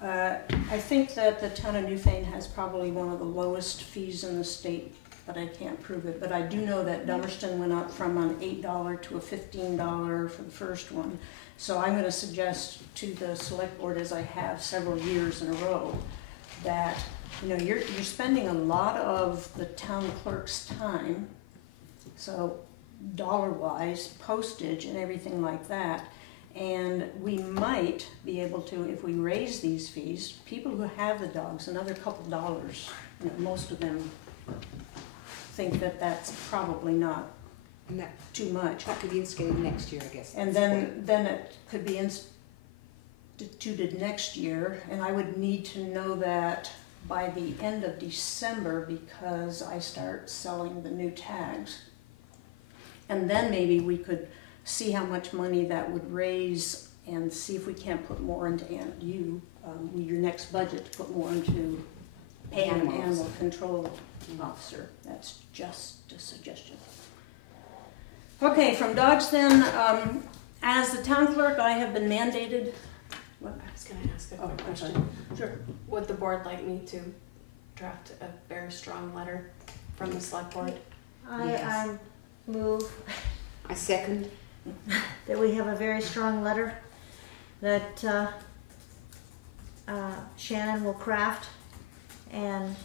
I think that the town of Newfane has probably one of the lowest fees in the state, but I can't prove it. But I do know that Dummerston went up from an $8 to a $15 for the first one. So I'm going to suggest to the select board, as I have several years in a row, that you're spending a lot of the town clerk's time, so dollar-wise, postage and everything like that. And we might be able to, if we raise these fees, people who have the dogs, another couple dollars. Most of them think that that's probably not And that too much. could be instigated next year, I guess. And then it could be instituted next year, and I would need to know that by the end of December because I start selling the new tags. And then maybe we could see how much money that would raise and see if we can't put more into your next budget to put more into paying an animal control officer. That's just a suggestion. Okay, from dogs then, as the town clerk, I have been mandated. What? I was going to ask a quick I'm sorry. question. Sure. Would the board like me to draft a very strong letter from the select board? I move I second. that we have a very strong letter that Shannon will craft, and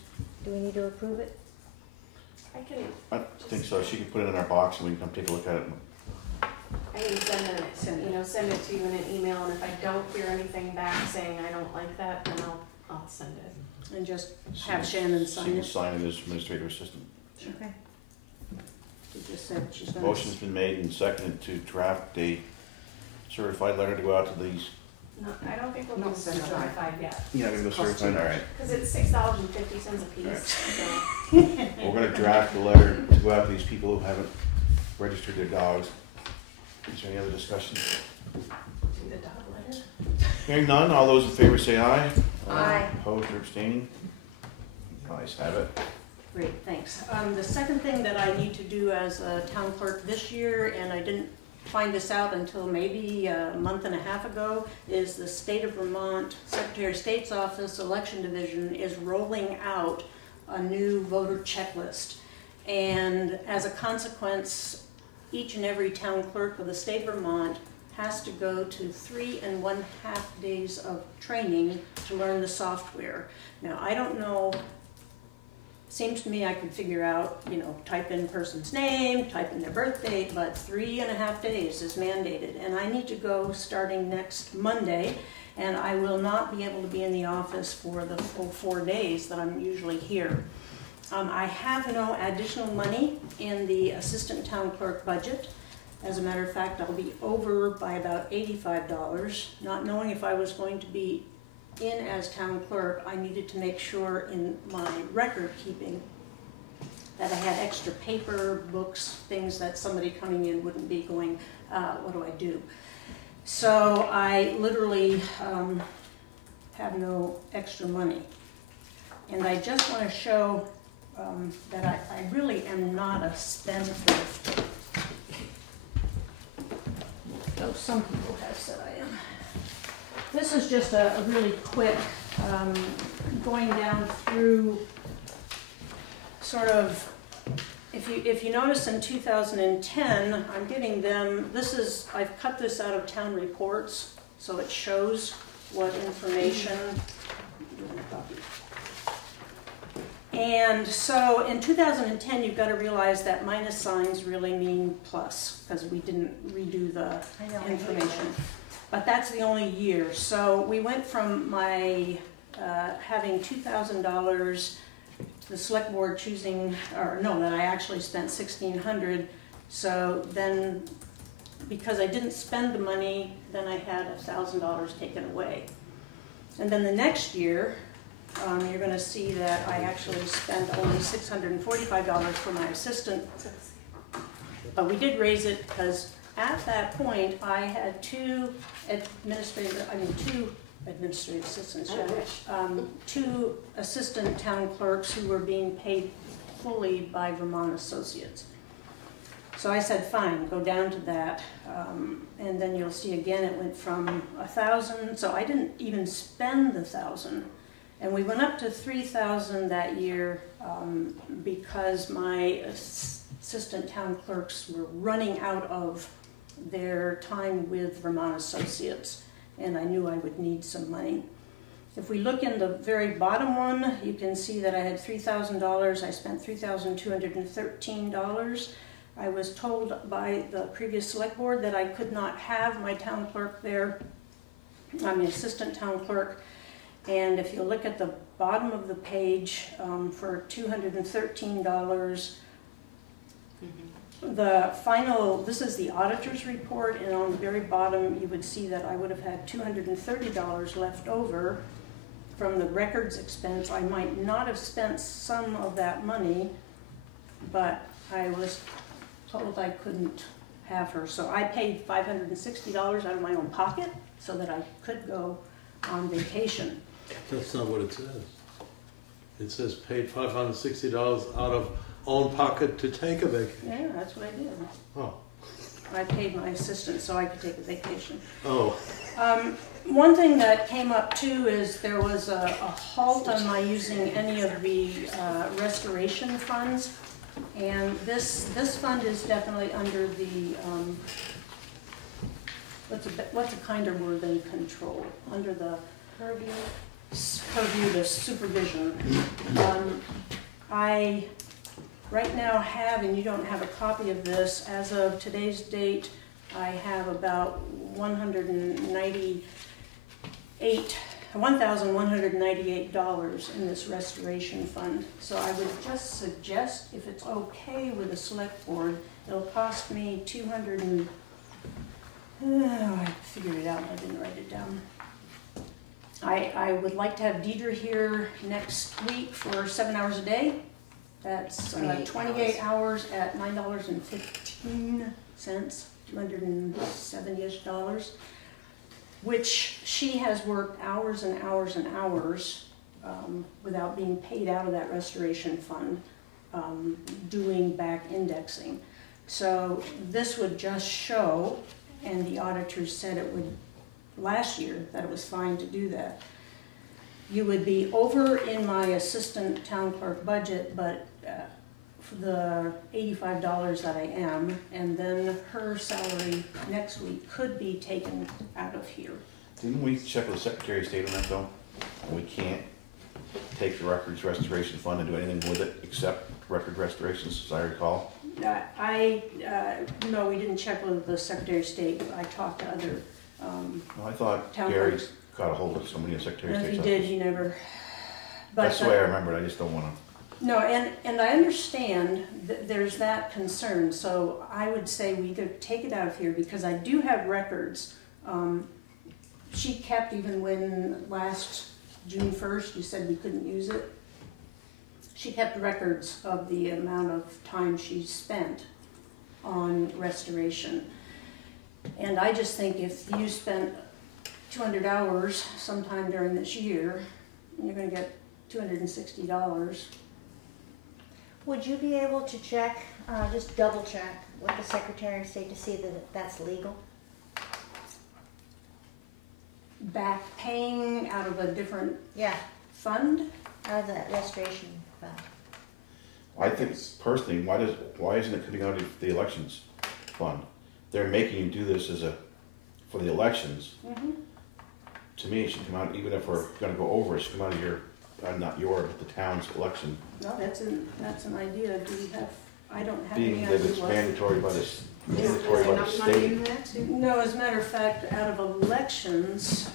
do we need to approve it? I can I think so. She can put it in our box and we can come take a look at it. send it to you in an email, and if I don't hear anything back saying I don't like that, then I'll send it. And just have Shannon She sign can it. sign it as administrative assistant. Okay. She just said she's gonna. Motion's been made and seconded to draft a certified letter to go out to these. No, I don't think we'll Not be certified. certified yet, Yeah, we're gonna go certified, all right. because it's $6.50 a piece, Right. so. We're gonna draft a letter to go out to these people who haven't registered their dogs. Is there any other discussion? Do the dog letter? Hearing none, all those in favor say aye. Aye. Opposed or abstaining? Ayes have it. Great, thanks. The second thing that I need to do as a town clerk this year, and I didn't find this out until maybe a month and a half ago, is the State of Vermont Secretary of State's Office Election Division is rolling out a new voter checklist. And as a consequence, each and every town clerk of the state of Vermont has to go to 3.5 days of training to learn the software. Now, I don't know seems to me I could figure out, you know, type in person's name, type in their birth date, but 3.5 days is mandated. And I need to go starting next Monday, and I will not be able to be in the office for the full 4 days that I'm usually here. I have no additional money in the assistant town clerk budget. As a matter of fact, I'll be over by about $85. Not knowing if I was going to be in as town clerk, I needed to make sure in my record keeping that I had extra paper, books, things that somebody coming in wouldn't be going, what do I do? So I literally have no extra money. And I just want to show that I really am not a spendthrift. Though some people have said I am. This is just a really quick going down through sort of, if you notice in 2010, I'm giving them, I've cut this out of town reports, so it shows what information. And so in 2010, you've got to realize that minus signs really mean plus, because we didn't redo the information. But that's the only year. So we went from my having $2,000, the select board choosing, or no, that I actually spent $1,600. So then, because I didn't spend the money, then I had $1,000 taken away. And then the next year, you're going to see that I actually spent only $645 for my assistant. But we did raise it because at that point I had two administrative assistants, two assistant town clerks who were being paid fully by Vermont Associates. So I said, fine, go down to that. And then you'll see again it went from $1,000, so I didn't even spend the $1,000. And we went up to $3,000 that year because my assistant town clerks were running out of their time with Vermont Associates, and I knew I would need some money. If we look in the very bottom one, you can see that I had $3,000. I spent $3,213. I was told by the previous select board that I could not have my town clerk there. I'm the assistant town clerk. And if you look at the bottom of the page for $213, the final, this is the auditor's report, and on the very bottom you would see that I would have had $230 left over from the records expense. I might not have spent some of that money, but I was told I couldn't have her. So I paid $560 out of my own pocket so that I could go on vacation. That's not what it says. It says paid $560 out of own pocket to take a vacation. Yeah, that's what I did. Oh. I paid my assistant so I could take a vacation. Oh. One thing that came up too is there was a halt on my using any of the restoration funds, and this fund is definitely under the what's a kinder word than control, under the purview, the supervision. I right now have, and you don't have a copy of this, as of today's date, I have about $1,198 in this restoration fund. So I would just suggest, if it's okay with the select board, it'll cost me I figured it out, I didn't write it down. I would like to have Deidre here next week for 7 hours a day. That's 28 hours at $9.15, $270-ish, which she has worked hours and hours and hours without being paid out of that restoration fund, doing back indexing. So this would just show, and the auditors said it would last year that it was fine to do that. You would be over in my assistant town clerk budget, but for the $85 that I am, and then her salary next week could be taken out of here. Didn't we check with the Secretary of State on that though? We can't take the records restoration fund and do anything with it except record restorations, as I recall? No, we didn't check with the Secretary of State. I talked to other, Well, I thought town Gary clerks. got a hold of somebody in the Secretary of And if State's he did, office. he never. But, That's the way I remember it, I just don't wanna. No, and I understand that there's that concern, so I would say we could take it out of here, because I do have records. She kept, even when last June 1st, you said we couldn't use it, she kept records of the amount of time she spent on restoration. And I just think if you spent 200 hours sometime during this year, you're gonna get $260. Would you be able to check, just double check with the Secretary of State to see that that's legal? Back paying out of a different Yeah, fund? out of that restoration fund. I think personally, why isn't it coming out of the elections fund? They're making you do this for the elections. Mm-hmm. To me, it should come out, even if we're gonna go over, it should come out of your, not your, but the town's election. No, that's an idea. Do we have, I don't have Being any that idea it's what. mandatory by the Is there enough money state. in there to? No, as a matter of fact, out of elections,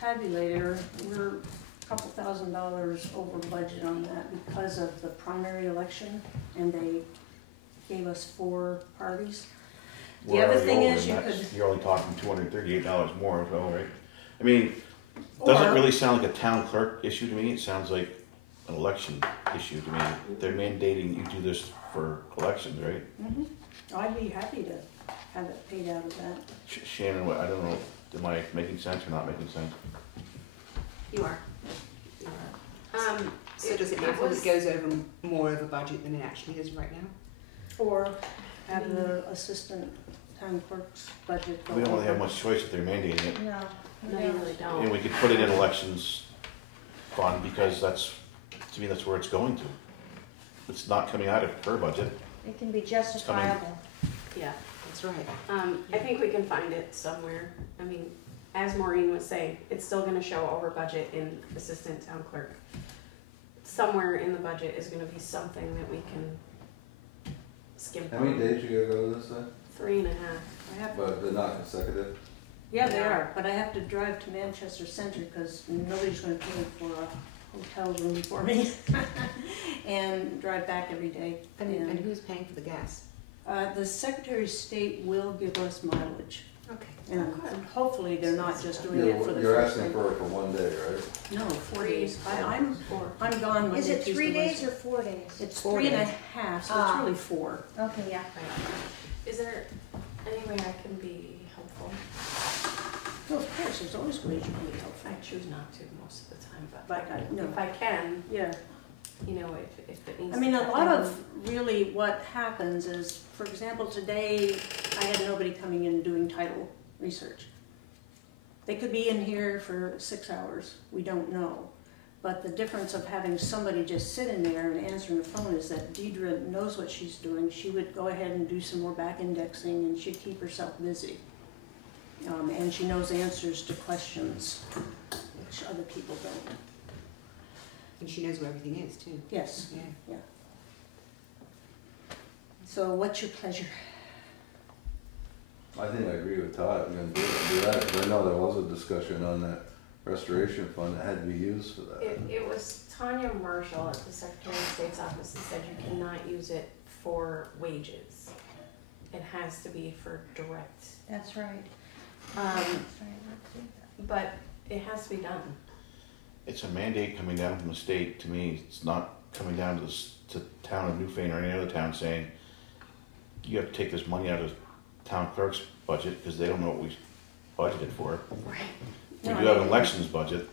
tabulator, we're a couple $1,000s over budget on that because of the primary election, and they gave us 4 parties. The We're other already thing over, is and you that's- could, You're only talking $238 more, so, right? I mean, doesn't Or- really sound like a town clerk issue to me, it sounds like an election issue to me. They're mandating you do this for elections, right? Mhm. I'd be happy to have it paid out of that. Shannon, I don't know, am I making sense or not making sense? You are. You are. So does it matter if was- it goes over more over budget than it actually is right now? Or have the assistant town clerk's budget go We don't really have over. much choice if they're mandating it. No, No, you really don't. And we could put it in elections fund because to me, that's where it's going to. It's not coming out of her budget. it can be justifiable. Yeah. That's right. I think we can find it somewhere. I mean, as Maureen was saying, it's still gonna show over budget in assistant town clerk. Somewhere in the budget is gonna be something that we can skimp How many on. days you gotta go this way? 3.5. I have, But they're not consecutive? yeah, they are, but I have to drive to Manchester Center because nobody's gonna pay for a hotel room for me. And drive back every day. And who's paying for the gas? The Secretary of State will give us mileage. Okay. And hopefully they're not just doing it for the You're first asking day. for it for 1 day, right? No, 4 days. I'm gone Monday, Is it Tuesday, 3 days Wednesday. or 4 days? It's 4 3.5, days. so it's Ah. really 4. Okay, yeah. Is there any way I can be helpful? Well, of course, there's always ways you can be helpful. I choose not to most of the time, but But I, no, if I can, yeah. you know, if it needs I mean, to a cut lot down- of really what happens is, for example, today I had nobody coming in doing title research. They could be in here for 6 hours, we don't know. But the difference of having somebody just sit in there and answering the phone is that Deidre knows what she's doing. She would go ahead and do some more back indexing and she'd keep herself busy. And she knows answers to questions, which other people don't. And she knows where everything is too. Yes. Yeah. So what's your pleasure? I think I agree with Todd, I'm gonna do that, 'cause I know there was a discussion on that restoration fund that had to be used for that. It was Tanya Marshall at the Secretary of State's office that said you cannot use it for wages. It has to be for direct, That's right. um, That's right, let's see that. but it has to be done. It's a mandate coming down from the state, to me, it's not coming down to the town of Newfane or any other town saying, you have to take this money out of town clerk's budget, because they don't know what we budgeted for. Right. We No, do I have mean- an elections budget.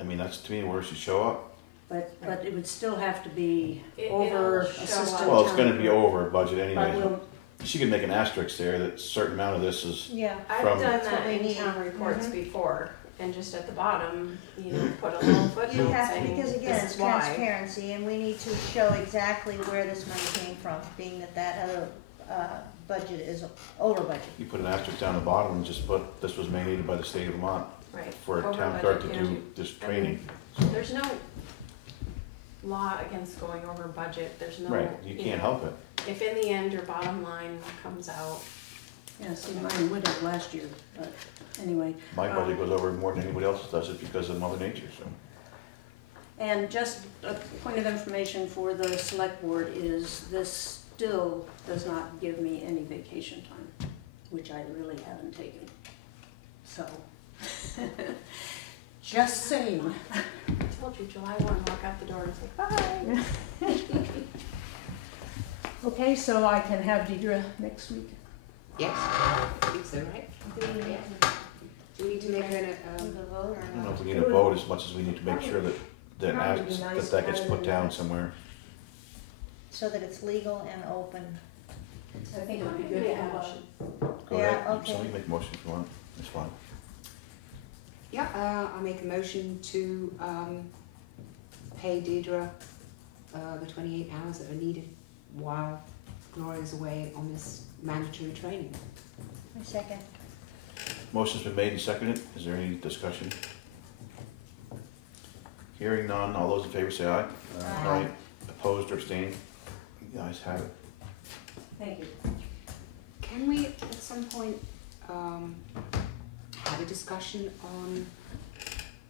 I mean, that's to me where it should show up. But it would still have to be It'll over show assistant up. Well, it's town gonna be clerk. over budget But anyway. we'll, She could make an asterisk there that a certain amount of this is, Yeah. I've From- done That's what that we in need. town reports Mhm. before, and just at the bottom, you know, put a little You footnote have to, saying, because again, this it's is why. transparency, and we need to show exactly where this money came from, being that that other budget is over budget. you put an asterisk down the bottom and just put, this was mandated by the state of Vermont Right. for a Over town budget, clerk to yeah. do this training. There's no law against going over budget. There's no. Right, you can't help it. If in the end your bottom line comes out. Yeah, see, mine would have last year, but anyway. My budget goes over more than anybody else's does it because of Mother Nature, so. And just a point of information for the select board is this still does not give me any vacation time, which I really haven't taken. So, just saying. I told you July 1, walk out the door and it's like, bye. Okay, so I can have Deidre next week. Yes, I think so, right? Yeah. Do we need to make The vote I don't know or if we need a vote as much as we need to make sure that that gets put down somewhere. so that it's legal and open. I think it would be good to have a Go Yeah, ahead, okay. somebody make a motion if you want, it's fine. Yeah, I'll make a motion to pay Deidre the 28 hours that are needed while Gloria's away on this mandatory training. A second. Motion's been made and seconded, is there any discussion? Hearing none, all those in favor say aye. Aye. Opposed or abstained? You guys have it. Thank you. Can we at some point have a discussion on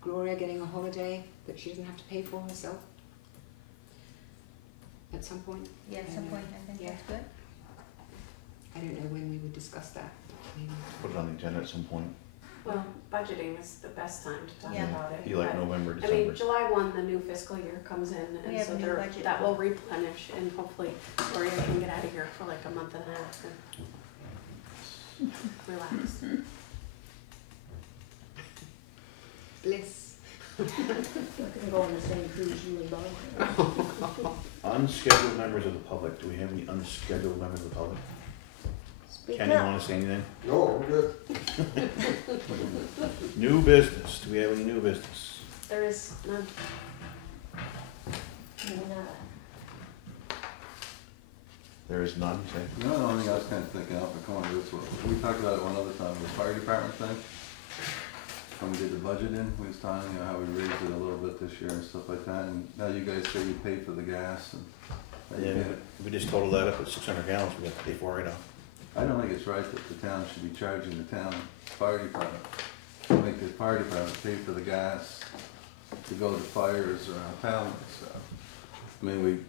Gloria getting a holiday that she doesn't have to pay for herself? At some point? Yeah, at some point, I think Yeah. that's good. I don't know when we would discuss that. Maybe. Put it on the agenda at some point. Well, budgeting is the best time to talk Yeah. about it. Be like but- November, I December. mean, July 1, the new fiscal year comes in, We and have so a new there, budget. that will replenish, and hopefully Gloria can get out of here for like a month and a half and relax. Bliss. We're gonna go on the same cruise you and Bob. Unscheduled members of the public, do we have any unscheduled members of the public? Speak Kenny, up. wanna say anything? No, we're good. New business, do we have any new business? There is none. There is none, say. You know, the only thing I was kind of thinking out the corner of this was, we talked about it one other time, the fire department thing. When we did the budget in, we was talking, you know, how we raised it a little bit this year and stuff like that, and now you guys say you paid for the gas and. how you Yeah, did it. we just totaled that up at 600 gallons, we have to pay for right now. I don't think it's right that the town should be charging the town fire department, to make the fire department pay for the gas to go to fires around town and stuff. I mean,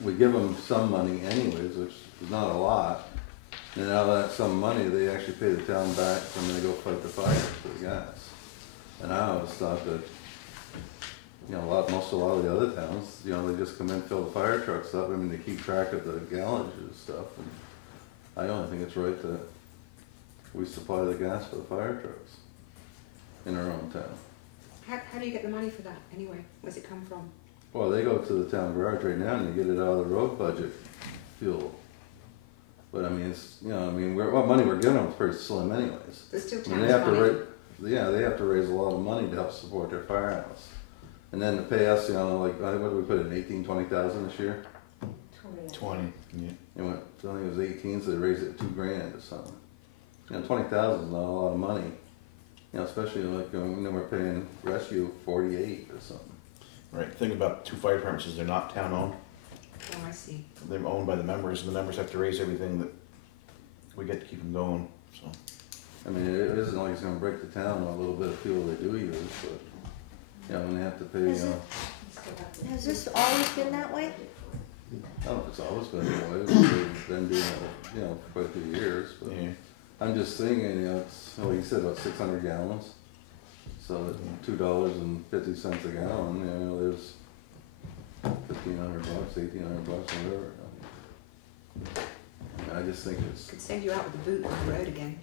we give them some money anyways, which is not a lot. And out of that some money, they actually pay the town back when they go fight the fires for the gas. And I always thought that, you know, a lot of the other towns, you know, they just come in, fill the fire trucks up, I mean, they keep track of the gallonage and stuff. And I don't think it's right that we supply the gas for the fire trucks in our own town. How do you get the money for that anyway? Where's it come from? Well, they go to the town garage right now and they get it out of the road budget fuel. But I mean, it's, you know, I mean, what money we're giving them is pretty slim anyways. There's still I mean, towns they have to money. they have to raise a lot of money to help support their firehouse. And then to pay us, you know, like, what did we put in, 18, 20,000 this year? 20, yeah. It went, I think it was 18, so they raised it $2,000 or something. You know, 20,000 is not a lot of money. You know, especially like, when we're paying rescue 48 or something. Right, the thing about two fire departments is they're not town owned, Oh, I see. they're owned by the members, and the members have to raise everything that we get to keep them going, so. I mean, it isn't like it's gonna break the town on a little bit of fuel they do use, but, you know, when they have to pay, Is it- Has this always been that way? I don't know if it's always been that way, but they've been doing it, you know, for quite a few years, but. Yeah, I'm just thinking, you know, it's, like you said, about 600 gallons. So at $2.50 a gallon, you know, there's $1,500, $1,800, whatever. I just think it's, Could send you out with a boot on the road again.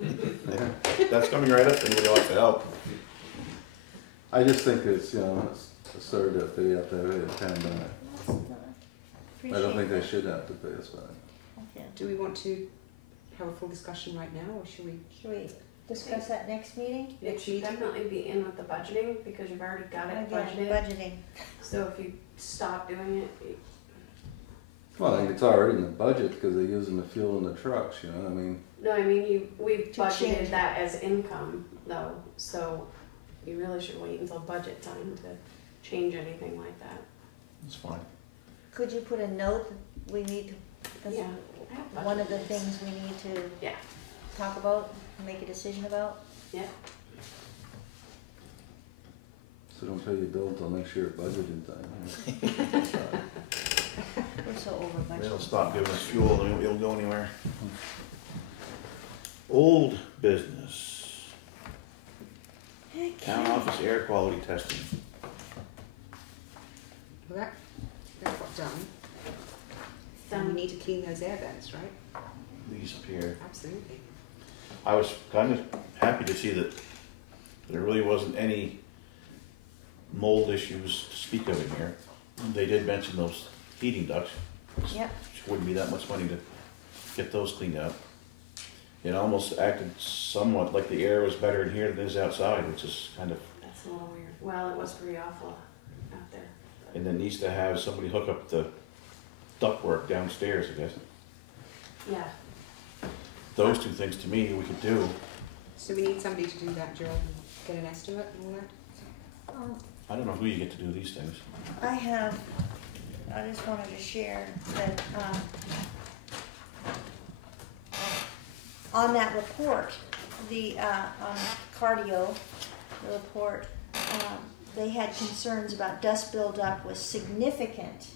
yeah. that's coming right up, anybody wants to help? I just think it's, you know, it's absurd that they have to pay the town back. I don't think they should have to pay us back. Okay. Do we want to have a full discussion right now, or should we? Should we discuss that next meeting? It should definitely be in with the budgeting, because you've already got it Again, budgeted. budgeting. So if you stop doing it, Well, I think it's already in the budget because they're using the fuel in the trucks, you know, I mean, no, I mean, we've To change budgeted it. that as income though, so you really should wait until budget time to change anything like that. It's fine. Could you put a note that we need to, that's Yeah. I have budget one of the notes. things we need to Yeah. talk about, make a decision about? Yeah. So don't pay your bill until next year at budgeting time. We're so over budget. They'll stop giving us fuel and it'll go anywhere. Old business. Town office air quality testing. Well, that's got done. And we need to clean those air vents, right? These up here. Absolutely. I was kind of happy to see that there really wasn't any mold issues to speak of in here. They did mention those heating ducts. Yep. Which wouldn't be that much money to get those cleaned up. It almost acted somewhat like the air was better in here than it is outside, which is kind of, That's a little weird. Well, it was pretty awful out there. and then needs to have somebody hook up the ductwork downstairs, I guess. Yeah. Those two things to me we could do. So we need somebody to do that job and get an estimate and all that? Oh, I don't know who you get to do these things. I just wanted to share that, on that report, on cardio, the report, they had concerns about dust buildup was significant.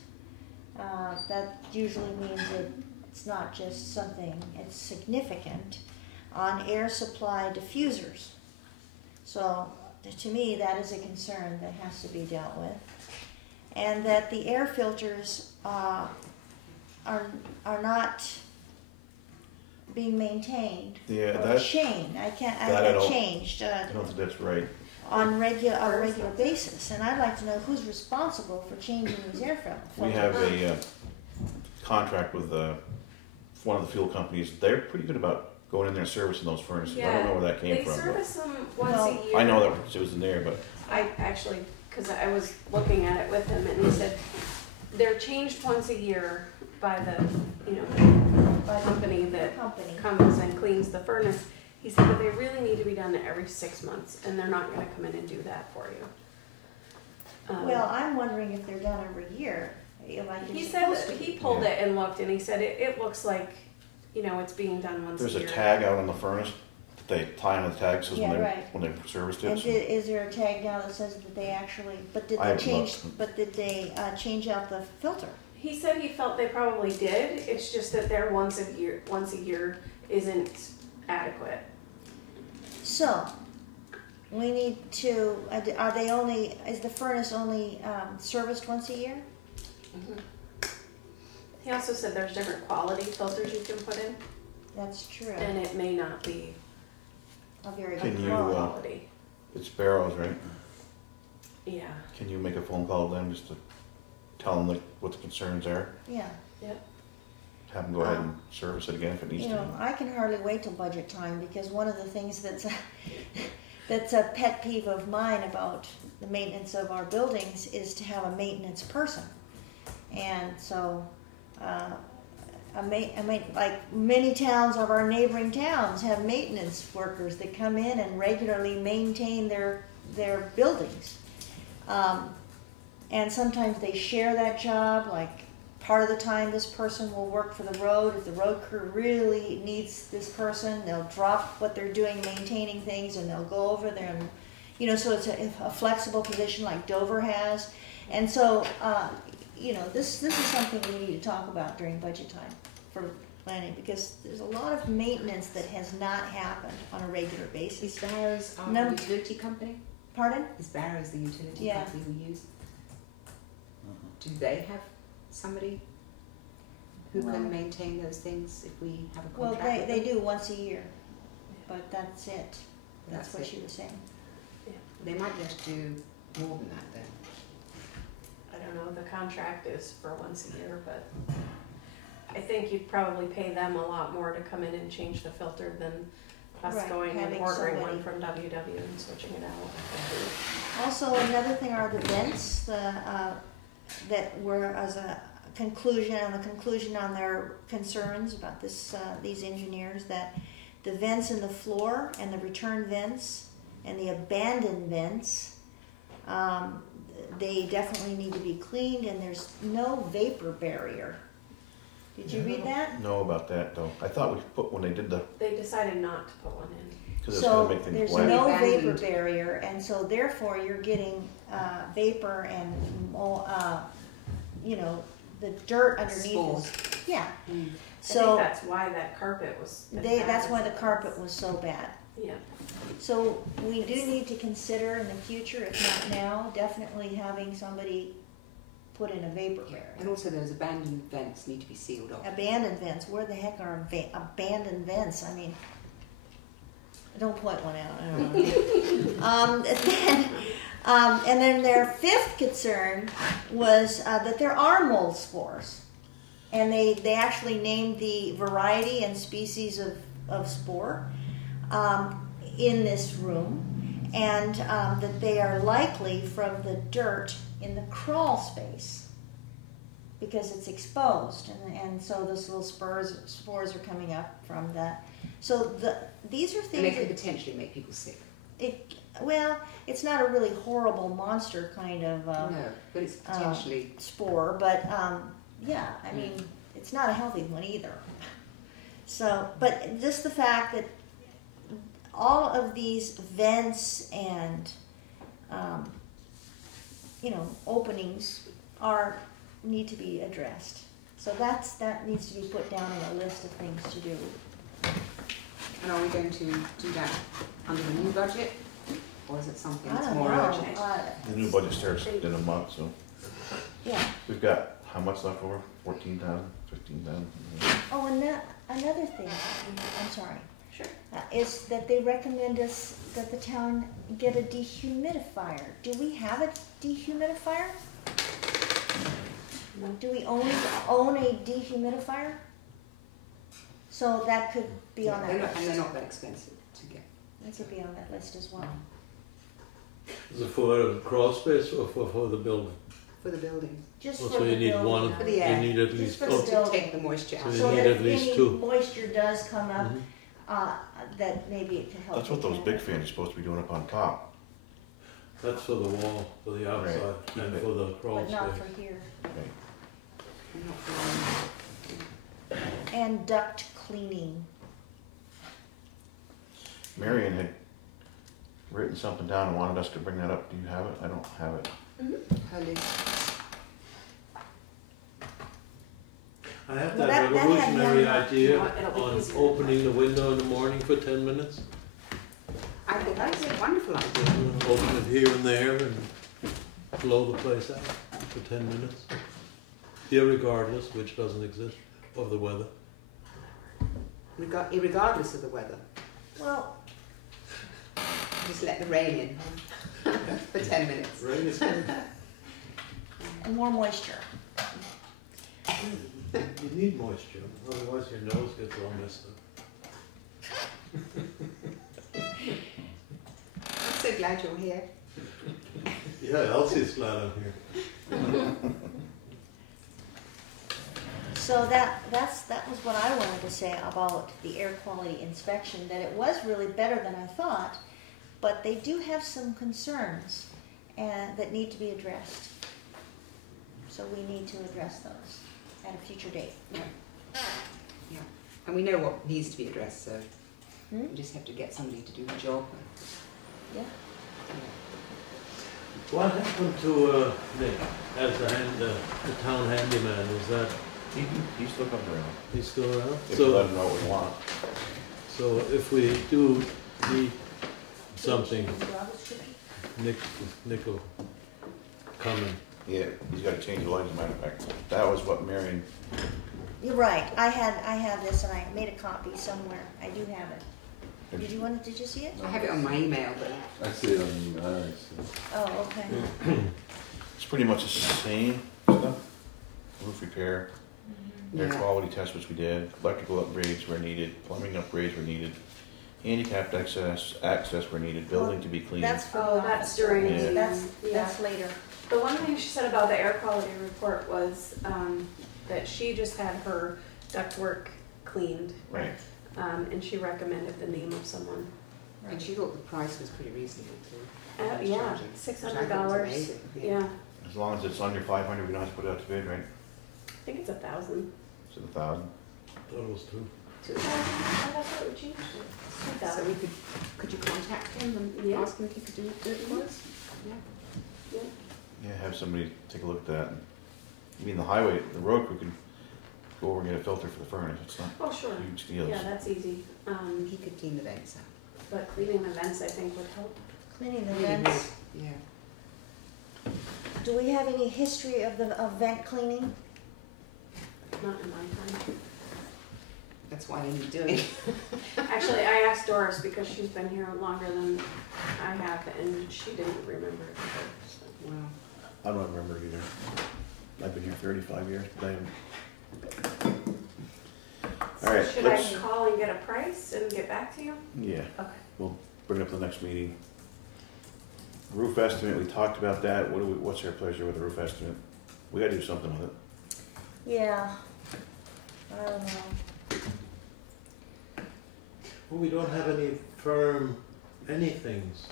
That usually means it's not just something, it's significant on air supply diffusers. So to me, that is a concern that has to be dealt with. And that the air filters are not being maintained Yeah, or changed. Changed I don't think that's right. on a regular basis. And I'd like to know who's responsible for changing these air filters. We have a contract with one of the fuel companies. They're pretty good about going in there and servicing those furnaces. I don't know where that came They from. service them once a year. I know that it was in there, but I actually, because I was looking at it with him, and he said they're changed once a year by the, by the company that comes and cleans the furnace. He said that they really need to be done every 6 months, and they're not going to come in and do that for you. Well, I'm wondering if they're done every year. Like He said that he pulled it and looked, and he said it looks like, it's being done once there's a year. a tag out on the furnace that they tie on the tag says when they serviced it. And So is there a tag now that says that they actually? But did I they haven't change? looked. But did they change out the filter? He said he felt they probably did. It's just that their once a year isn't adequate. So we need to. Is the furnace only serviced once a year? Mm-hmm. He also said there's different quality filters you can put in, That's true. and it may not be A very Can good you, quality. it's Barrows, right? Yeah. Can you make a phone call to them just to tell them what the concerns are? Yeah. Have them go ahead and service it again if it needs to. I can hardly wait till budget time because one of the things that's a pet peeve of mine about the maintenance of our buildings is to have a maintenance person. And so, like many towns of our neighboring towns have maintenance workers that come in and regularly maintain their buildings. And sometimes they share that job, like part of the time this person will work for the road. If the road crew really needs this person, they'll drop what they're doing maintaining things and they'll go over there and, so it's a flexible position like Dover has. And so, this is something we need to talk about during budget time for planning because there's a lot of maintenance that has not happened on a regular basis. Is Barrows our utility company? Pardon? Is Barrows the utility Yeah. company we use? Do they have somebody who can maintain those things if we have a contract? Well, with they them? do once a year, but that's it. That's what it. she was saying. They might be able to do more than that then. I don't know, the contract is for once a year, but I think you'd probably pay them a lot more to come in and change the filter than us Right, going and having ordering somebody. one from WW and switching it out. Also, another thing are the vents, that were as a conclusion on their concerns about this, these engineers, that the vents in the floor and the return vents And the abandoned vents, they definitely need to be cleaned, and there's no vapor barrier. Did you read that? Know about that though. I thought we put when they did the, They decided not to put one in. because it's gonna So make things there's black. no vapor Abandoned. barrier, and so therefore you're getting vapor and you know, the dirt underneath. Spores. Yeah. Mm. I So think that's why that carpet was. as bad that's as why the it carpet was. was so bad. Yeah. So we do need to consider in the future, if not now, definitely having somebody put in a vapor barrier. And also those abandoned vents need to be sealed off. Abandoned vents, where the heck are abandoned vents? I mean, don't point one out. I don't know. And then their fifth concern was that there are mold spores. And they actually named the variety and species of spore in this room. And that they are likely from the dirt in the crawl space because it's exposed. And so those little spores are coming up from that. So these are And they things could that potentially make people sick. well, it's not a really horrible monster kind of No, but it's potentially. spore, but yeah, I mean, it's not a healthy one either. So, but just the fact that all of these vents and openings need to be addressed. So that needs to be put down on a list of things to do. And are we going to do that under the new budget? Or is it something I that's don't more know. urgent? The new budget starts in a month, so Yeah. we've got how much left over? 14,000, 15,000. Oh, and another thing, I'm sorry. Sure. Is that they recommend us that the town get a dehumidifier. Do we have a dehumidifier? Do we own a dehumidifier? So that could be on that And list. they're not that expensive to get. That could be on that list as well. Is it for the crawl space or for the building? For the building. Just Oh, for so the you need building. one, For the air. you need at Just least for two. the To building. take the moisture out. So So you that need if at least any two. moisture does come up, Mhm. that maybe it can help. That's what with those that. big fans are supposed to be doing up on top. That's for the wall, for the outside, Keep and it. for the crawl But not space. for here. Right. And not for And duct cleaning. Marion had written something down and wanted us to bring that up. Do you have it? I don't have it. her list. I have Well, that that had revolutionary been- idea You know what, it'll be on easier. opening the window in the morning for 10 minutes. I think that's a wonderful idea. Open it here and there and blow the place out for 10 minutes. Irregardless, which doesn't exist, of the weather. Regardless of the weather. Well, Just let the rain in for 10 minutes. Rain is coming. and more moisture. You need moisture, otherwise your nose gets all messed up. I'm so glad you're here. Yeah, Elsie's glad I'm here. So that was what I wanted to say about the air quality inspection, that it was really better than I thought, but they do have some concerns that need to be addressed. So we need to address those at a future date. Yeah. And we know what needs to be addressed, so Hmm? we just have to get somebody to do the job. Yeah. What happened to Nick as the town handyman? Is that He's still coming around. he's still around? If we let him know what we want. So if we do need something, Nick will come and Yeah, he's got to change the lights, as a matter of fact. That was what Marion, You're right. I have this, and I made a copy somewhere. I do have it. Did you see it? I have it on my email, but I see it on the eyes. Oh, okay. it's pretty much the same stuff. Roof repair, air Yeah. quality test which we did, electrical upgrades were needed, plumbing upgrades were needed, handicapped access were needed, building to be cleaned. That's for Oh, the that's office. during Yeah. the, That's later. The one thing she said about the air quality report was that she just had her ductwork cleaned, Right. and she recommended the name of someone And she thought the price was pretty reasonable too. Yeah, Charging, which I thought was $600. amazing, Yeah, As long as it's under 500, we don't have to put it out to bid, right? I think it's 1,000. Is it 1,000? That was two. 2,000? Oh, that's what we changed it. So 2,000. we could you contact him and Yeah. ask him if he could do it for us? Yeah. Yeah, have somebody take a look at that. I mean, the highway, the road crew can go over and get a filter for the furnace. It's not Oh, sure. huge deal. Yeah, that's easy. He could clean the vents out. But cleaning the vents, I think, would help. Cleaning the Really vents. would, yeah. Do we have any history of vent cleaning? Not in my time. That's why they need doing. Actually, I asked Doris because she's been here longer than I have, and she didn't remember it. So. Wow. I don't remember it either. I've been here 35 years, but I haven't. All right, Should let's, I call and get a price and get back to you? yeah, Okay. we'll bring it up to the next meeting. Roof estimate, we talked about that. What's our pleasure with the roof estimate? We gotta do something with it. Yeah. I don't know. Well, we don't have any firm anythings.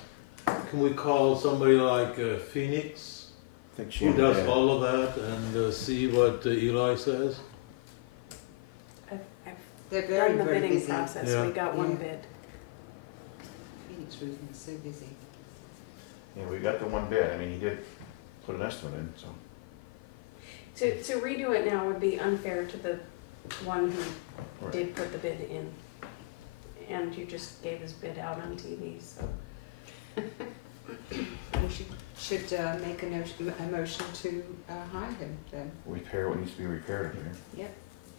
Can we call somebody like Phoenix, I think she who does yeah. all of that, and see what Eli says? I've They're very, done the very bidding busy. process. Yeah. We got one Yeah. bid. Phoenix Roofing is so busy. Yeah, we got the one bid. I mean, he did put an estimate in, so. To redo it now would be unfair to the one who Right. did put the bid in. And you just gave his bid out on TV, so. We should make a motion to hire him then. Repair what needs to be repaired up here,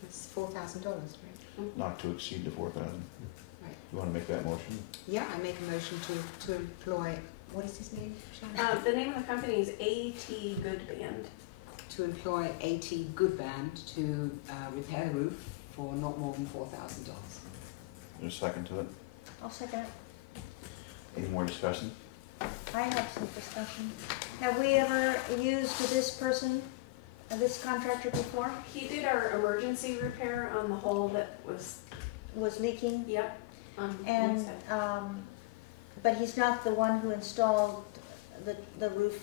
It's $4,000, right? not to exceed the 4,000. Right. You wanna make that motion? Yeah, I make a motion to employ, what is his name, Shannon? The name of the company is AT Good Band. To employ AT Goodband to repair the roof for not more than $4,000. There's a second to it. I'll second it. Any more discussion? I have some discussion. Have we ever used this person, this contractor before? He did our emergency repair on the hole that was, Was leaking? yep, on one And, side. but he's not the one who installed the roof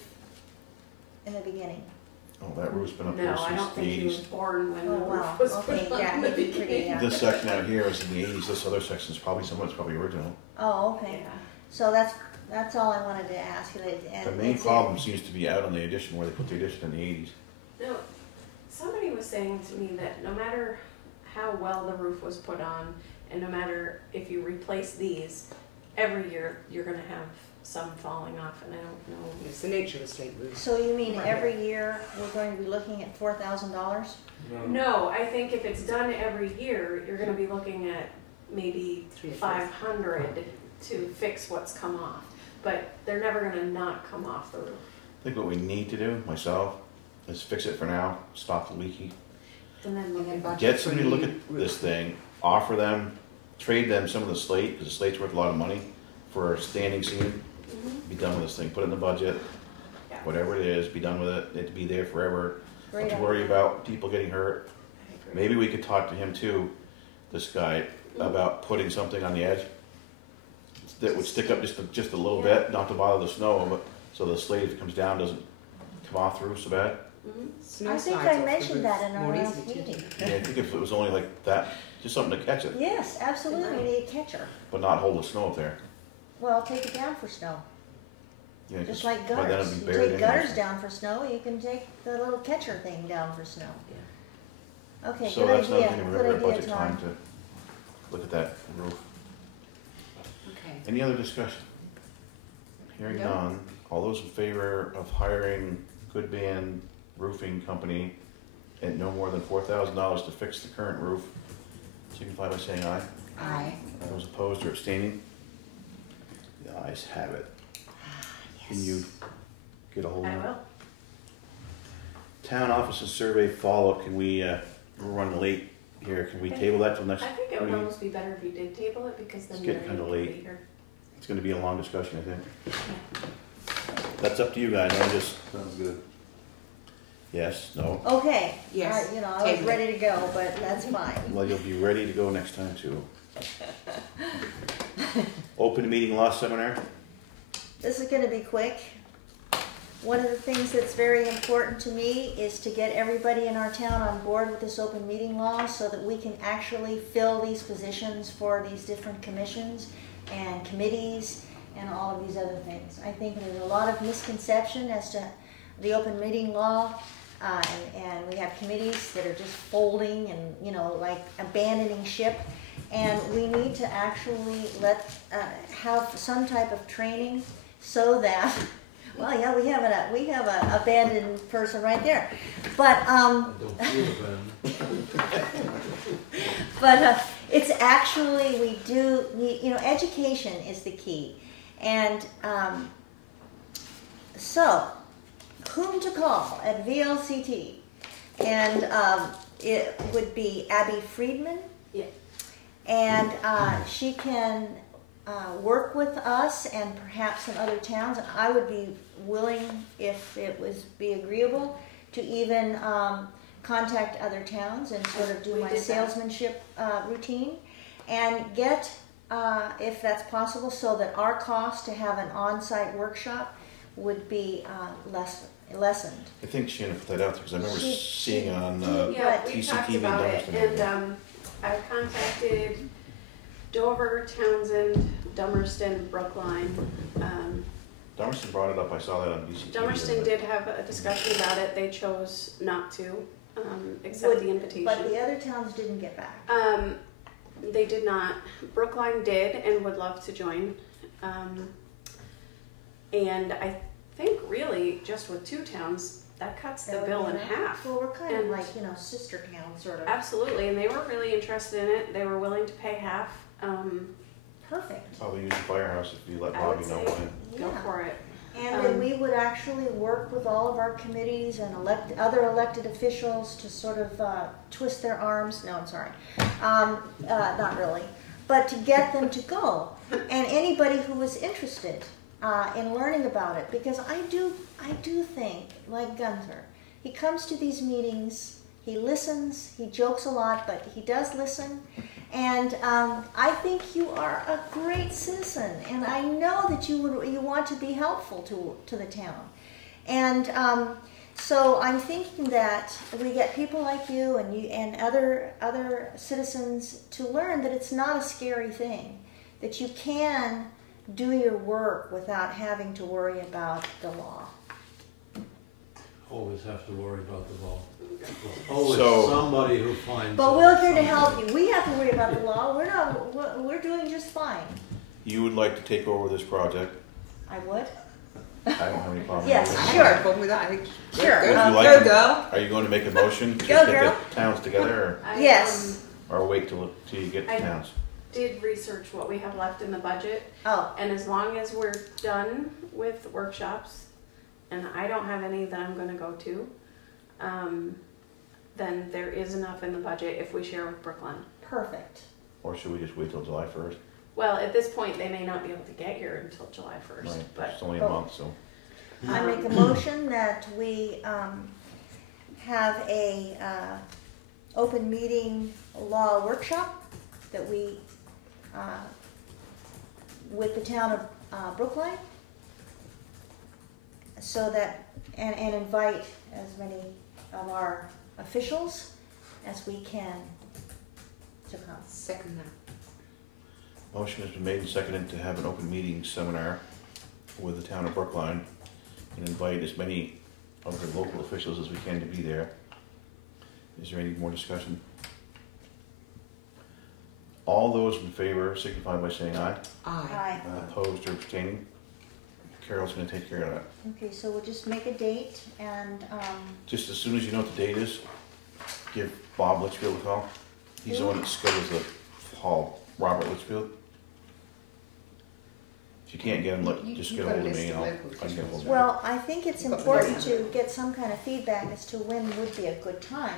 in the beginning. Oh, that roof's been up No, here I since don't the think he was 80s. born when the Oh, wow. roof was Okay, put yeah, on the he'd be pretty, beginning. yeah. This section out here was in the 80s. This other section is probably, some of it's probably original. Oh, okay. Yeah. So that's all I wanted to ask. And The main it's- problem seems to be out on the addition where they put the addition in the 80s. No, somebody was saying to me that no matter how well the roof was put on, and no matter if you replace these, every year you're gonna have some falling off, and I don't know. It's the nature of slate roofs. So you mean Right. every year we're going to be looking at $4,000? No, I think if it's done every year, you're gonna be looking at maybe 3 or 4. 500 to fix what's come off, but they're never gonna not come off the roof. I think what we need to do, myself, is fix it for now, stop the leaky. And then look And then at budget Get for somebody to look new at roof. this thing, offer them, trade them some of the slate, because the slate's worth a lot of money for a standing seam. Mhm. Be done with this thing, put it in the budget, Yeah. whatever it is, be done with it, it to be there forever. Great Don't you worry idea. about people getting hurt. I agree. Maybe we could talk to him too, this guy, about putting something on the edge that would stick up just a little Yeah. bit, not to bother the snow, but so the slate, if it comes down, doesn't come off through so bad. Mhm. Snow I think slides I off the mentioned roof that in our more last easily, too. meeting. Yeah, I think if it was only like that, just something to catch it, Yes, absolutely, we need a catcher. but not hold the snow up there. Well, take it down for snow, Yeah, 'cause just like by then gutters. it'd You be buried take gutters anyways. down for snow, you can take the little catcher thing down for snow. Okay, So good that's another idea, thing, good remember at idea, budget time Tom. to look at that roof. Okay. Any other discussion? Hearing No. none, all those in favor of hiring Good Band Roofing Company at no more than $4,000 to fix the current roof, signify by saying aye. Aye. Those opposed or abstaining? The ayes have it. Can you get a hold I of will. Town offices survey follow-up, can we, we're running late here, can we table that till next? I think it would meeting? almost be better if you did table it, because then It's you're getting gonna kinda late. be here. It's gonna be a long discussion, I think. That's up to you guys, I just, Sounds good. yes, no, Okay. Yes, You know, I was table it. ready to go, but that's fine. well, you'll be ready to go next time too. Open meeting law seminar. This is going to be quick. One of the things that's very important to me is to get everybody in our town on board with this open meeting law so that we can actually fill these positions for these different commissions and committees and all of these other things. I think there's a lot of misconception as to the open meeting law, and we have committees that are just folding and, you know, like abandoning ship. And we need to actually have some type of training so that, well, yeah, we have an abandoned person right there, but but it's actually, we do need, you know, education is the key, and so whom to call at VLCT, and it would be Abby Friedman. Yeah. And she can work with us and perhaps in other towns. And I would be willing, if it was be agreeable, to even contact other towns and sort of do my salesmanship routine and get, if that's possible, so that our cost to have an on-site workshop would be lessened. I think Shannon put that out there because I remember seeing on yeah, we TCTV talked about it, and I've contacted Dover, Townsend, Dummerston, Brookline. Dummerston brought it up. I saw that on BCTV. Dummerston did have a discussion about it. They chose not to accept the invitation. But the other towns didn't get back. They did not. Brookline did and would love to join. And I think really just with 2 towns, that cuts the bill in half. Well, we're kind of like, you know, sister towns, sort of. Absolutely, and they were really interested in it. They were willing to pay half. Perfect. Probably use the firehouse if you let Bobby know when. Go for it. And then we would actually work with all of our committees and other elected officials to sort of twist their arms. No, I'm sorry. Not really. But to get them to go. And anybody who was interested in learning about it. Because I do think, like Gunther, he comes to these meetings, he listens, he jokes a lot, but he does listen. And I think you are a great citizen, and I know that you want to be helpful to the town. And so I'm thinking that we get people like you and other citizens to learn that it's not a scary thing, that you can do your work without having to worry about the law. Always have to worry about the law. Always somebody who finds. But we're here to help you. We have to worry about the law. We're doing just fine. You would like to take over this project? I would. I don't have any problem. Yes, with it. sure. Problem with that. Sure. Would you like Go, to- girl. Are you going to make a motion to Go, get girl. the towns together, Yes. or wait till you get the I- towns? Did research what we have left in the budget, Oh, and as long as we're done with workshops, and I don't have any that I'm going to go to, then there is enough in the budget if we share with Brookline. perfect. Or should we just wait till July 1st? Well, at this point, they may not be able to get here until July 1st, Right, but it's only a month, so. I make a motion that we have a open meeting law workshop that we with the town of Brookline, so that and invite as many of our officials as we can to come. Second that. Motion has been made and seconded to have an open meeting seminar with the town of Brookline and invite as many of the local officials as we can to be there. Is there any more discussion? All those in favor signify by saying aye. Aye. Opposed or abstaining? Carol's going to take care of that. Okay, so we'll just make a date and Just as soon as you know what the date is, give Bob Litchfield a call. He's the one that schedules the hall, Robert Litchfield. If you can't get him, just get a hold of me and I'll get a hold of him. well, I think it's important to get some kind of feedback as to when would be a good time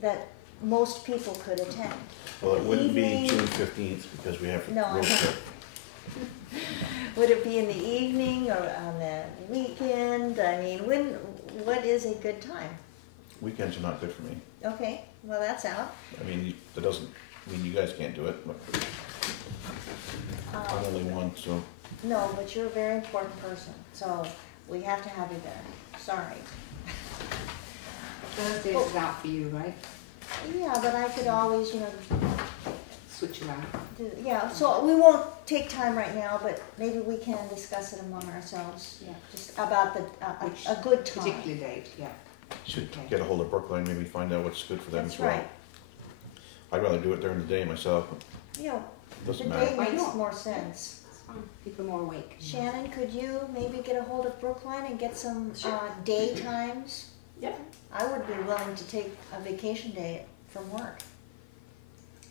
that most people could attend. Well, it wouldn't be Evening. June 15th because we have No, I road know. trip. Would it be in the evening or on the weekend? I mean, what is a good time? Weekends are not good for me. Okay, well, that's out. I mean, that doesn't mean you guys can't do it, but I'm only one, so. No, but you're a very important person, so we have to have you there. Sorry. Thursday is out for you, right? Yeah, but I could always, Switch around. yeah, so we won't take time right now, but maybe we can discuss it among ourselves. Yeah. Just about a good time. Particular date, yeah. Should get a hold of Brookline, maybe find out what's good for them That's as well. right. I'd rather do it during the day myself, but You know, the doesn't day matter. Why makes not? more sense. It's fine. People are more awake. Shannon, could you maybe get a hold of Brookline and get some day times? Yep. I would be willing to take a vacation day from work.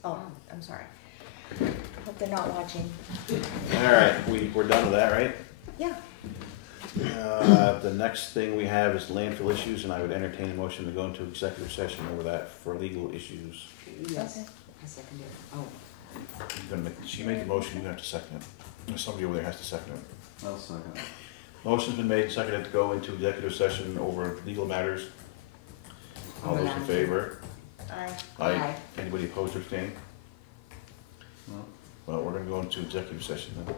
Oh, I'm sorry. Hope they're not watching. All right, we're done with that, right? Yeah. The next thing we have is landfill issues, and I would entertain a motion to go into executive session over that for legal issues. Yes, Okay. I second it. Oh, She made the motion, you have to second it. Somebody over there has to second it. I'll second. Motion's been made and seconded to go into executive session over legal matters. All those in favor? Aye. Aye. Anybody opposed or abstaining? No. Well, we're gonna go into executive session then.